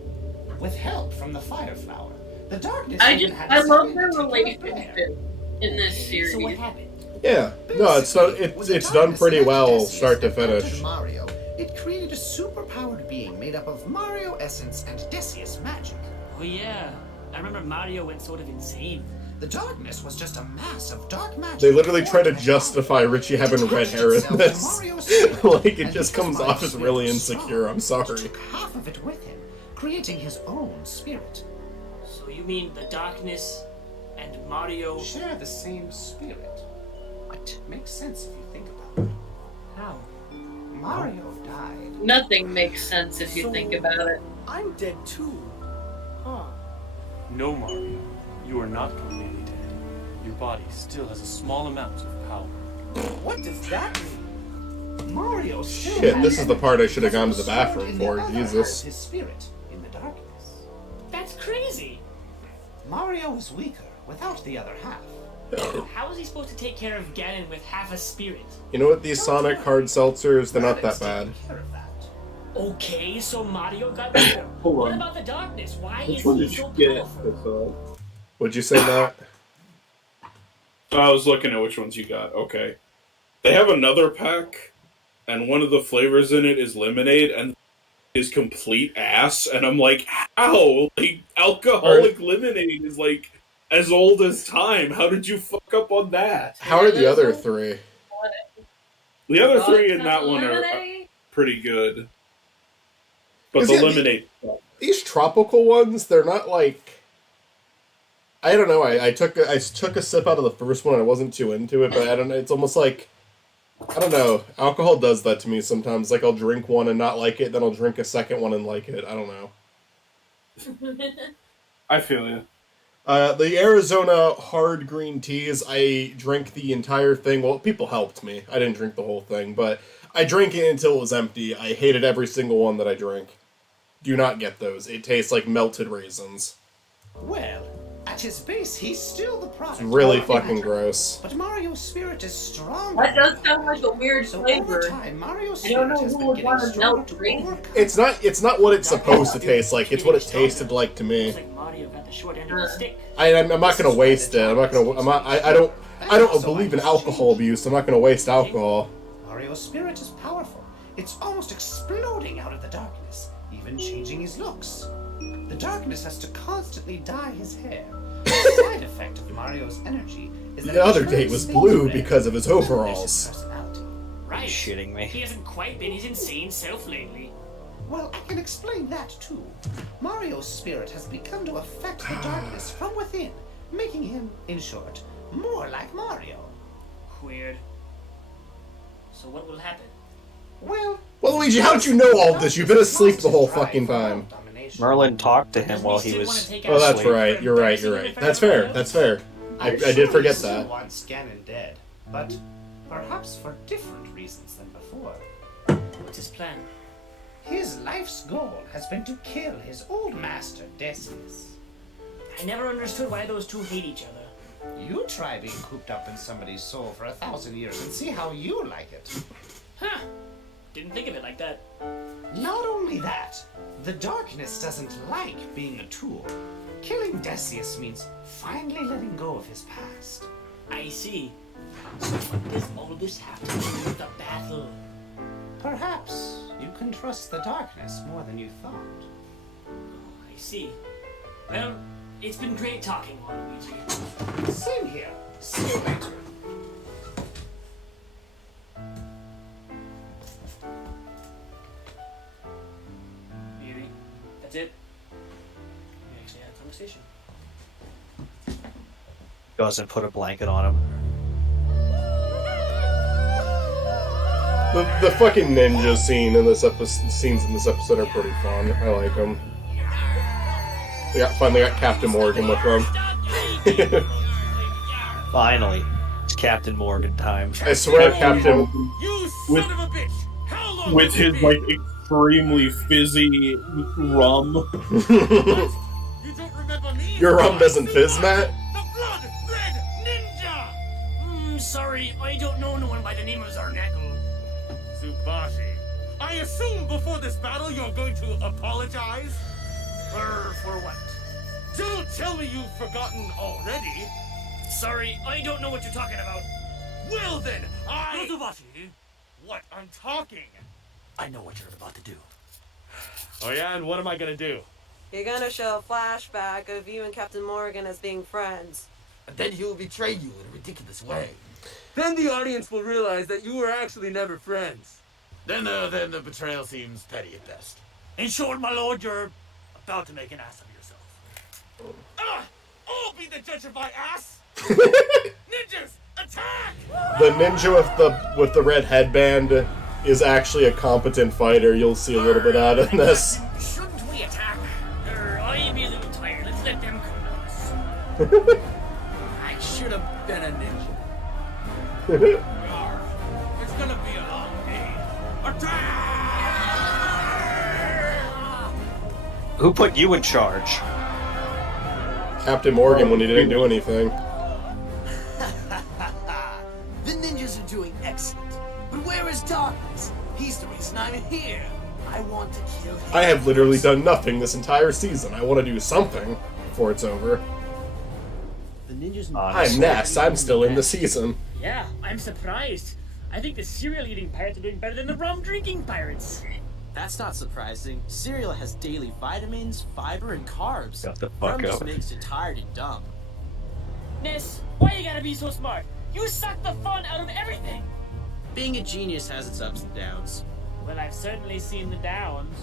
with help from the Fire Flower. The darkness. I love their relationship in this series. So what happened? Yeah. No, it's done pretty well, start to finish. Mario, it created a super-powered being made up of Mario essence and Decius magic. Oh yeah, I remember Mario went sort of insane. The darkness was just a mass of dark magic. They literally try to justify Richie having red hair in this. Like, it just comes off as really insecure, I'm sorry. Half of it with him, creating his own spirit. So you mean the darkness and Mario share the same spirit? What makes sense if you think about it? How? Mario died. Nothing makes sense if you think about it. I'm dead too. Huh. No, Mario. You are not completely dead. Your body still has a small amount of power. What does that mean? Mario still Shit, had this is the part I should have gone to the bathroom in for, the other Jesus. His spirit in the darkness. That's crazy. Mario is weaker without the other half. How is he supposed to take care of Ganon with half a spirit? You know what, these Sonic hard seltzers, they're not that bad. Okay, so Mario got better. Hold What on. about the darkness? Why Which is one he did so you get? powerful? Would you say that? I was looking at which ones you got. Okay. They have another pack, and one of the flavors in it is lemonade, and is complete ass. And I'm like, how? Like, alcoholic lemonade is like as old as time. How did you fuck up on that? How are the other three? The other three in that one are pretty good. But the Yeah, lemonade. These tropical ones, they're not like... I don't know, I took a sip out of the first one and I wasn't too into it, but I don't know, it's almost like... I don't know, alcohol does that to me sometimes. Like, I'll drink one and not like it, then I'll drink a second one and like it. I don't know. I feel you. The Arizona hard green teas, I drank the entire thing. Well, people helped me. I didn't drink the whole thing, but I drank it until it was empty. I hated every single one that I drank. Do not get those. It tastes like melted raisins. Well, at his base, he's still the product. It's really of fucking matter. gross. But Mario's spirit is strong. That does sound like a weird flavor. Mario's I don't know spirit has who been would getting want to stronger melt to raisin. It's not what it's supposed to taste like. It's what it tasted like to me. Mario got the short end of the stick. I'm not gonna waste it. I don't believe in alcohol abuse. I'm not gonna waste alcohol. Mario's spirit is powerful. It's almost exploding out of the darkness, even changing his looks. The darkness has to constantly dye his hair. The side effect of Mario's energy is that The it other turns date was things blue red. because of his overalls. Right. Shitting me. He hasn't quite been his insane self lately. Well, I can explain that too. Mario's spirit has begun to affect the darkness from within, making him, in short, more like Mario. Weird. So what will happen? Well, Luigi, how did you know all this? You've been asleep the whole fucking time. Merlin talked to him while he was Oh, that's asleep. right. You're right. That's fair. I did forget Still that. wants Ganon dead, but perhaps for different reasons than before. What's his plan? His life's goal has been to kill his old master, Decius. I never understood why those two hate each other. You try being cooped up in somebody's soul for 1,000 years and see how you like it. Huh. Didn't think of it like that. Not only that, the darkness doesn't like being a tool. Killing Decius means finally letting go of his past. I see. So what does all this have to do with the battle? Perhaps you can trust the darkness more than you thought. I see. Well, it's been great talking, Waluigi. Same here. See you later. Beauty. That's it. We actually had a conversation. Goes and put a blanket on him. The fucking ninja scene in this scenes in this episode are pretty fun. I like them. They finally got Captain Morgan with them. Finally, it's Captain Morgan time. I swear, Captain. With his like extremely fizzy rum. Your rum doesn't fizz, Matt? Sorry, I don't know no one by the name of Zarnackle. Tsubaki, I assume before this battle you're going to apologize? For what? Don't tell me you've forgotten already. Sorry, I don't know what you're talking about. Well then, Tsubaki. What? I'm talking. I know what you're about to do. Oh yeah, and what am I gonna do? You're gonna show a flashback of you and Captain Morgan as being friends. And then he'll betray you in a ridiculous way. Then the audience will realize that you were actually never friends. Then the betrayal seems petty at best. In short, my lord, you're about to make an ass of yourself. I'll be the judge of my ass. Ninjas, attack! The ninja with the red headband is actually a competent fighter. You'll see a little bit out of this. Shouldn't we attack? I am a little tired. Let's let them come to us. I should have been a ninja. It's gonna be a long day. Who put you in charge? Captain Morgan when he didn't do anything. The ninjas are doing excellent. But where is Darkness? He's the reason I'm here. I want to kill him. I have literally done nothing this entire season. I want to do something before it's over. The ninjas. I'm Ness. I'm still in the season. Yeah, I'm surprised. I think the cereal-eating pirates are doing better than the rum-drinking pirates. That's not surprising. Cereal has daily vitamins, fiber, and carbs. Shut the Rum fuck just up. makes you tired and dumb. Ness, why you gotta be so smart? You suck the fun out of everything. Being a genius has its ups and downs. Well, I've certainly seen the downs.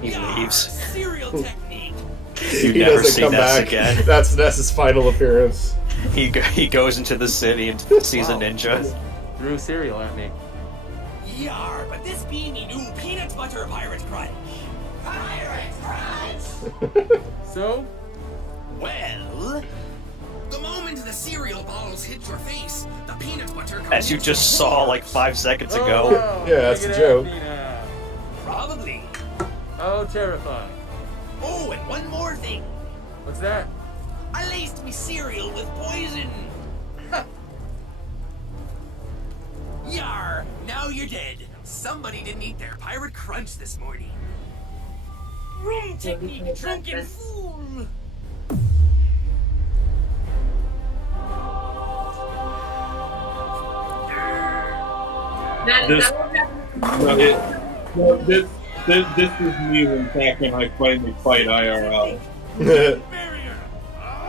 He leaves. Cereal technique. You He never doesn't see come Ness back. again. That's Ness's final appearance. He goes into the city and sees a ninja. Threw cereal at me. Yar, but this be me new peanut butter pirate crunch. Pirate crunch! So? Well, the moment the cereal balls hit your face, the peanut butter comes As you into just the saw floor. like 5 seconds Oh, ago. no. Yeah, that's Look a at joke. me now. Probably. Oh, terrifying. Oh, and one more thing. What's that? I laced me cereal with poison. Yar, now you're dead. Somebody didn't eat their pirate crunch this morning. Room technique, drunken fool. This is me when Zach and I finally fight IRL.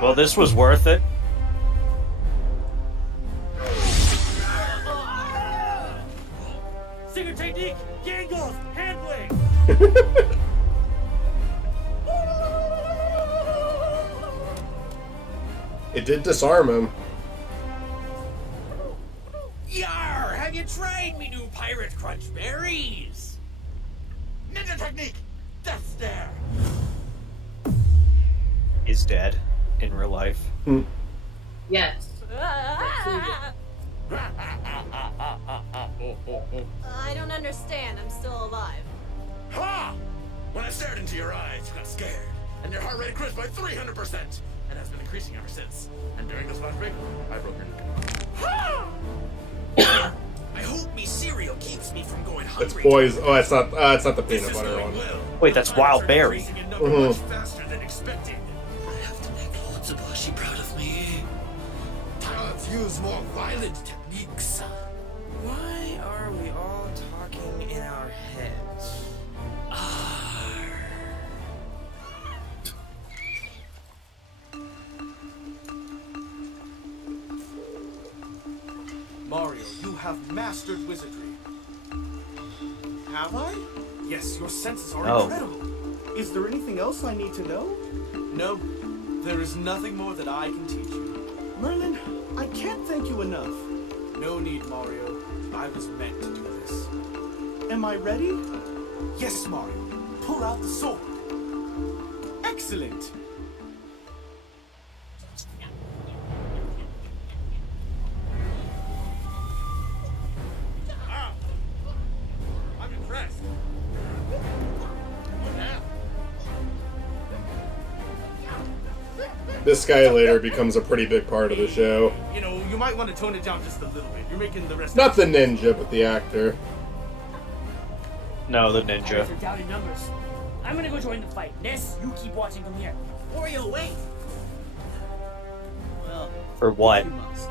Well, this was worth it. Singer technique, Gangles, handling. It did disarm him. Yar, have you tried me new pirate crunch berries? Ninja technique, death stare. Is dead in real life. Yes. I don't understand. I'm still alive. Ha! When I stared into your eyes, you got scared, and your heart rate increased by 300%, and has been increasing ever since. And during this last break, I broke your neck. I hope me cereal keeps me from going It's hungry. poison. Oh, it's not the peanut butter one. Wait, that's wild berry. Mhm. Faster than expected. I have to make Lord Tsubashi proud of me. Let's use more violent techniques. Why are we all talking in our heads? Mario, you have mastered wizardry. Have I? Yes, your senses are No. incredible. Is there anything else I need to know? No, there is nothing more that I can teach you. Merlin, I can't thank you enough. No need, Mario. I was meant to do this. Am I ready? Yes, Mario. Pull out the sword. Excellent. Wow. I'm impressed. This guy later becomes a pretty big part of the show. You know, you might want to tone it down just a little bit. You're making the rest. Not the ninja, but the actor. No, the Pirates ninja. are down in numbers. I'm gonna go join the fight. Ness, you keep watching from here. Wario, wait! Well, For what? you must.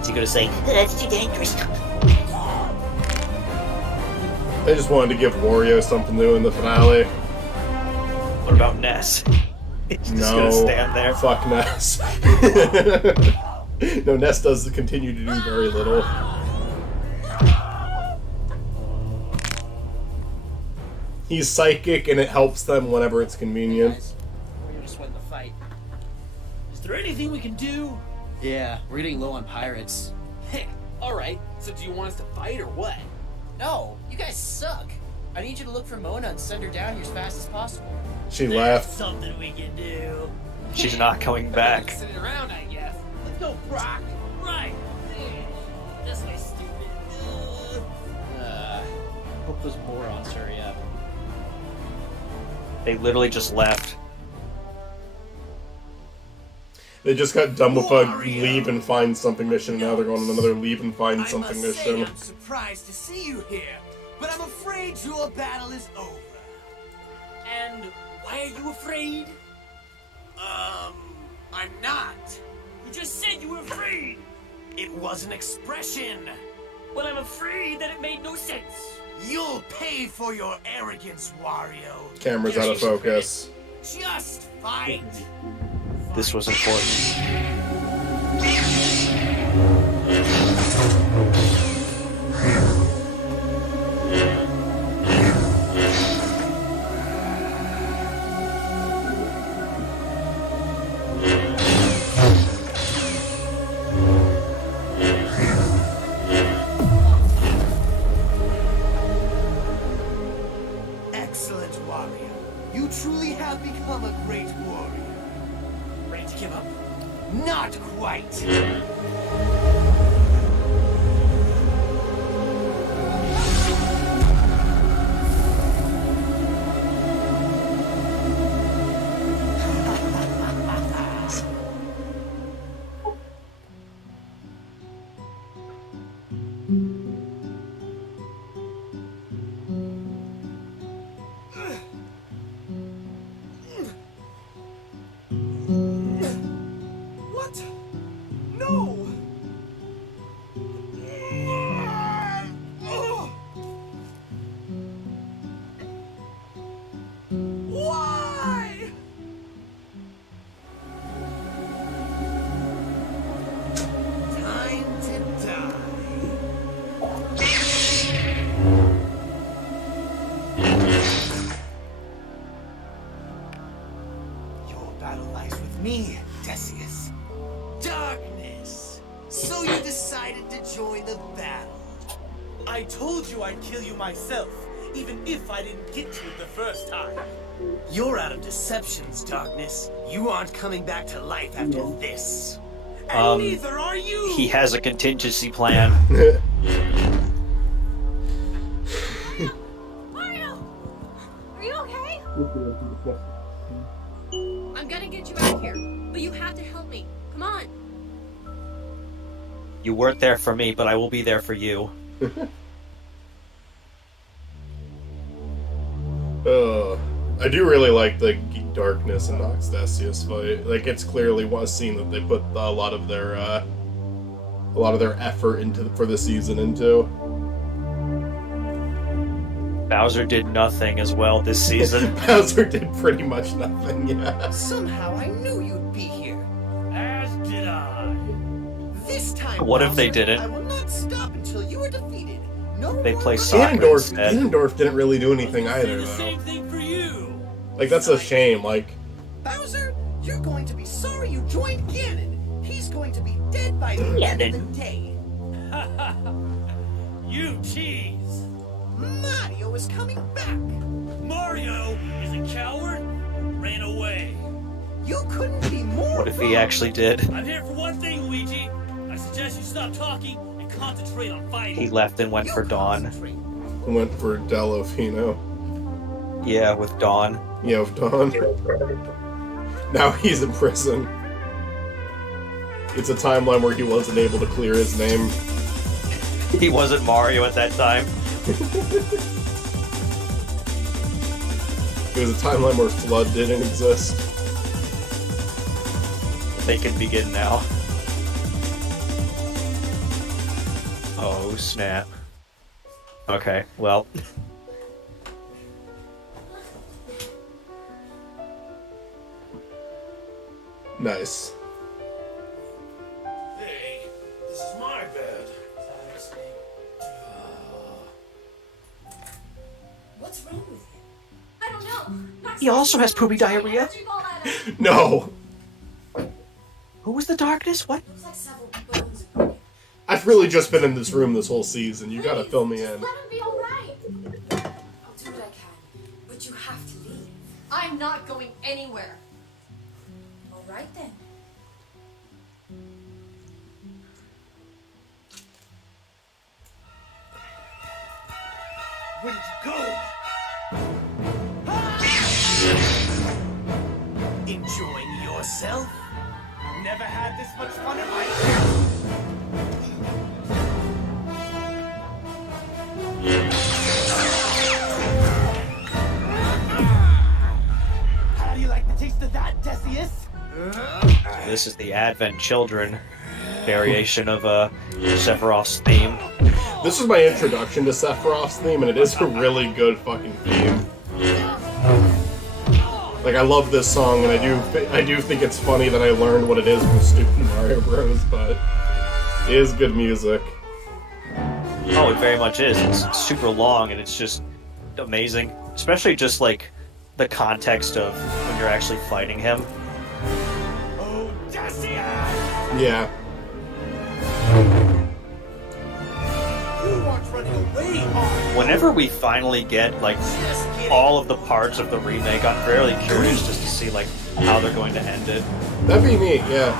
Is he gonna say, that's too dangerous? They just wanted to give Wario something new in the finale. What about Ness? He's just gonna stand there. Fuck Ness. No, Ness does continue to do very little. He's psychic and it helps them whenever it's convenient. We're gonna just win the fight. Is there anything we can do? Yeah, we're getting low on pirates. Alright, so do you want us to fight or what? No, you guys suck. I need you to look for Mona and send her down here as fast as possible. She There's left. something we can do. She's not coming back. Sitting around, I guess. Let's go, Brock. Right. This way, stupid. Hope those morons hurry up. They literally just left. They just got done with a leave and find something mission, and now they're going on another leave and find something mission. I'm surprised to see you here, but I'm afraid your battle is over. And why are you afraid? I'm not. You just said you were afraid. It was an expression. Well, I'm afraid that it made no sense. You'll pay for your arrogance, Wario. Camera's out of focus. Just fight. This was important. Excellent, Wario. You truly have become a great warrior. Ready to give up? Not quite. What? No! Why? Time to die. Your battle lies with me, Decius. Darkness. So you decided to join the battle. I told you I'd kill you myself, even if I didn't get to it the first time. You're out of deceptions, Darkness. You aren't coming back to life after this. And neither are you! He has a contingency plan. Mario! Are you okay? I'm gonna get you out of here, but you have to help me. Come on. You weren't there for me, but I will be there for you. I do really like the Darkness and Nox Decius fight. Like, it's clearly a scene that they put a lot of their effort into for the season into. Bowser did nothing as well this season. Bowser did pretty much nothing, yeah. Somehow I knew you'd be here. As did I. This time, What if they Bowser, didn't? I will not stop until you are defeated. No They more play will- soccer instead. Ganondorf didn't really do anything either, The though. same thing for you. Like, that's a shame. Like, Bowser, you're going to be sorry you joined Ganon. He's going to by the Yeah, end of then. the day. You tease! Mario is coming back! Mario is a coward, ran away. You couldn't be more What if he actually did? I'm here for one thing, Luigi. I suggest you stop talking and concentrate on fighting. He left and went for Dawn. Went for Delofino. Yeah, with Dawn. Yeah, with Dawn. Now he's in prison. It's a timeline where he wasn't able to clear his name. He wasn't Mario at that time. It was a timeline where Flood didn't exist. They can begin now. Oh, snap. Okay, well. Nice. Hey, this is my bed. What's wrong with him? I don't know. He also has poopy diarrhea? No! Who was the darkness? What? Looks like several bones are broken. I've really just been in this room this whole season. You gotta fill me in. Let him be alright. I'll do what I can, but you have to leave. I'm not going anywhere. Alright then. Where did you go? Enjoying yourself? Never had this much fun in my life. How do you like the taste of that, Decius? This is the Advent Children variation of Sephiroth's theme. This is my introduction to Sephiroth's theme, and it is a really good fucking theme. Like, I love this song, and I do think it's funny that I learned what it is from stupid Mario Bros, but it is good music. Oh, it very much is. It's super long, and it's just amazing. Especially just, like, the context of when you're actually fighting him. Oh, Decius! Yeah. You weren't running away, are you? Whenever we finally get, like, all of the parts of the remake, I'm fairly curious just to see, like, how they're going to end it. That'd be neat, yeah.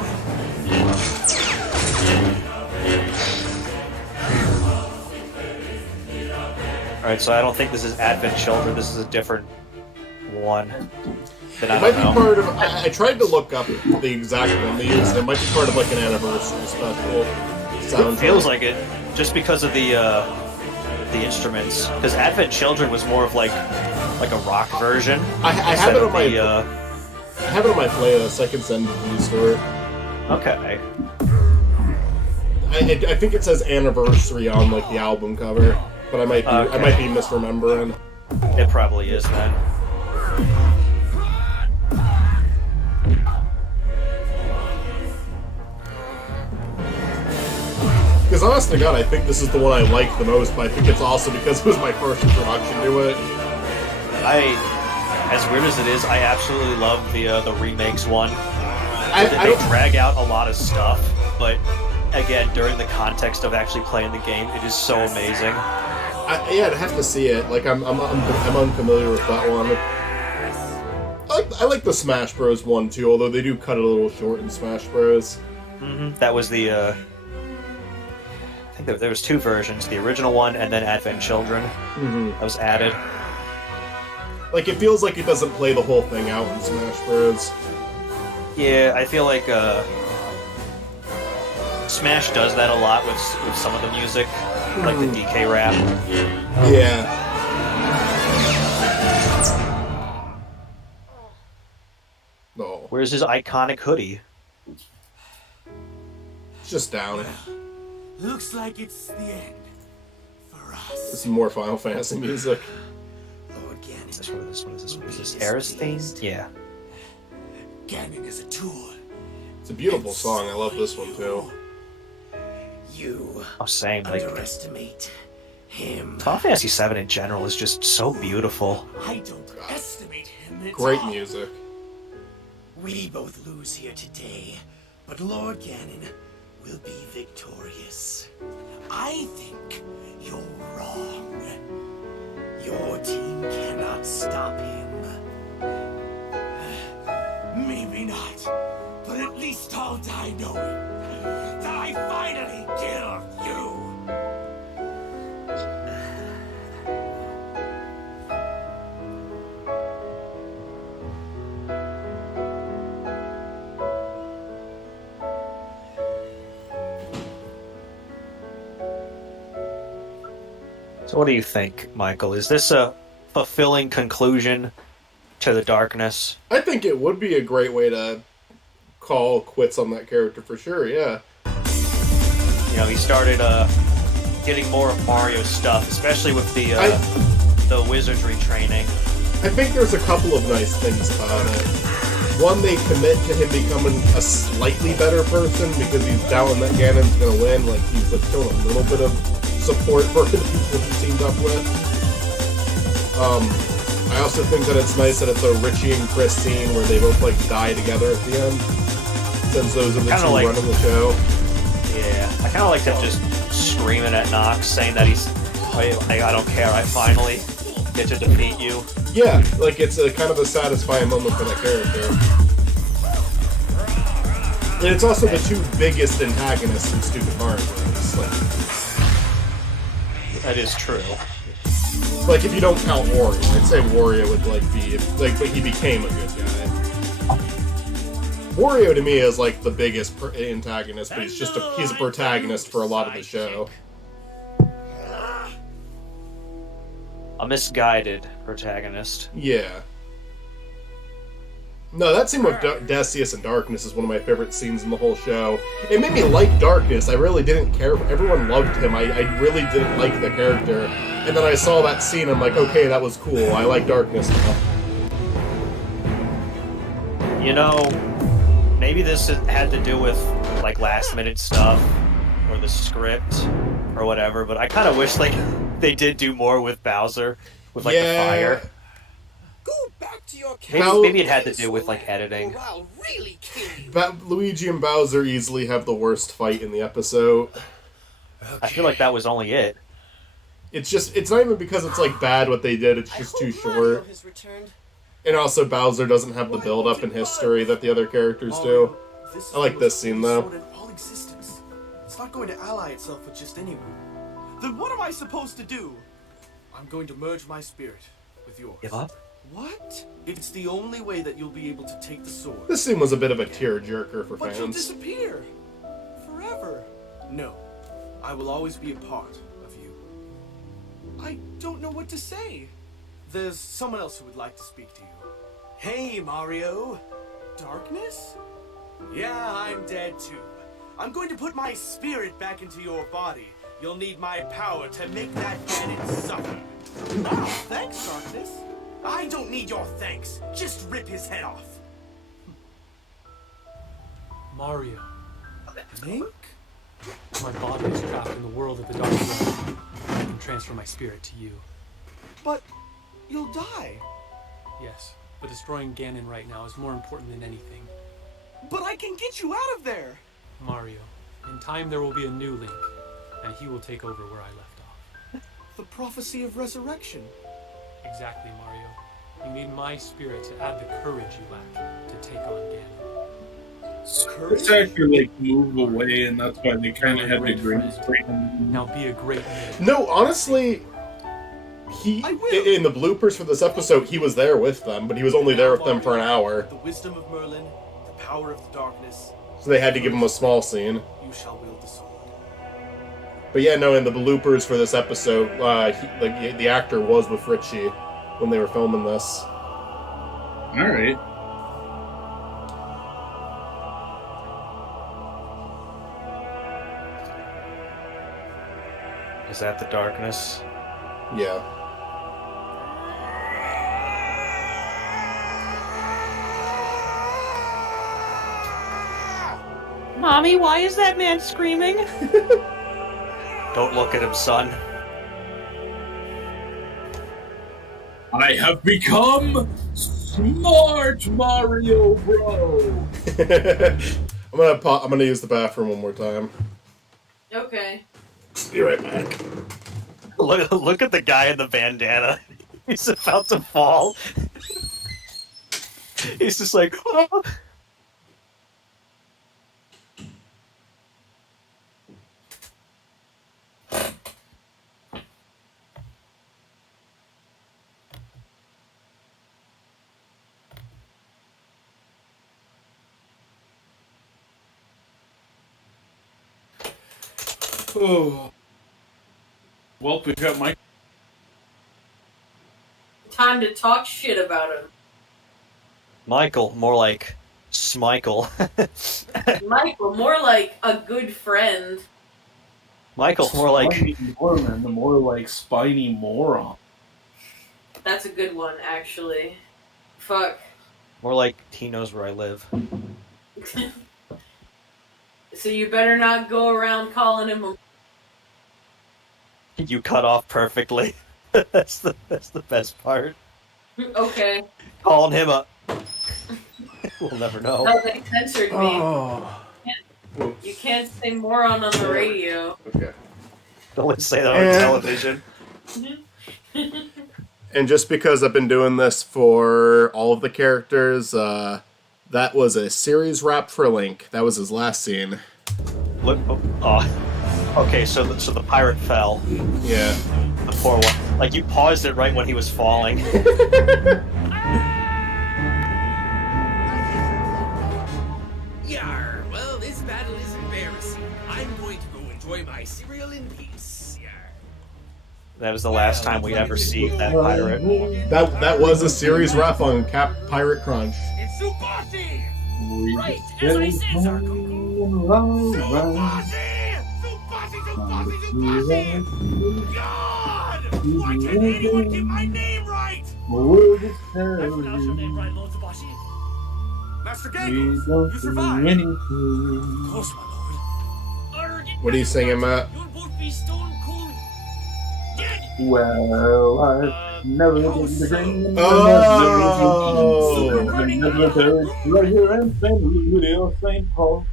Alright, so I don't think this is Advent Children, this is a different one. Then I It might don't be know. part of. I tried to look up the exact one they used. It might be part of like an anniversary special. It feels like it, just because of the instruments. Because Advent Children was more of like a rock version. I have it on my. The, I have it on my playlist. I can send these to it. Okay. I think it says anniversary on like the album cover, but I might be misremembering. It probably is then. Because honest to God, I think this is the one I like the most, but I think it's also because it was my first introduction to it. As weird as it is, I absolutely love the remakes one. I They don't- drag out a lot of stuff, but again, during the context of actually playing the game, it is so amazing. Yeah, I'd have to see it. Like I'm unfamiliar with that one. I like the Smash Bros. One too, although they do cut it a little short in Smash Bros. That was the. I think there was two versions: the original one and then Advent Children. That was added. Like it feels like it doesn't play the whole thing out in Smash Bros. Yeah, I feel like Smash does that a lot with some of the music, like the DK rap. Yeah. No. Where's his iconic hoodie? It's just down. Looks like it's the end for us. This is more Final Fantasy music. Lord Ganon. Is this one? Is this Aerith theme? Yeah. Ganon is a tool. It's a beautiful song. I love this one too. You I'm saying, like, underestimate him. Final Fantasy VII in general is just so beautiful. I don't estimate him at Great all. music. We both lose here today, but Lord Ganon, will be victorious. I think you're wrong. Your team cannot stop him. Maybe not, but at least I'll die knowing that I finally killed you. So what do you think, Michael? Is this a fulfilling conclusion to the darkness? I think it would be a great way to call quits on that character for sure, yeah. You know, he started getting more of Mario's stuff, especially with the wizardry training. I think there's a couple of nice things about it. One, they commit to him becoming a slightly better person because he's doubting that Ganon's gonna win. Like, he's like showing a little bit of support for the people he teamed up with. I also think that it's nice that it's a Richie and Chris scene where they both like die together at the end, since those are the two running the show. Yeah, I kind of like him just screaming at Nox, saying that he's, I don't care, I finally get to defeat you. Yeah, like it's a kind of a satisfying moment for that character. And it's also the two biggest antagonists in Stupid Mario Bros. That is true. Like, if you don't count Wario, I'd say Wario would, like, be, like, but he became a good guy. Wario, to me, is, like, the biggest antagonist, but he's just he's a protagonist for a lot of the show. A misguided protagonist. Yeah. No, that scene with Decius and Darkness is one of my favorite scenes in the whole show. It made me like Darkness. I really didn't care. Everyone loved him. I really didn't like the character. And then I saw that scene, I'm like, okay, that was cool. I like Darkness now. You know, maybe this had to do with, like, last-minute stuff, or the script, or whatever, but I kind of wish, like, they did do more with Bowser, with, like, the fire. Maybe it had to do with, like, editing. Luigi and Bowser easily have the worst fight in the episode. I feel like that was only it. It's just, it's not even because it's, like, bad what they did, it's just too short. And also, Bowser doesn't have the build-up in history that the other characters do. I like this scene, though. All existence. It's not going to ally itself with just anyone. Then what am I supposed to do? I'm going to merge my spirit with yours. Give up? What? It's the only way that you'll be able to take the sword. This scene was a bit of a tear-jerker for But you'll fans. disappear. Forever. No. I will always be a part of you. I don't know what to say. There's someone else who would like to speak to you. Hey, Mario. Darkness? Yeah, I'm dead too. I'm going to put my spirit back into your body. You'll need my power to make that Ganon suffer. Wow, thanks, Darkness. I don't need your thanks. Just rip his head off. Mario. Link? My body is trapped in the world of the Dark Realm. I can transfer my spirit to you. But you'll die. Yes, but destroying Ganon right now is more important than anything. But I can get you out of there. Mario, in time there will be a new Link, and he will take over where I left off. The prophecy of resurrection. Exactly, Mario. You need my spirit to add the courage you lack to take on Ganon. It's actually like move away, and that's why they kind of had to bring him. Now be a great man. No, honestly, in the bloopers for this episode, he was there with them, but he was only there with them for an hour. The wisdom of Merlin, the power of the darkness. So they had to give him a small scene. You shall wield the sword. But yeah, no, in the bloopers for this episode, the actor was with Richie when they were filming this. Alright. Is that the darkness? Yeah. Mommy, why is that man screaming? Don't look at him, son. I have become smart, Mario Bro. I'm gonna use the bathroom one more time. Okay. Be right back. Look at the guy in the bandana. He's about to fall. He's just like, oh. Oh. Well, we've got Mike. Time to talk shit about him. Michael, more like Smichael. Michael, more like a good friend. Michael, more like Spiny Mormon, the more like spiny moron. That's a good one, actually. Fuck. more like he knows where I live. So you better not go around calling him a... You cut off perfectly. that's the best part. Okay. Calling him a... We'll never know. No, they censored me. Oh. You can't say moron on the radio. Okay. Don't say that on And- television. And just because I've been doing this for all of the characters, that was a series wrap for Link. That was his last scene. Look, okay, so the pirate fell. Yeah. The poor one. Like, you paused it right when he was falling. Yar, well, this battle is embarrassing. I'm going to go enjoy my cereal in peace. Yar. That was the last time we ever see that pirate. That was a series wrap on Cap Pirate Crunch. It's Subashi! Right, as I said, Zarko. God! Why can't anyone get my name right? Everyone else your name right, Lord Subashi. Master Gangles, you survived. Of course, my lord. What are you singing, Matt? You'll both be stone cold dead. Well, I've never been the green. Oh! Never heard pleasure and St. Louis or St. Paul.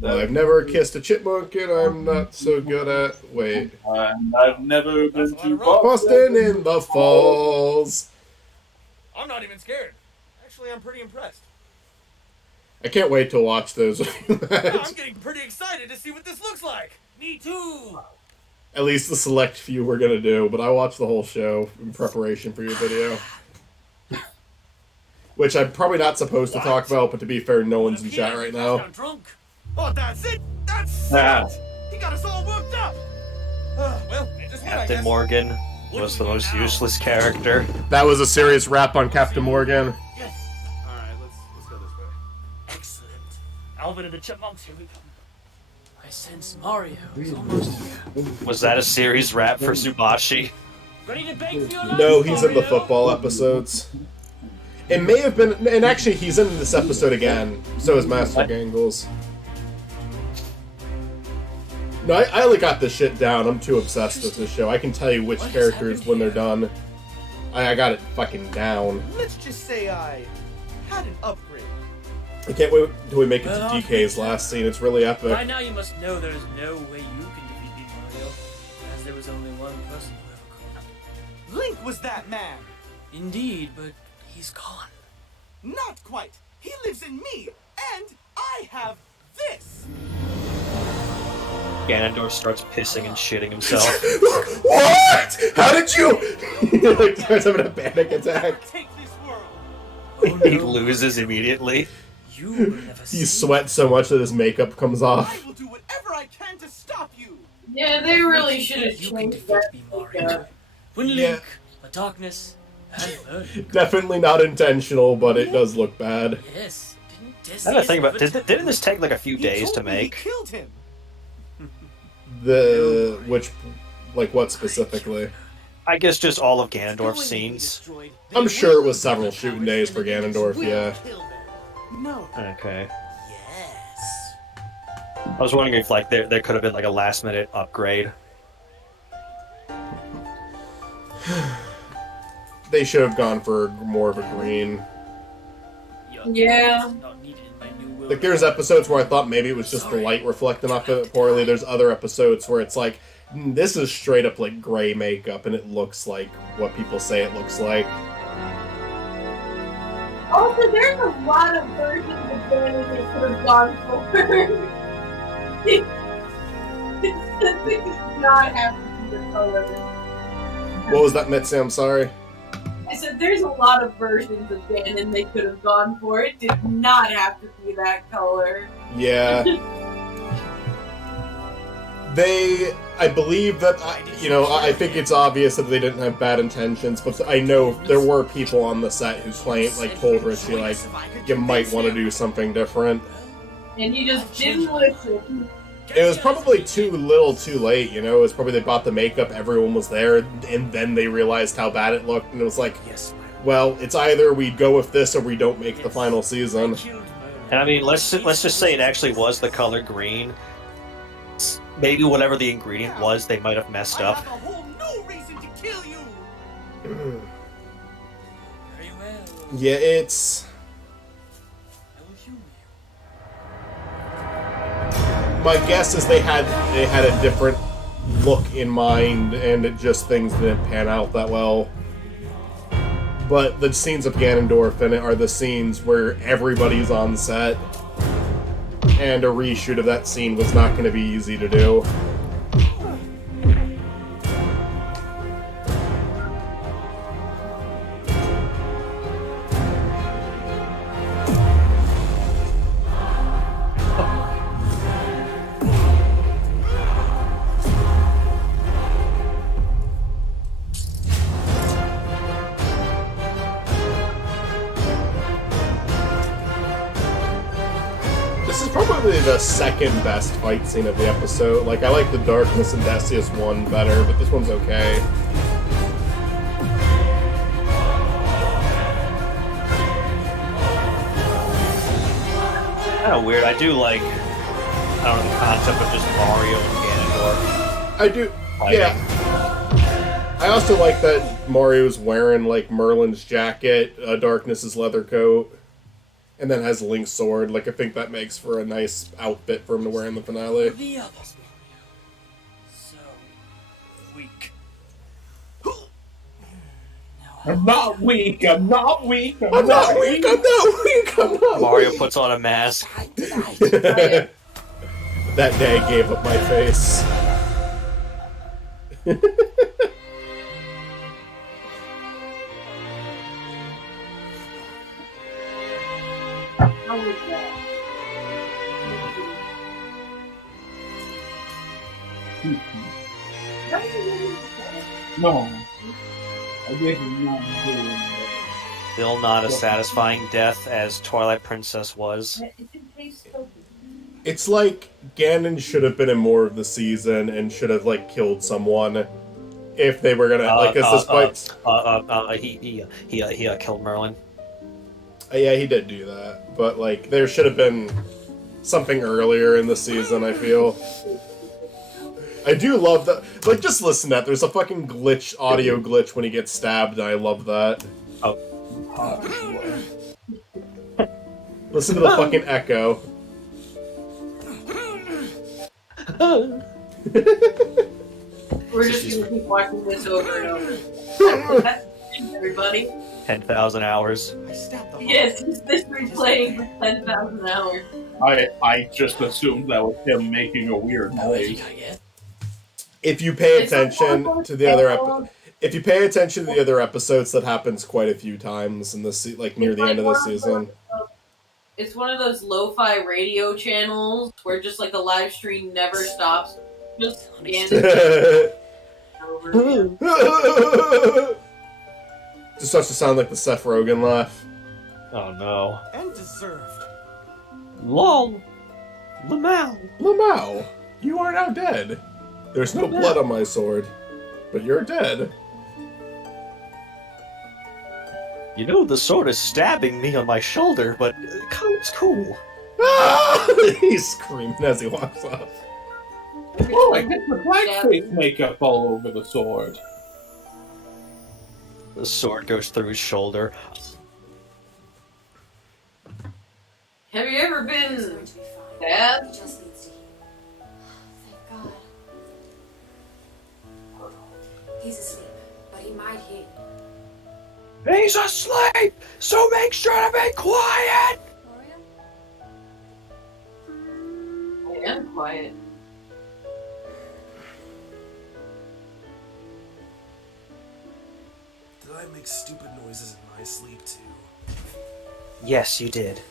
Well, I've never kissed a chipmunk, and I'm not so good at... Wait. And I've never been to Boston in the Falls. I'm not even scared. Actually, I'm pretty impressed. I can't wait to watch those. Yeah, I'm getting pretty excited to see what this looks like. Me too. At least the select few we're gonna do, but I watched the whole show in preparation for your video. Which I'm probably not supposed to talk about, but to be fair, no one's in chat right now. Drunk. Oh, that's it. That's Ah. it. He got us all worked up. Well, just me, I Captain guess. Morgan was the most useless character. That was a serious wrap on Captain Morgan. All right, let's go this way. Excellent. Alvin and the Chipmunks, here we come. I sense Mario is almost here. Was that a series wrap for Zubashi? Ready to beg for your life, No, he's in the Mario? football episodes. It may have been, and actually he's in this episode again, so is Master Gangles. No, I only got this shit down. I'm too obsessed with this show. I can tell you which characters when they're done. I got it fucking down. Let's just say I had an upgrade. I can't wait till we make it to DK's last scene. It's really By epic. now you must know there is no way you can defeat me, Mario, as there was only one person who ever could. Link was that man. Indeed, but he's gone. Not quite. He lives in me, and I have this. Ganondorf starts pissing and shitting himself. What? How did you? He like starts having a panic attack. He loses immediately. He sweats so much that his makeup comes off. will do whatever I can to stop you. Yeah, they really should have changed that. When Yeah. Link, the darkness, and murder. Definitely not intentional, but it does look bad. Yes, didn't I Disney gotta think about. Didn't this take like a few days to make? Killed him. Like what specifically? I guess just all of Ganondorf's scenes. I'm sure it was several shooting days for Ganondorf, yeah. No. Okay. I was wondering if like there could have been like a last minute upgrade. They should have gone for more of a green. Yeah. Like, there's episodes where I thought maybe it was just the light reflecting off of it poorly. There's other episodes where it's like, this is straight up, like, gray makeup, and it looks like what people say it looks like. Also, there's a lot of versions of Danny that could have gone for. It does not have to be the color. What was that, Mitzi? I'm sorry. I said there's a lot of versions of Ganon they could have gone for. It did not have to be that color. Yeah. I believe that, I think it's obvious that they didn't have bad intentions, but I know there were people on the set who told Richie, like, you might want to do something different. And you just didn't listen. It was probably too little too late, It was probably they bought the makeup, everyone was there, and then they realized how bad it looked, and it was like, well, it's either we go with this or we don't make the final season. And I mean, let's just say it actually was the color green. Maybe whatever the ingredient was, they might have messed up. I have a whole new reason to kill you. Yeah, it's... My guess is they had a different look in mind, and things didn't pan out that well. But the scenes of Ganondorf in it are the scenes where everybody's on set, and a reshoot of that scene was not going to be easy to do. Probably the second best fight scene of the episode. Like, I like the Darkness and Decius one better, but this one's okay. Kind of weird. I do like, the concept of just Mario and Ganondorf. I do, yeah. I also like that Mario's wearing, like, Merlin's jacket, Darkness's leather coat. And then has Link's sword. Like, I think that makes for a nice outfit for him to wear in the finale. The others, so weak. I'm not weak. I'm not weak. I'm not weak. I'm not weak. I'm not Mario weak. puts on a mask. That day gave up my face. How was that? No. I did not do it. Still not as satisfying death as Twilight Princess was. It's like Ganon should have been in more of the season and should have, like, killed someone if they were gonna, he killed Merlin. Yeah, he did do that, but, like, there should have been something earlier in the season, I feel. I do love that. Like, just listen to that. There's a fucking glitch, audio glitch when he gets stabbed, and I love that. Oh. Listen to the fucking echo. We're just gonna keep watching this over and over. That's everybody. 10,000 hours. Yes, this replaying for 10,000 hours. I just assumed that was him making a weird noise. If you pay attention to the other episodes, that happens quite a few times in the like near the end of the season. It's one of those lo-fi radio channels where just like the live stream never stops. Just Just starts to sound like the Seth Rogen laugh. Oh no. And deserved. Lol. Lamau, you are now dead. There's no blood on my sword, but you're dead. You know, the sword is stabbing me on my shoulder, but it's cool. He's screaming as he walks off. Oh, I get the blackface makeup all over the sword. The sword goes through his shoulder. Have you ever been sad? He just needs to heal. Thank God. He's asleep, but he might hear. He's asleep, so make sure to be quiet. I am quiet. Did I make stupid noises in my sleep too? Yes, you did.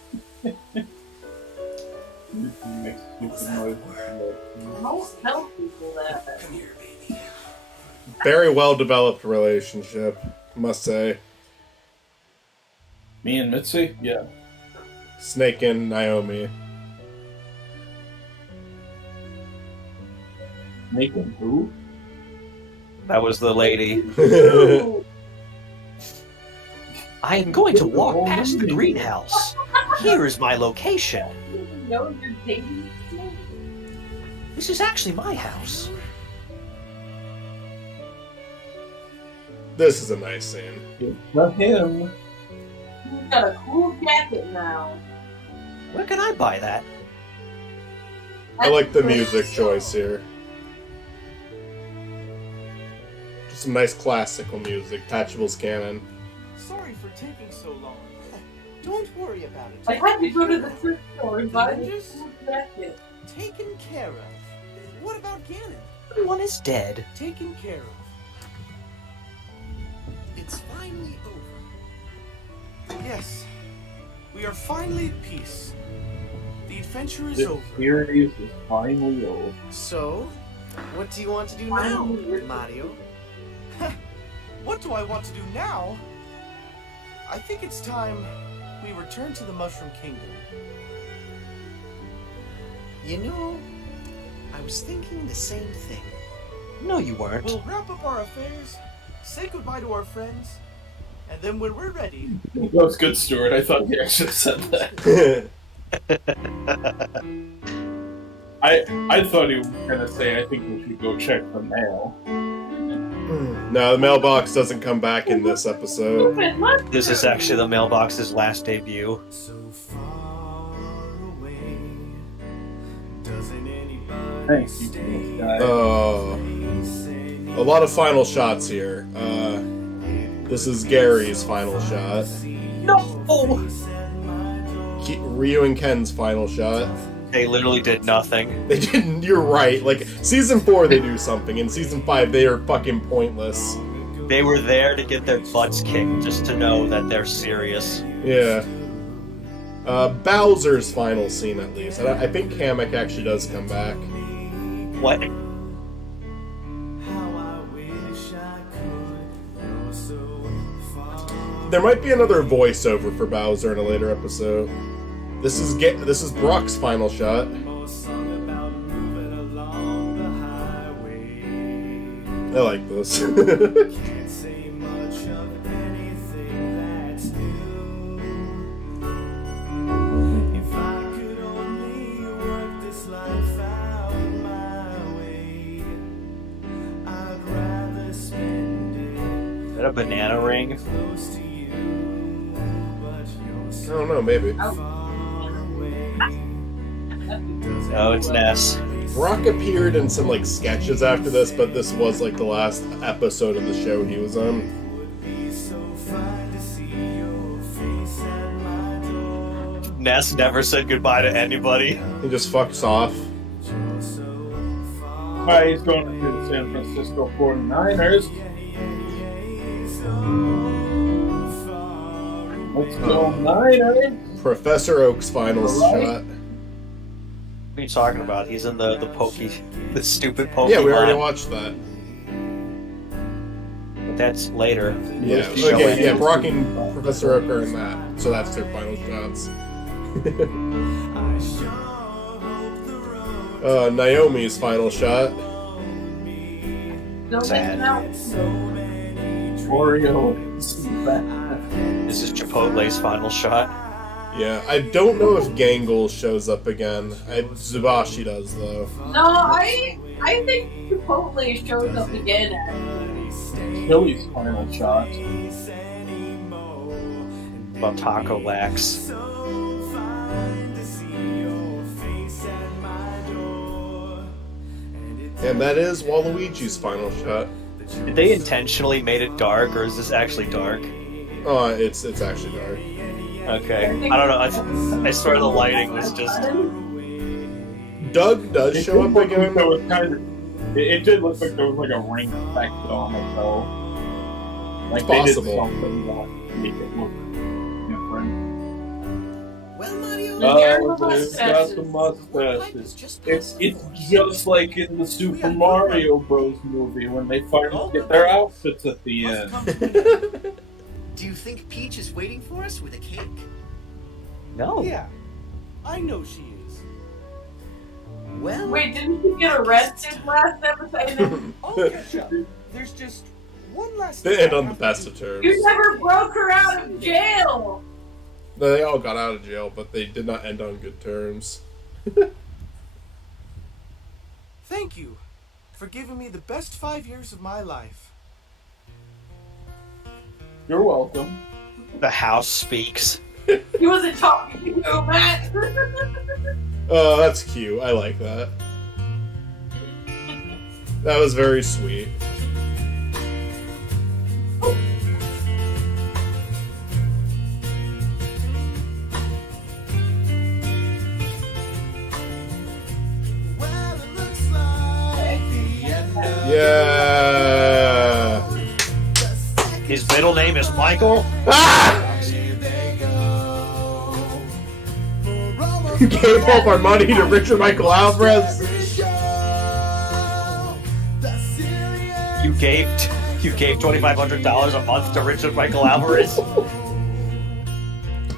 Most tell people that. Come here, baby. Very well developed relationship, must say. Me and Mitzi? Yeah. Snake and Naomi. Snake and who? That was the lady. I am going to walk past the greenhouse. Here is my location. You know you're dating me? This is actually my house. This is a nice scene. Not him. You've got a cool jacket now. Where can I buy that? I like the music choice here. Just some nice classical music. Patchable's canon. Sorry for taking so long. Don't worry about it. I had to go to the thrift store and buy this cool jacket. Taken care of. What about Ganon? Everyone is dead. Taken care of. It's finally over. Yes, we are finally at peace. The adventure is over. The series is finally over. So, what do you want to do now, Mario? What do I want to do now? I think it's time we return to the Mushroom Kingdom. You know, I was thinking the same thing. No, you weren't. We'll wrap up our affairs, say goodbye to our friends, and then when we're ready... That was good, Stuart. I thought you actually said that. I thought he was gonna say, I think we should go check the mail. No, the mailbox doesn't come back in this episode. This is actually the mailbox's last debut. Thanks, you guy. A lot of final shots here. This is Gary's final shot. No! Ryu and Ken's final shot. They literally did nothing. They didn't. You're right. Like season 4, they do something. In season 5, they are fucking pointless. They were there to get their butts kicked, just to know that they're serious. Yeah. Bowser's final scene, at least. I think Kamek actually does come back. What? There might be another voiceover for Bowser in a later episode. This is Brock's final shot. I like this. Is that a banana ring? I don't know, maybe. Oh, it's Ness. Brock appeared in some like sketches after this, but this was like the last episode of the show he was on. Ness never said goodbye to anybody. He just fucks off. Hi, he's going to the San Francisco 49ers. Let's go Niners! Professor Oak's final shot. What are you talking about? He's in the stupid Pokemon. Yeah, we already watched that. But that's later. Yeah, okay, yeah, Brock and Professor Oak are in that, so that's their final shots. Naomi's final shot. Sad. Oreo. This is Chipotle's final shot. Yeah, I don't know if Gangle shows up again. Zubashi does, though. No, I think Chipotle shows up again. Billy's final shot. About Taco Lax. And that is Waluigi's final shot. Did they intentionally made it dark, or is this actually dark? Oh, it's actually dark. Okay. I don't know. I swear the lighting was just... Doug does show up again. It did look like there was like a ring effect on it, though. Like It's they did possible. something that make it look different. Well, Mario, It's got the mustaches. It's just like in the Super Mario Bros. Movie when they finally get their outfits at the end. Do you think Peach is waiting for us with a cake? No. Yeah, I know she is. Well, Wait, didn't you get arrested last episode? I'll catch up. There's just one last They thing end I on the have to best do. of terms. You never broke her out of jail! No, they all got out of jail, but they did not end on good terms. Thank you for giving me the best 5 years of my life. You're welcome. The house speaks. He wasn't talking to you, Matt! Oh, that's cute. I like that. That was very sweet. Yeah. His middle name is Michael? Gave up our money to Richard Michael Alvarez. You gave $2,500 a month to Richard Michael Alvarez?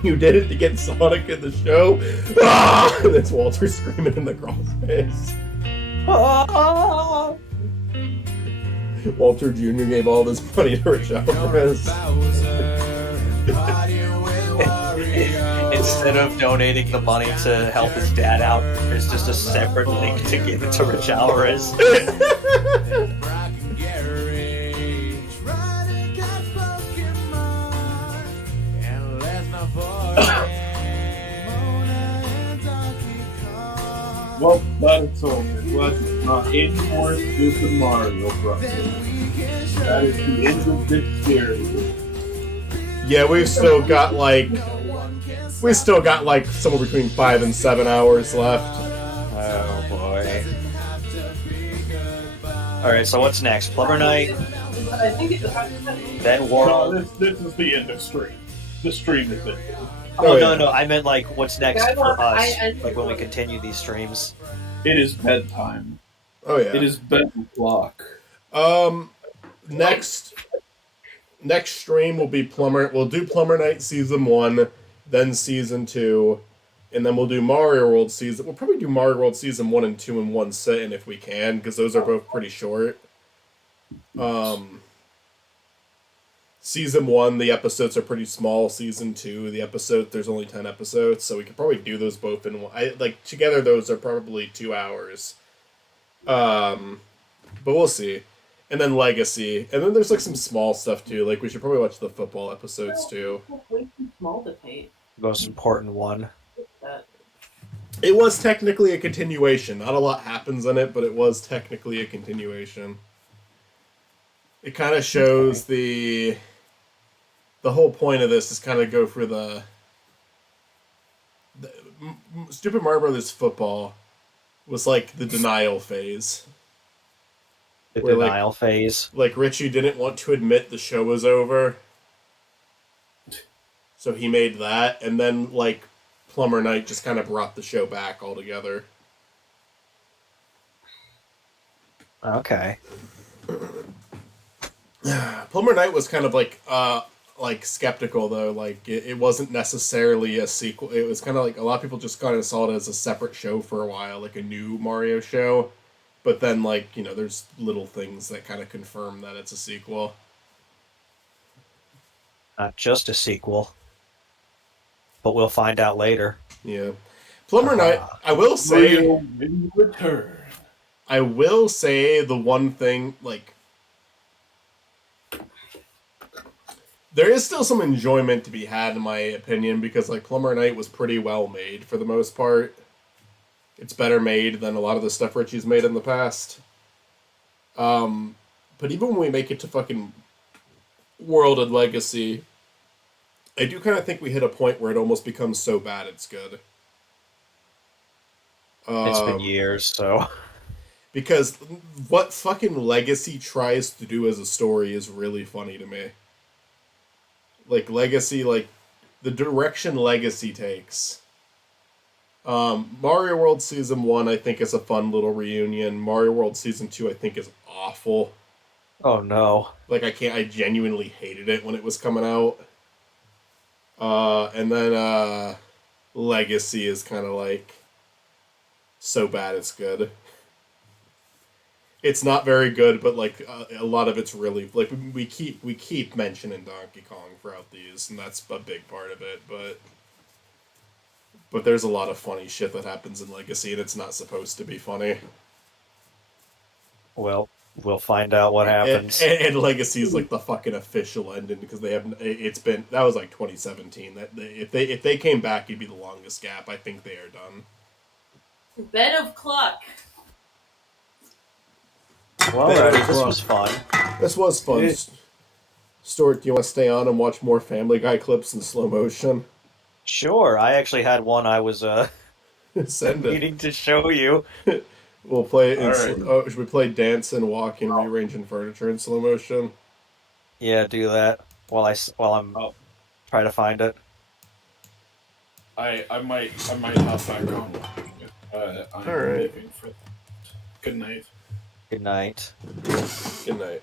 You did it to get Sonic in the show. Ah! And it's Walter screaming in the crawl space. Walter Jr. gave all this money to Rich Alvarez. Instead of donating the money to help his dad out, there's just a separate link to give it to Rich Alvarez. Well, that's over. Let's not any more Super Mario Bros. That is the end of this series. Yeah, we've still got like somewhere between 5 and 7 hours left. Oh boy. Alright, so what's next? Plumber Night, I think it's then No, World. this is the end of stream. The stream is it. Oh, yeah. no, I meant like what's next Yeah, for us, I- like when we continue these streams. It is bedtime. Oh yeah. It is bed o'clock. Next stream will be Plumber. We'll do Plumber Night Season 1, then Season 2, and then we'll do Mario World Season... We'll probably do Mario World Season 1 and 2 in one sitting if we can, because those are both pretty short. Season 1, the episodes are pretty small. Season 2, there's only 10 episodes, so we could probably do those both in one. Together, those are probably 2 hours. But we'll see. And then Legacy. And then there's like some small stuff too. Like we should probably watch the football episodes too. way too small to paint. Most important one. It was technically a continuation. Not a lot happens in it, but it was technically a continuation. It kind of shows the whole point of this is kind of go for the Super Mario Brothers football was like the denial phase. The Where, denial phase. Like Richie didn't want to admit the show was over. So he made that, and then like Plumber Night just kind of brought the show back altogether. Okay. Plumber Night was kind of like skeptical though. Like it wasn't necessarily a sequel. It was kind of like a lot of people just kind of saw it as a separate show for a while, like a new Mario show. But then there's little things that kind of confirm that it's a sequel. Not just a sequel. But we'll find out later. Yeah. Plumber Night, I will say... Return. I will say the one thing, there is still some enjoyment to be had in my opinion, because Plumber Night was pretty well made for the most part. It's better made than a lot of the stuff Richie's made in the past. But even when we make it to fucking World and Legacy, I do kind of think we hit a point where it almost becomes so bad it's good. It's been years, so... Because what fucking Legacy tries to do as a story is really funny to me. Like, Legacy, like, the direction Legacy takes. Mario World Season 1, I think, is a fun little reunion. Mario World Season 2, I think, is awful. Oh, no. Like, I genuinely hated it when it was coming out. And then, Legacy is kind of like, so bad it's good. It's not very good, but like a lot of it's really like we keep mentioning Donkey Kong throughout these, and that's a big part of it. But there's a lot of funny shit that happens in Legacy, and it's not supposed to be funny. Well, we'll find out what happens. And Legacy is like the fucking official ending because they have that was like 2017. That if they came back, it'd be the longest gap. I think they are done. Bed of Cluck. Well, alright, this was fun. This was fun. Stuart, do you want to stay on and watch more Family Guy clips in slow motion? Sure, I actually had one I was Send it. needing to show you. We'll play it in Alright. should we play dance and walking, rearranging furniture in slow motion? Yeah, do that while I'm trying to find it. I might hop back on. I'm Alright. leaving for that. Good night. Good night. Good night.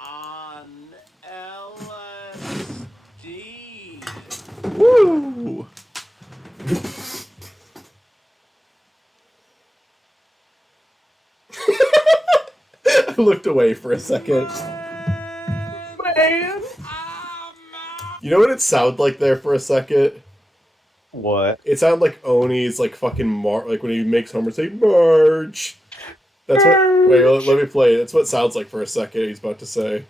On LSD. Woo! I looked away for a second. Man. You know what it sounded like there for a second? What? It sounded like Oni's like fucking like when he makes Homer say Marge. That's what. Wait, let me play it. That's what it sounds like for a second. He's about to say.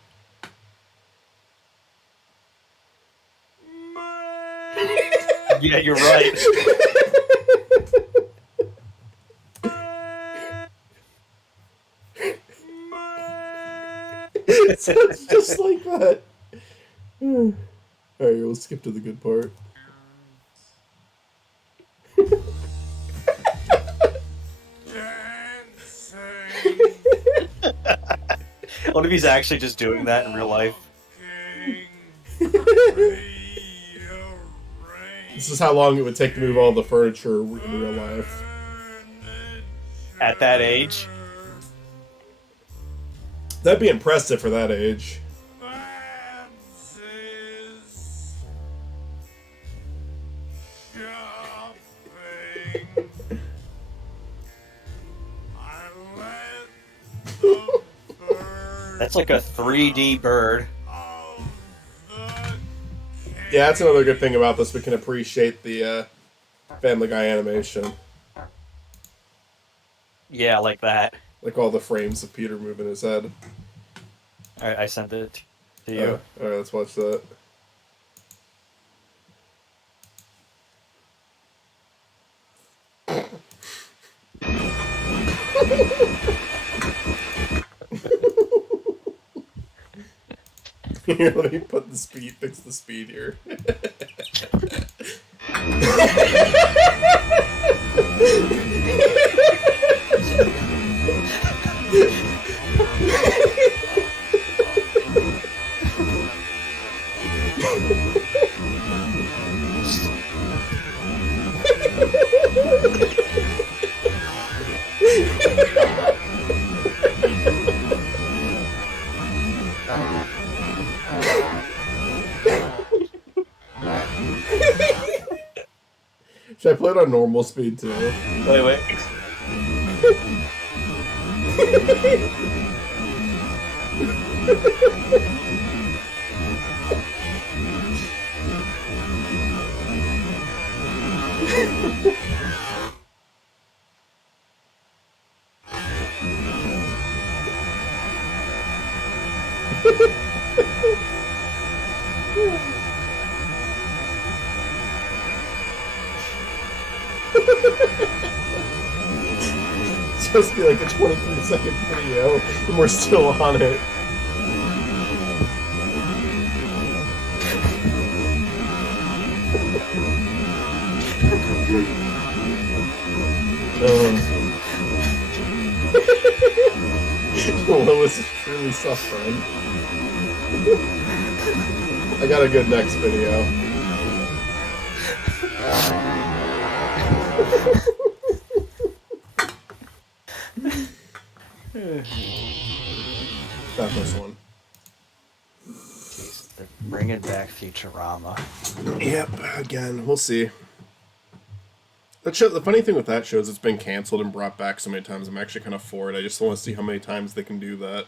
Yeah, you're right. It sounds just like that. Alright, we'll skip to the good part. What if he's actually just doing that in real life? This is how long it would take to move all the furniture in real life. At that age? That'd be impressive for that age. That's like a 3D bird. Yeah, that's another good thing about this. We can appreciate the Family Guy animation. Yeah, like that. Like all the frames of Peter moving his head. Alright, I sent it to you. Alright, let's watch that. Here, let me put the speed, fix the speed here. Should I play it on normal speed too? Wait. It's supposed to be like a 23-second video, and we're still on it. Willis is truly suffering. I got a good next video. Not this one. Jeez, they're bringing back Futurama. Yep, again, we'll see. That show, the funny thing with that show is it's been canceled and brought back so many times. I'm actually kind of for it. I just want to see how many times they can do that.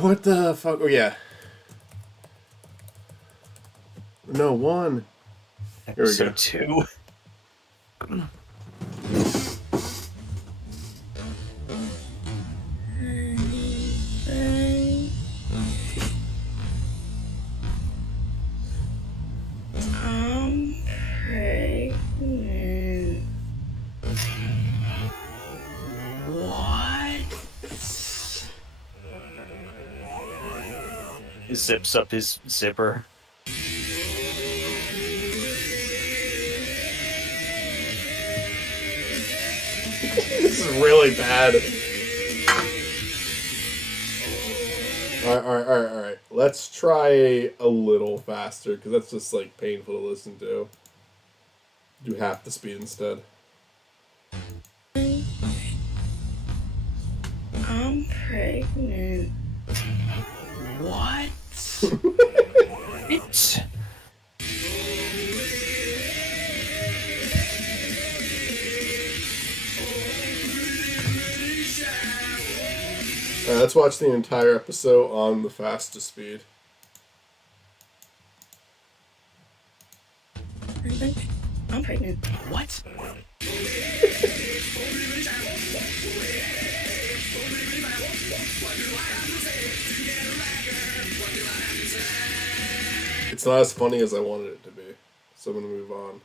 What the fuck? Oh, yeah. No, 1. Here we go. Episode 2. He zips up his zipper. This is really bad. Alright. Let's try a little faster, because that's just, like, painful to listen to. Do half the speed instead. I'm pregnant. What? It's... Alright, let's watch the entire episode on the fastest speed. I'm pregnant. What? It's not as funny as I wanted it to be, so I'm gonna move on.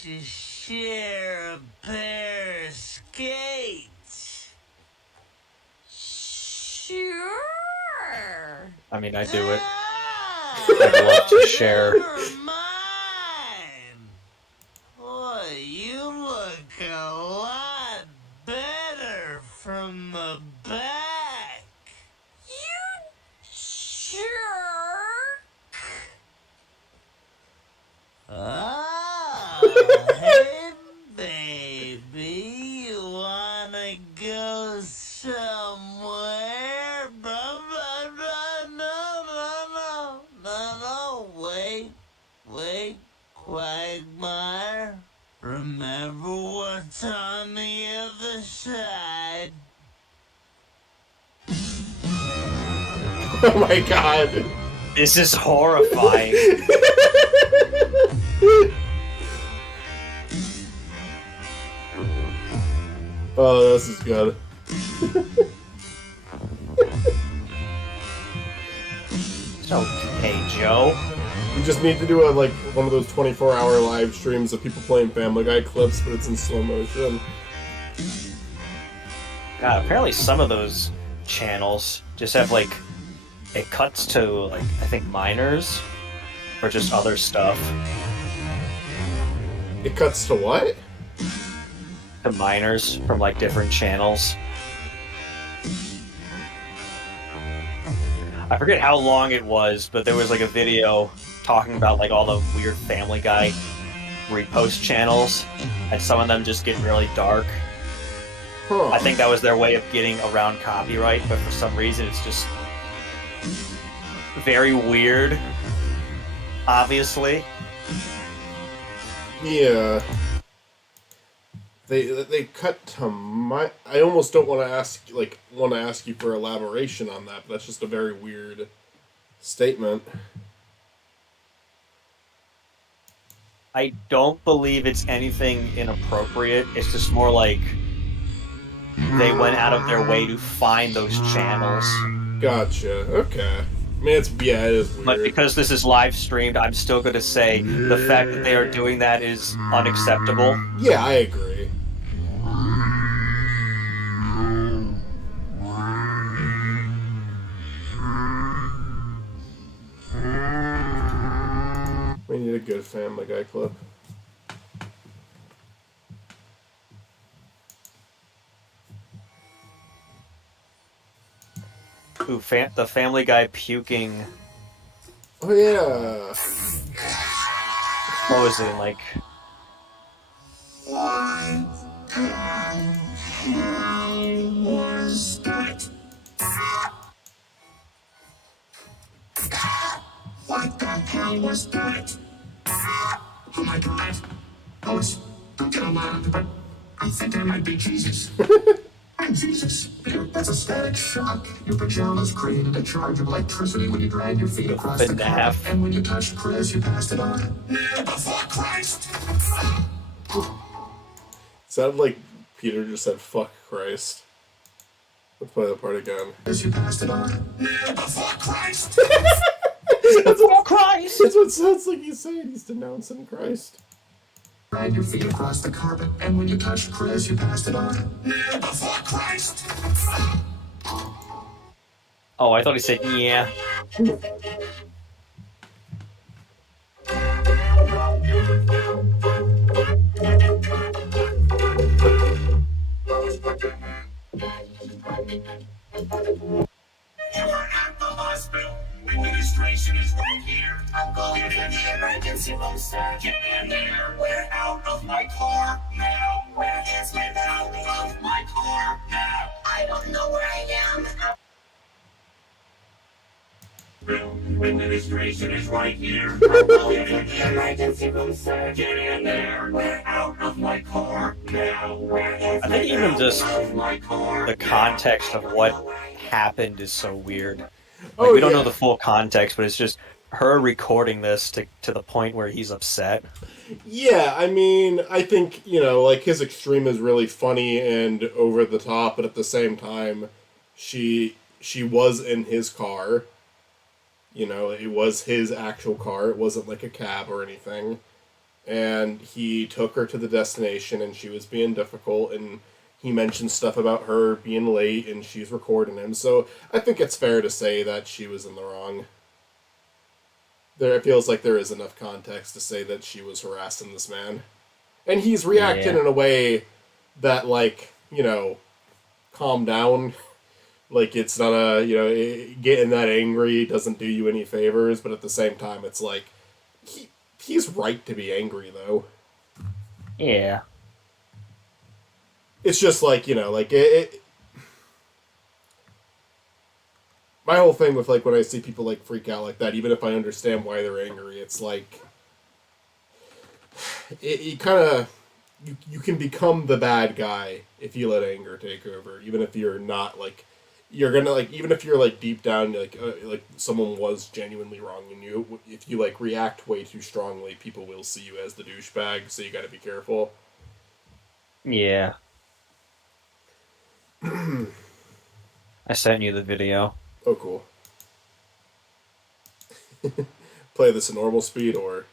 To share a pair of skates. Sure. I mean, I do it. I'd love to share. Boy, you look a lot better from the back. You jerk. Oh, hey, baby, you wanna go somewhere? Blah, blah, blah. No, wait, Quagmire. Remember what's on the other side. Oh my god. This is horrifying. Oh, this is good. Okay, Joe. We just need to do one of those 24-hour live streams of people playing Family Guy clips, but it's in slow motion. God, apparently some of those channels just have it cuts to I think minors or just other stuff. It cuts to what? To minors from different channels. I forget how long it was, but there was a video talking about all the weird Family Guy repost channels, and some of them just get really dark. Huh. I think that was their way of getting around copyright, but for some reason it's just very weird, obviously. Yeah. They cut to my. I almost don't want to ask you for elaboration on that, but that's just a very weird statement. I don't believe it's anything inappropriate. It's just more they went out of their way to find those channels. Gotcha. Okay. I mean, it is weird. But because this is live streamed, I'm still going to say the fact that they are doing that is unacceptable. Yeah, I agree. We need a good Family Guy clip. Ooh, the Family Guy puking. Oh yeah. What was it like? Oh my god. Boys, don't get alarmed, but I think I might be Jesus. I'm Jesus. That's a static shock. Your pajamas created a charge of electricity when you dragged your feet across the carpet. And when you touched Chris, you passed it on. Kneel before Christ! Sounded like Peter just said, fuck Christ. Let's play the part again. As you passed it on. Kneel before Christ! That's what it sounds like he's saying. He's denouncing Christ. Drag your feet across the carpet, and when you touched Chris, you passed it on. Kneel before Christ! Oh, I thought he said, yeah. You are at the hospital. Administration is right here. I'm going to the emergency room, sir. Get in there. We're out of my car now. Where is my out of my car now? I don't know where I am. Administration is right here. I'm going to the emergency room, sir. Get in there. We're out of my car now. Where is I think even just my car? the context of what happened is so weird. Like, Oh, we don't yeah. know the full context, but it's just her recording this to the point where he's upset. Yeah, I mean, I think, like, his extreme is really funny and over the top, but at the same time, she was in his car. It was his actual car. It wasn't like a cab or anything. And he took her to the destination, and she was being difficult, and he mentioned stuff about her being late, and she's recording him. So I think it's fair to say that she was in the wrong. It feels like there is enough context to say that she was harassing this man. And he's reacting Yeah. in a way that, like, calm down. Like, it's not getting that angry doesn't do you any favors, but at the same time, it's like, he's right to be angry, though. Yeah. It's just like, my whole thing with, like, when I see people, like, freak out like that, even if I understand why they're angry, it's like, you can become the bad guy if you let anger take over, even if you're not, like, even if you're, like, deep down, like someone was genuinely wronging you, if you, like, react way too strongly, people will see you as the douchebag, so you gotta be careful. Yeah. I sent you the video. Oh, cool. Play this at normal speed or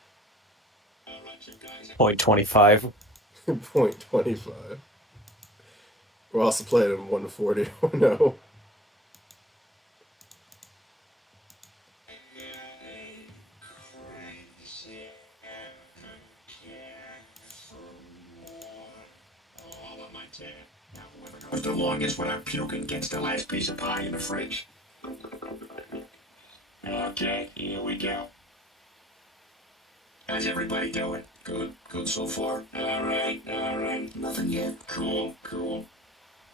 0.25. 0.25. We'll also play it in 140. Oh no. Who's the longest without puking gets the last piece of pie in the fridge. Okay, here we go. How's everybody doing? Good so far? Alright. Nothing yet. Cool. I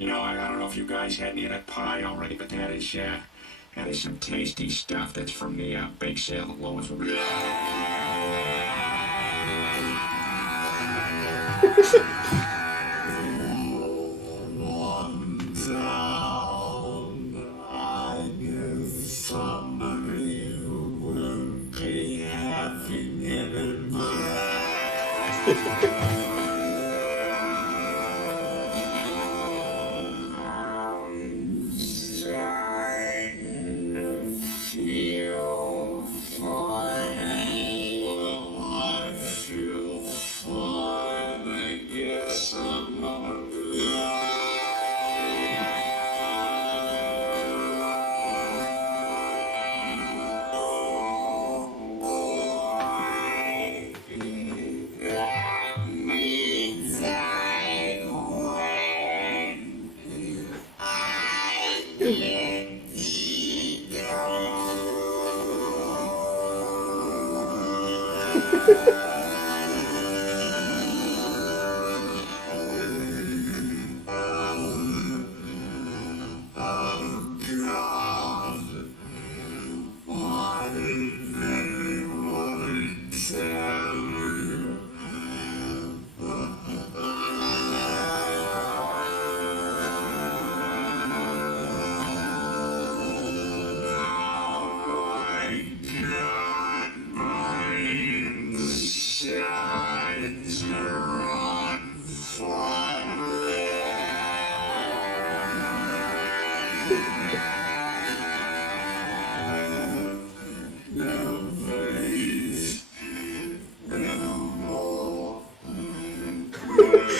don't know if you guys had any of that pie already, but that is some tasty stuff that's from the bake sale at Lowe's.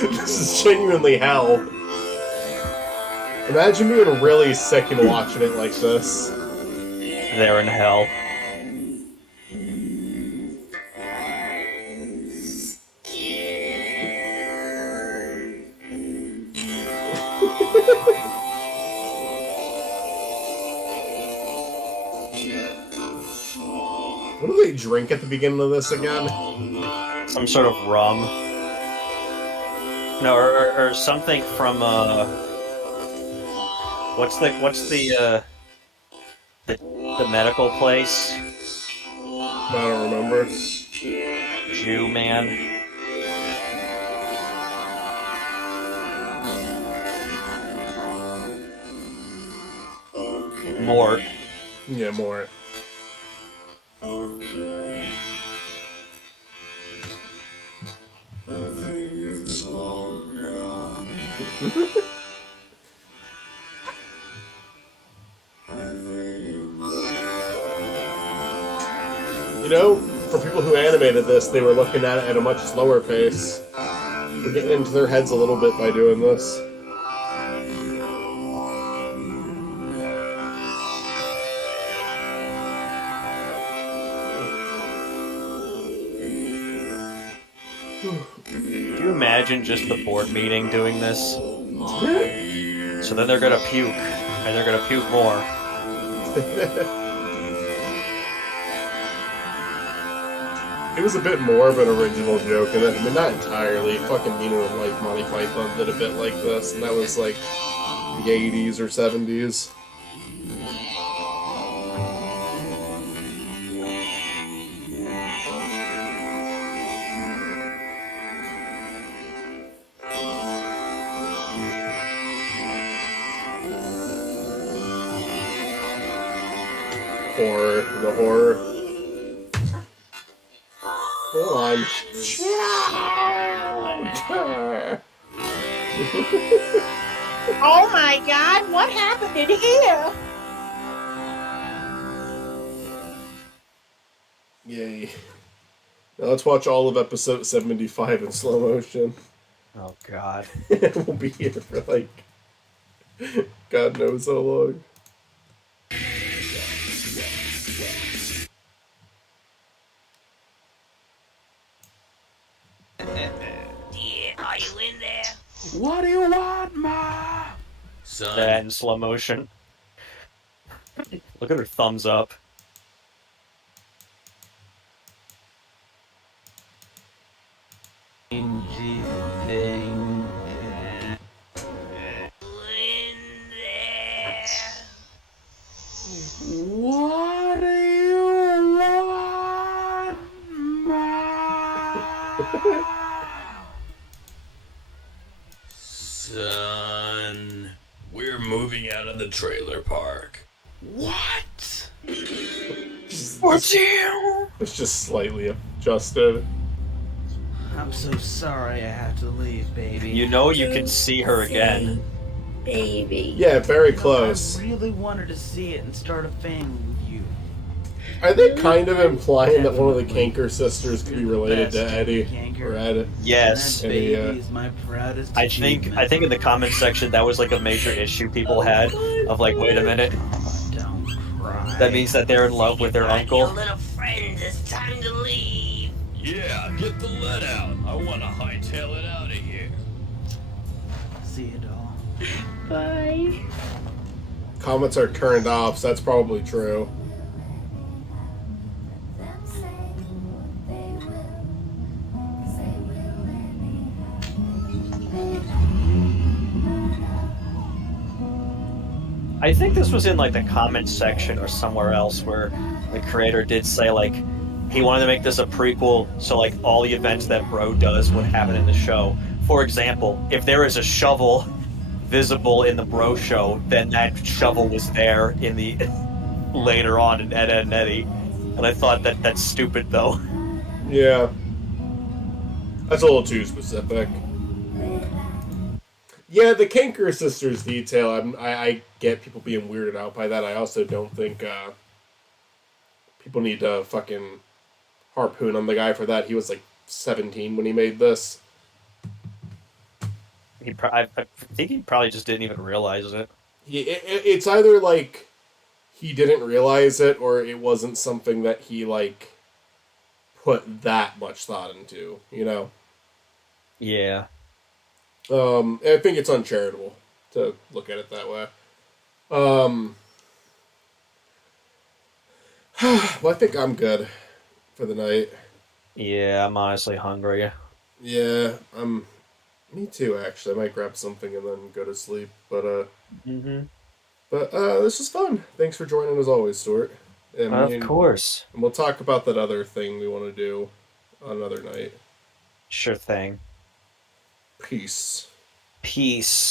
This is genuinely hell. Imagine being really sick and watching it like this. They're in hell. What do they drink at the beginning of this again? Some sort of rum. No, or something from what's the medical place? I don't remember. Jew man. Mort. Yeah, Mort. You know, for people who animated this, they were looking at it at a much slower pace. We're getting into their heads a little bit by doing this. Can you imagine just the board meeting doing this? So then they're gonna puke, and they're gonna puke more. It was a bit more of an original joke, and I mean, not entirely. Fucking Nino and like Monty Python did a bit like this, and that was like the 80s or 70s. Or the horror. Hold on. Oh my god, what happened in here? Yay. Now let's watch all of episode 75 in slow motion. Oh god. We'll be here for like God knows how long. Are you in there? What do you want, Ma? Son. That in slow motion. Look at her thumbs up. What do you want, Son, we're moving out of the trailer park. What? What's you? It's just slightly adjusted. I'm so sorry I have to leave, baby. You know you can see her again. Baby. Yeah, very close. I really wanted to see it and start a family with you. Are they kind of implying that one of the Kanker sisters could be related to Eddie? Or Ed? Yes. Baby is my proudest I think in the comment section that was like a major issue people had of like, wait a minute. That means that they're in love with their uncle. Little friends, it's time to leave. Yeah, get the lead out. I want to hightail it out of here. See you, doll. Bye. Comments are turned off, so that's probably true. I think this was in like the comments section or somewhere else where the creator did say like he wanted to make this a prequel, so like all the events that Bro does would happen in the show. For example, if there is a shovel visible in the Bro show, then that shovel was there in the later on in Ed, Edd n Eddy. And I thought that that's stupid though. Yeah. That's a little too specific. Yeah, the Kanker sisters detail, I get people being weirded out by that. I also don't think people need to fucking harpoon on the guy for that. He was like 17 when he made this. I think he probably just didn't even realize it. It's either like he didn't realize it or it wasn't something that he like put that much thought into, you know? Yeah. I think it's uncharitable to look at it that way. Well, I think I'm good for the night. Yeah, I'm honestly hungry. Yeah, me too, actually. I might grab something and then go to sleep, but this is fun. Thanks for joining as always, Stuart. And of course. And we'll talk about that other thing we want to do on another night. Sure thing. Peace. Peace.